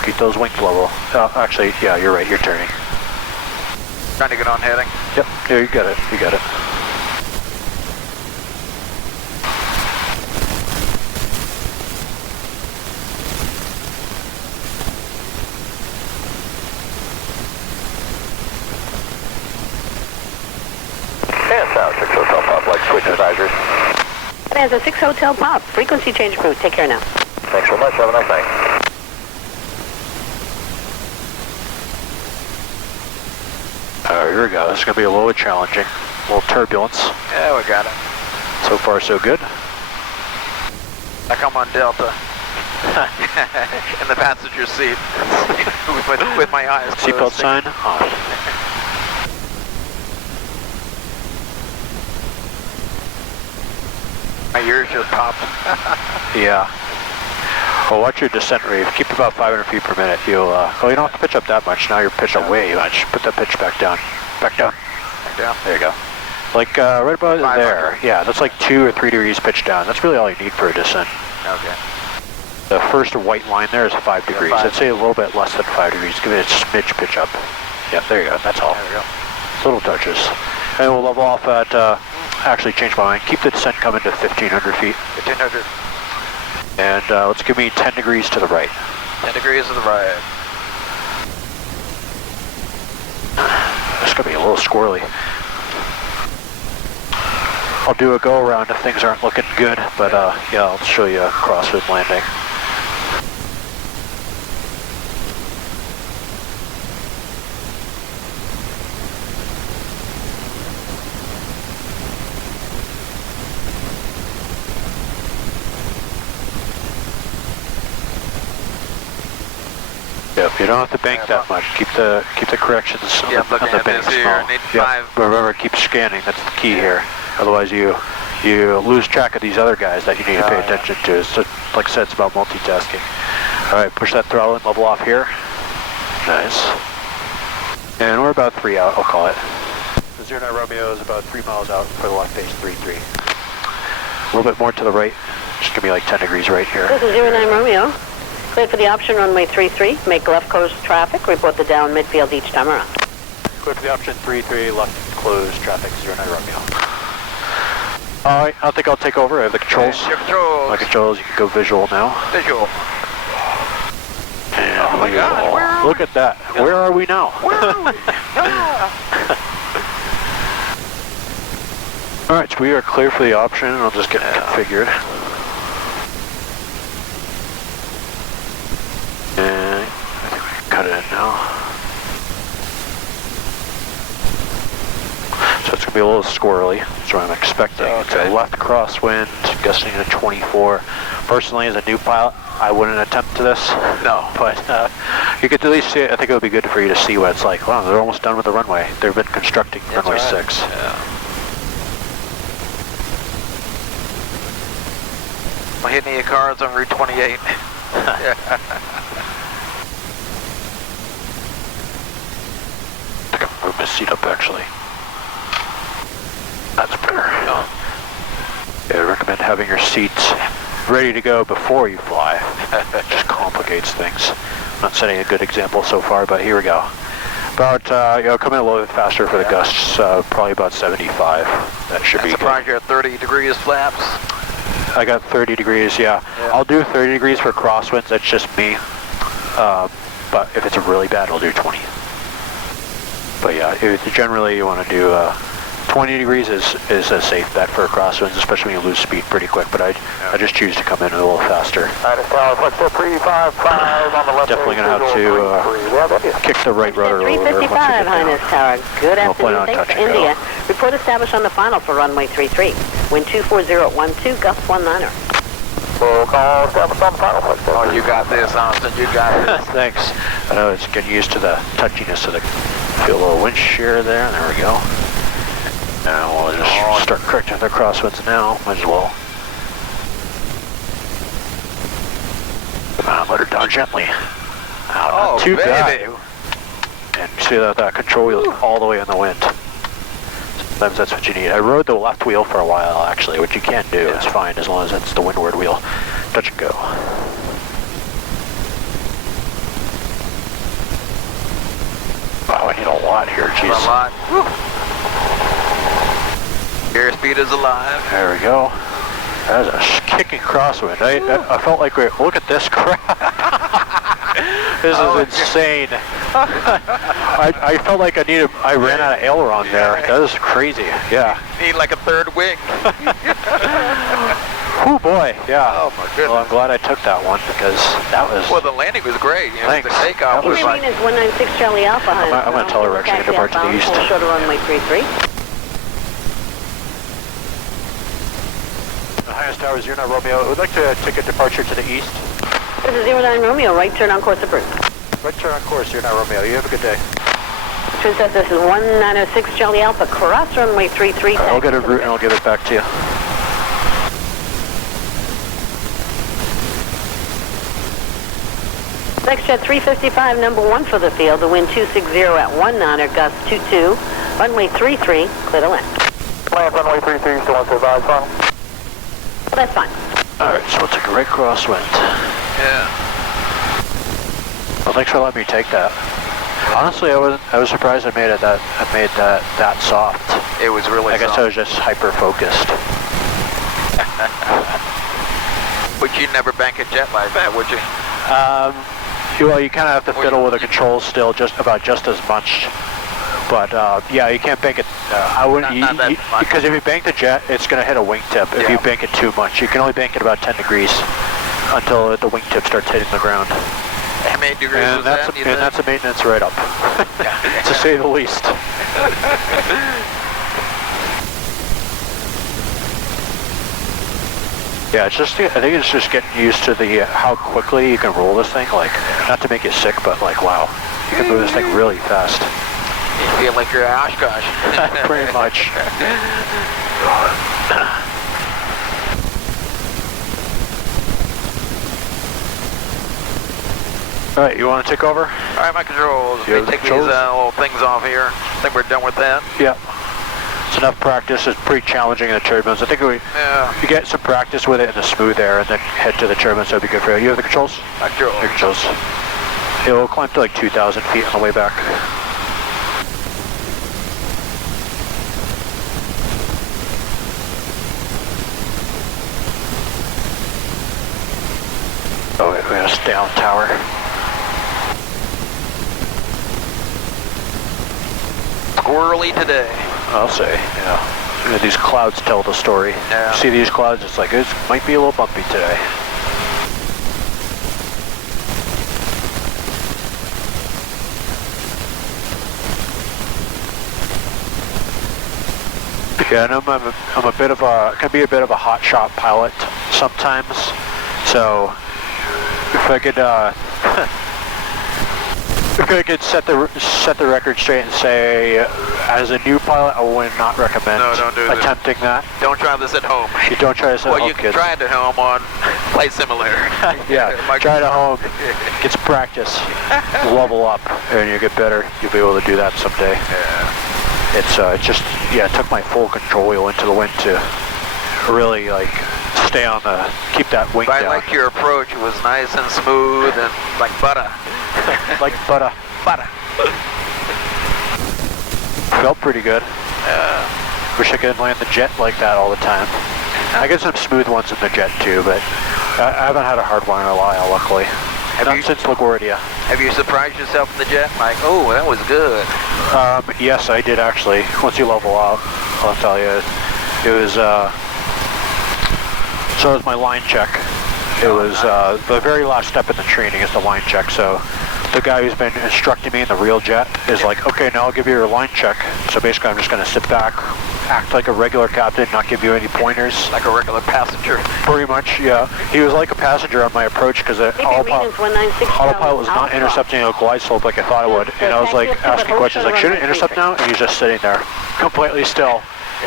Keep those wings level. Actually, yeah, you're right, you're turning. Trying to get on heading. Yep, yeah, you got it, you got it. South 6 Hotel Pop, like switch advisory. There's a 6 Hotel Pop, frequency change crew, take care now. Thanks so much, have a nice night. Here we go. This is going to be a little challenging. A little turbulence. Yeah, we got it. So far, so good. Like I'm on Delta. In the passenger seat. with my eyes closed. Seatbelt sign on. My ears just popped. Yeah. Well, watch your descent rate. Keep about 500 feet per minute. You'll, you don't have to pitch up that much. Now you're pitched up way much. Put that pitch back down. Back down. Back down. There you go. Like, right about there. Yeah, that's like 2 or 3 degrees pitch down. That's really all you need for a descent. Okay. The first white line there is 5 degrees. I'd say a little bit less than 5 degrees. Give it a smidge pitch up. Yep, there you go. That's all. There we go. Little touches. And we'll level off at, actually change my mind. Keep the descent coming to 1,500 feet. 1,500. And let's give me 10 degrees to the right. 10 degrees to the right. It's going to be a little squirrely. I'll do a go around if things aren't looking good, but yeah, I'll show you a Crosswind landing. Yep, you don't have to bank that much. Keep the corrections on the bank small. Yep. Remember, keep scanning. That's the key here. Otherwise, you lose track of these other guys that you need to pay attention to. So, like I said, it's about multitasking. All right, push that throttle and level off here. Nice. And we're about 3 out, I'll call it. The 09 Romeo is about 3 miles out for the left base 33. A little bit more to the right. Just gonna be like 10 degrees right here. This is 09 Romeo. Clear for the option runway 33. Make left coast traffic. Report the down midfield each time around. Clear for the option 33, left close traffic 09 Romeo. Alright, I think I'll take over. I have the controls. Your controls. My controls, you can go visual now. Visual. And oh my God, where are look at that. Where are we now? Where are we? Alright, so we are clear for the option. I'll just get it configured. And I think we can cut it in now. So it's going to be a little squirrely. That's what I'm expecting. Okay. It's a left crosswind, gusting to 24. Personally, as a new pilot, I wouldn't attempt this. No. But you could at least see it. I think it would be good for you to see what it's like. Wow, they're almost done with the runway. They've been constructing runway 6. Yeah. I'm hitting your cars on Route 28. I think I'll move my seat up actually. That's better. Yeah, I recommend having your seats ready to go before you fly. It just complicates things. I'm not setting a good example so far, but here we go. About, come in a little bit faster for the gusts, probably about 75. That should be good. Surprised you're at 30 degrees flaps. I got 30 degrees, yeah. I'll do 30 degrees for crosswinds, that's just me. But if it's really bad, I'll do 20. But yeah, generally you want to do 20 degrees is a safe bet for crosswinds, especially when you lose speed pretty quick, but I just choose to come in a little faster. Definitely going to have to kick the right rudder over. 355, Highness Tower. Good afternoon. Thanks for India. Report established on the final for runway 33. Wind 24012, gust 19er. We'll call establish on the final. Oh, you got this, Austin. You got this. Thanks. I know it's getting used to the touchiness of the, feel a little wind shear there. There we go. Now we'll just start correcting the crosswinds now. Might as well. Come on, let her down gently. Now, not too bad. And you see that control wheel is all the way in the wind. Sometimes that's what you need. I rode the left wheel for a while actually, which you can do. It's fine as long as it's the windward wheel. Touch and go. Wow, I need a lot here, jeez. A lot. Airspeed is alive. There we go. That was a kicking crosswind. I felt like look at this crap. This is insane. I felt like I ran out of aileron there. That was crazy. Yeah. Need like a third wing. Oh boy, yeah. Oh my goodness. Well, I'm glad I took that one because that was... Well, the landing was great. You know, Thanks. the takeoff was like... Maintenance 196 Charlie Alpha. I'm going to tell her we're actually going to depart to the east. Shorter runway 33. The highest tower is 09 Romeo. We'd like to take a departure to the east. This is 09 Romeo, right turn on course approved. Right turn on course, 09 Romeo. You have a good day. Princess, this is 1906 Charlie Alpha, cross runway 33. I'll get a route and I'll give it back to you. NextJet 355, number 1 for the field. The wind 260 at 19er, gust 22. Runway 33, clear to land. Land runway 33, still wants to advise final. Well, that's fine. Alright, so we'll take a right crosswind. Yeah. Well, thanks for letting me take that. Honestly, I was surprised I made that soft. It was really I guess soft. I was just hyper focused. But you'd never bank a jet like that, would you? Well, you kind of have to fiddle with the controls still, just as much. But yeah, you can't bank it. I wouldn't, not that much. because if you bank the jet, it's going to hit a wingtip. If you bank it too much, you can only bank it about 10 degrees until the wingtip starts hitting the ground. How many degrees And was that's that? and that's a maintenance write-up, to say the least. Yeah, it's just, I think it's just getting used to the how quickly you can roll this thing. Like, not to make you sick, but like, wow, you can move this thing really fast. You feel like you're Oshkosh. Pretty much. All right, you want to take over? All right, my controls. You Let have me take controls? these little things off here. I think we're done with that. Yeah. It's enough practice. It's pretty challenging in the turbulence. I think you get some practice with it in the smooth air and then head to the turbulence. That'd be good for you. You have the controls? Controls. Your controls. It will climb to like 2,000 feet on the way back. Oh wait, we got a down tower. Squirrely today. I'll say, yeah. You know, these clouds tell the story. Yeah. See these clouds? It's like, it might be a little bumpy today. Yeah, and I'm a bit of a, can be a bit of a hot shot pilot sometimes. So if I could, if I could set the record straight and say, as a new pilot, I would not recommend attempting that. Don't try this at home. You don't try this at home, Well, you can kids. try it at home on Flight Simulator. Yeah, try it at home. Get some practice. Level up, and you get better. You'll be able to do that someday. Yeah. It's just, yeah, it took my full control wheel into the wind to really like stay on the, keep that wing I down. like your approach. It was nice and smooth and like butter. Like butter. Butter. Felt pretty good. Wish I could land the jet like that all the time. I get some smooth ones in the jet too, but I haven't had a hard one in a while, luckily. Not since LaGuardia. Have you surprised yourself in the jet? Like, oh, that was good. Yes, I did actually. Once you level out, I'll tell you. It was, so it was my line check. It was the very last step in the training is the line check. So the guy who's been instructing me in the real jet is like, okay, now I'll give you your line check. So basically I'm just going to sit back, act like a regular captain, not give you any pointers. Like a regular passenger. Pretty much, yeah. He was like a passenger on my approach because autopilot was not intercepting a glide slope like I thought it would. And I was like asking questions like, should it intercept now? And he's just sitting there, completely still.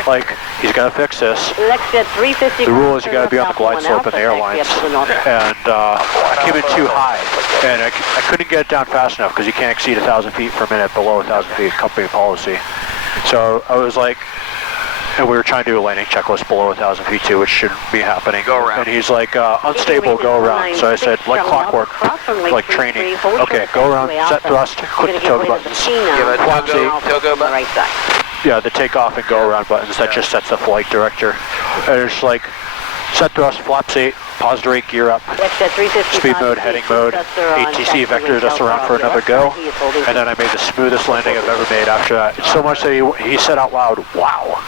Like, he's got to fix this. The rule is you got to be on the glide slope in the airlines. And I came in too high. And I couldn't get it down fast enough because you can't exceed 1,000 feet per minute below 1,000 feet, company policy. So I was like, and we were trying to do a landing checklist below 1,000 feet too, which shouldn't be happening. Go around. And he's like, unstable, go around. So I said, like clockwork, like training. Okay, go around, set thrust, click the toga buttons. Give it toga button. Right side. Yeah, the takeoff and go around buttons, that just sets the flight director. And it's like, Set thrust, flaps 8, pause rate, gear up. Speed mode, heading mode, ATC vectors us around for another go. And then I made the smoothest landing I've ever made after that. It's so much that he said out loud, wow.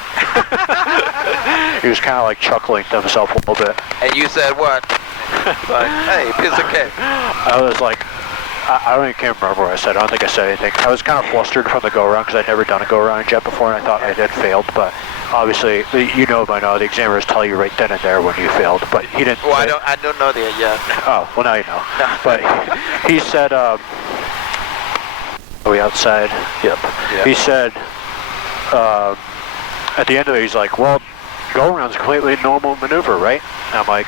He was kind of like chuckling to himself a little bit. And you said what? Like, hey, piece of cake. I was like, I don't even can't remember what I said. I don't think I said anything. I was kind of flustered from the go-around because I'd never done a go-around in jet before, and I thought I had failed. But obviously, you know by now, the examiners tell you right then and there when you failed. But he didn't. Well, I don't know that yet. Oh, well now you know. But he said, are we outside? Yep. Yeah. He said, at the end of it, he's like, well, go-around's a completely normal maneuver, right? And I'm like,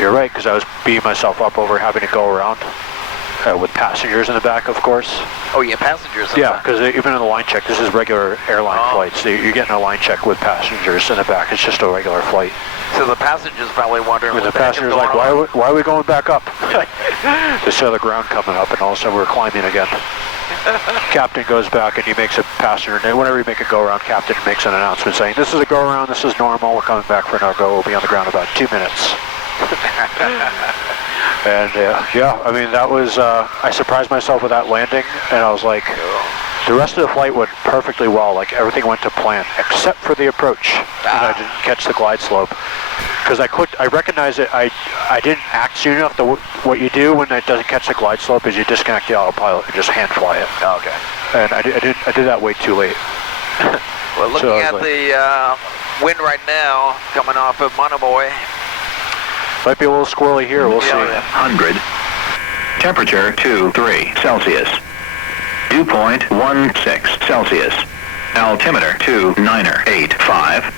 you're right, because I was beating myself up over having to go around. With passengers in the back, of course. Oh, yeah, passengers. Yeah, because even in the line check, this is regular airline flights. So you're getting a line check with passengers in the back. It's just a regular flight. So the passengers probably wondering. And the passengers like, why are we going back up? They saw the ground coming up, and all of a sudden we're climbing again. Captain goes back and he makes a passenger. And whenever you make a go around, captain makes an announcement saying, "This is a go around. This is normal. We're coming back for another go. We'll be on the ground in about 2 minutes." And yeah, I mean, that was, I surprised myself with that landing, and I was like, the rest of the flight went perfectly well, like everything went to plan, except for the approach, and I didn't catch the glide slope. Because I recognized it, I didn't act soon enough. What you do when it doesn't catch the glide slope is you disconnect the autopilot and just hand fly it. Oh, okay. And I did that way too late. Well, looking at the wind right now, coming off of Monomoy. Might be a little squirrely here, we'll see. 100. Temperature 23 Celsius. Dew point 16 Celsius. Altimeter 2985.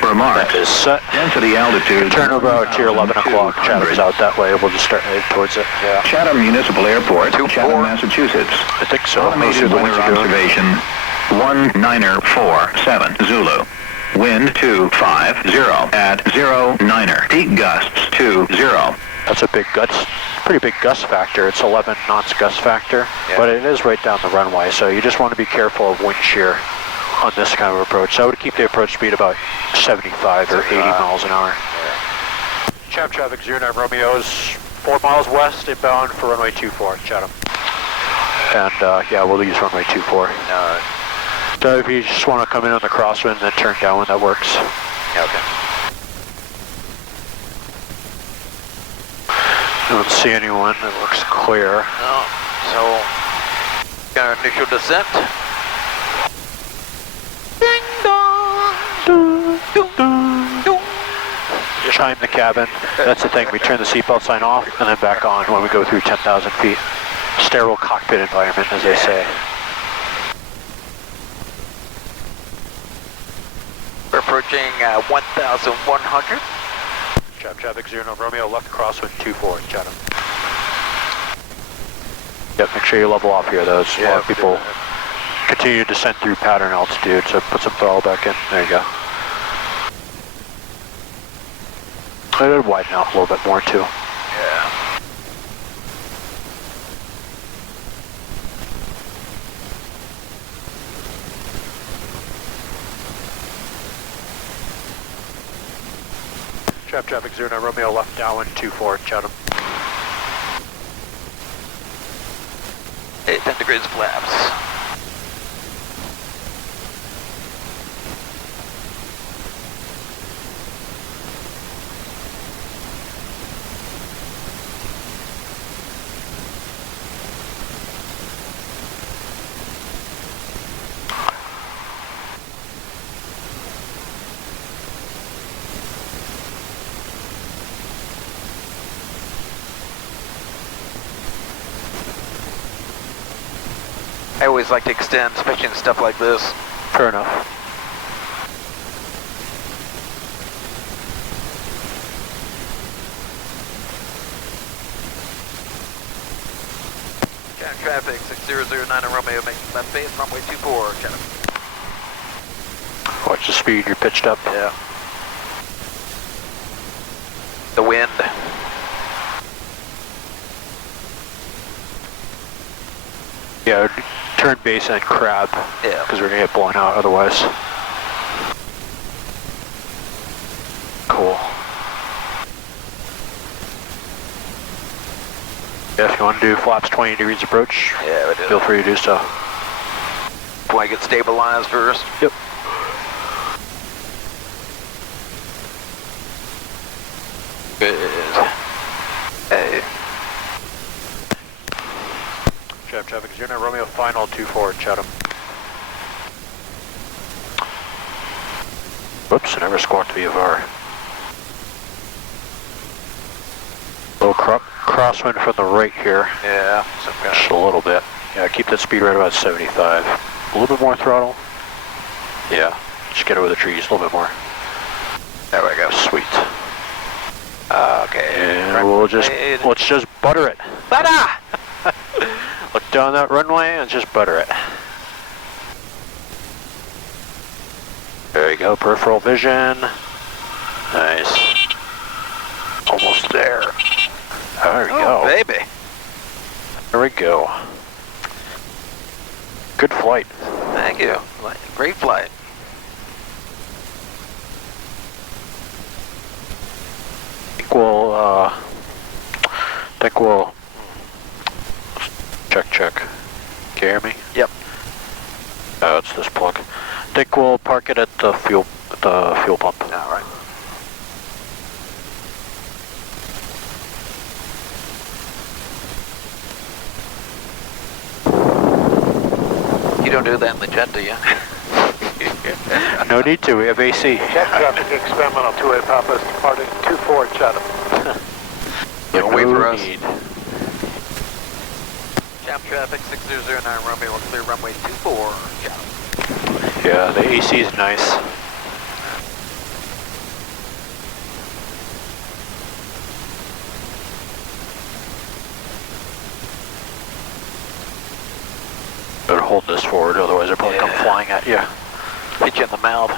Remarks. That is set. Density altitude. Turn over to your 11 o'clock. Chatham's out that way. We'll just start heading towards it. Yeah. Chatham Municipal Airport, Chatham, Massachusetts. I think so. Automated weather observation 1947 Zulu. Wind 250 at 09er. Peak gusts 20. That's a pretty big gust factor. It's 11 knots gust factor, but it is right down the runway, so you just want to be careful of wind shear on this kind of approach. So I would keep the approach speed about 75 or 80 miles an hour. Chatham traffic 09 Romeo is 4 miles west inbound for runway 24, Chatham. And yeah, we'll use runway 24. So if you just want to come in on the crosswind and then turn down when that works. Yeah, okay. I don't see anyone. It looks clear. Oh, so got our initial descent. Ding dong. Chime the cabin. That's the thing. We turn the seatbelt sign off and then back on when we go through 10,000 feet. Sterile cockpit environment, as they say. We're approaching 1,100. Chatham traffic 09 Romeo, left crosswind 24, Chatham. Yep, make sure you level off here though. A lot of people continue to descend through pattern altitude, so put some throttle back in. There you go. It would widen out a little bit more too. Yeah. Chatham traffic 09 Romeo, left downwind 24, Chatham. 10 degrees flaps. I always like to extend, especially in stuff like this. Fair enough. Chatham traffic 6009 in Romeo, making left base, runway 24, Chatham. Watch the speed, you're pitched up. Yeah. The wind. Yeah, turn base and crab. Yeah. Because we're going to get blown out otherwise. Cool. If you want to do flaps 20 degrees approach, Yeah, we do. feel free to do so. Do I get stabilized first? Yep. Good. Hey. Chatham traffic is unit Romeo final 24 Chatham. Whoops, I never squawked VFR. Little crosswind from the right here. Yeah, some kind Just a little bit. Yeah, keep that speed right about 75. A little bit more throttle. Yeah, just get over the trees a little bit more. There we go. Sweet. Okay. And let's just butter it. Butter! Look down that runway and just butter it. There you go, peripheral vision. Nice. Almost there. There we go. Baby. There we go. Good flight. Thank you. Great flight. Think we'll check. Can you hear me? Yep. Oh, it's this plug. Think we'll park it at the fuel pump. All right. You don't do that in the jet, do you? No need to, we have AC. Jet traffic experimental 2A Papa's departing 24 Chatham. Don't wait for us. need. Chatham traffic 6009 Romeo will clear runway 24 Chatham. Yeah, the AC is nice. Better hold this forward, otherwise they'll probably come flying at you. Hit you in the mouth.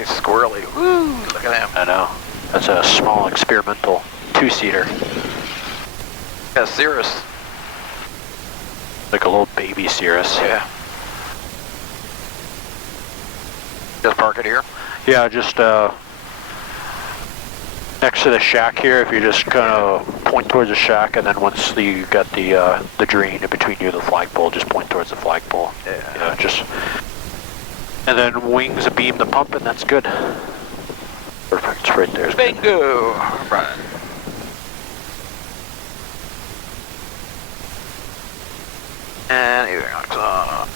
It's squirrely. Woo! Look at him. I know. That's a small experimental two-seater. Yeah, Cirrus. Like a little baby Cirrus. Yeah. Just park it here? Yeah, just next to the shack here, if you just kind of point towards the shack, and then once you got the drain in between you and the flagpole, just point towards the flagpole. Yeah, just... And then wings abeam the pump, and that's good. Perfect, it's right there. Bingo! Right. And here we go.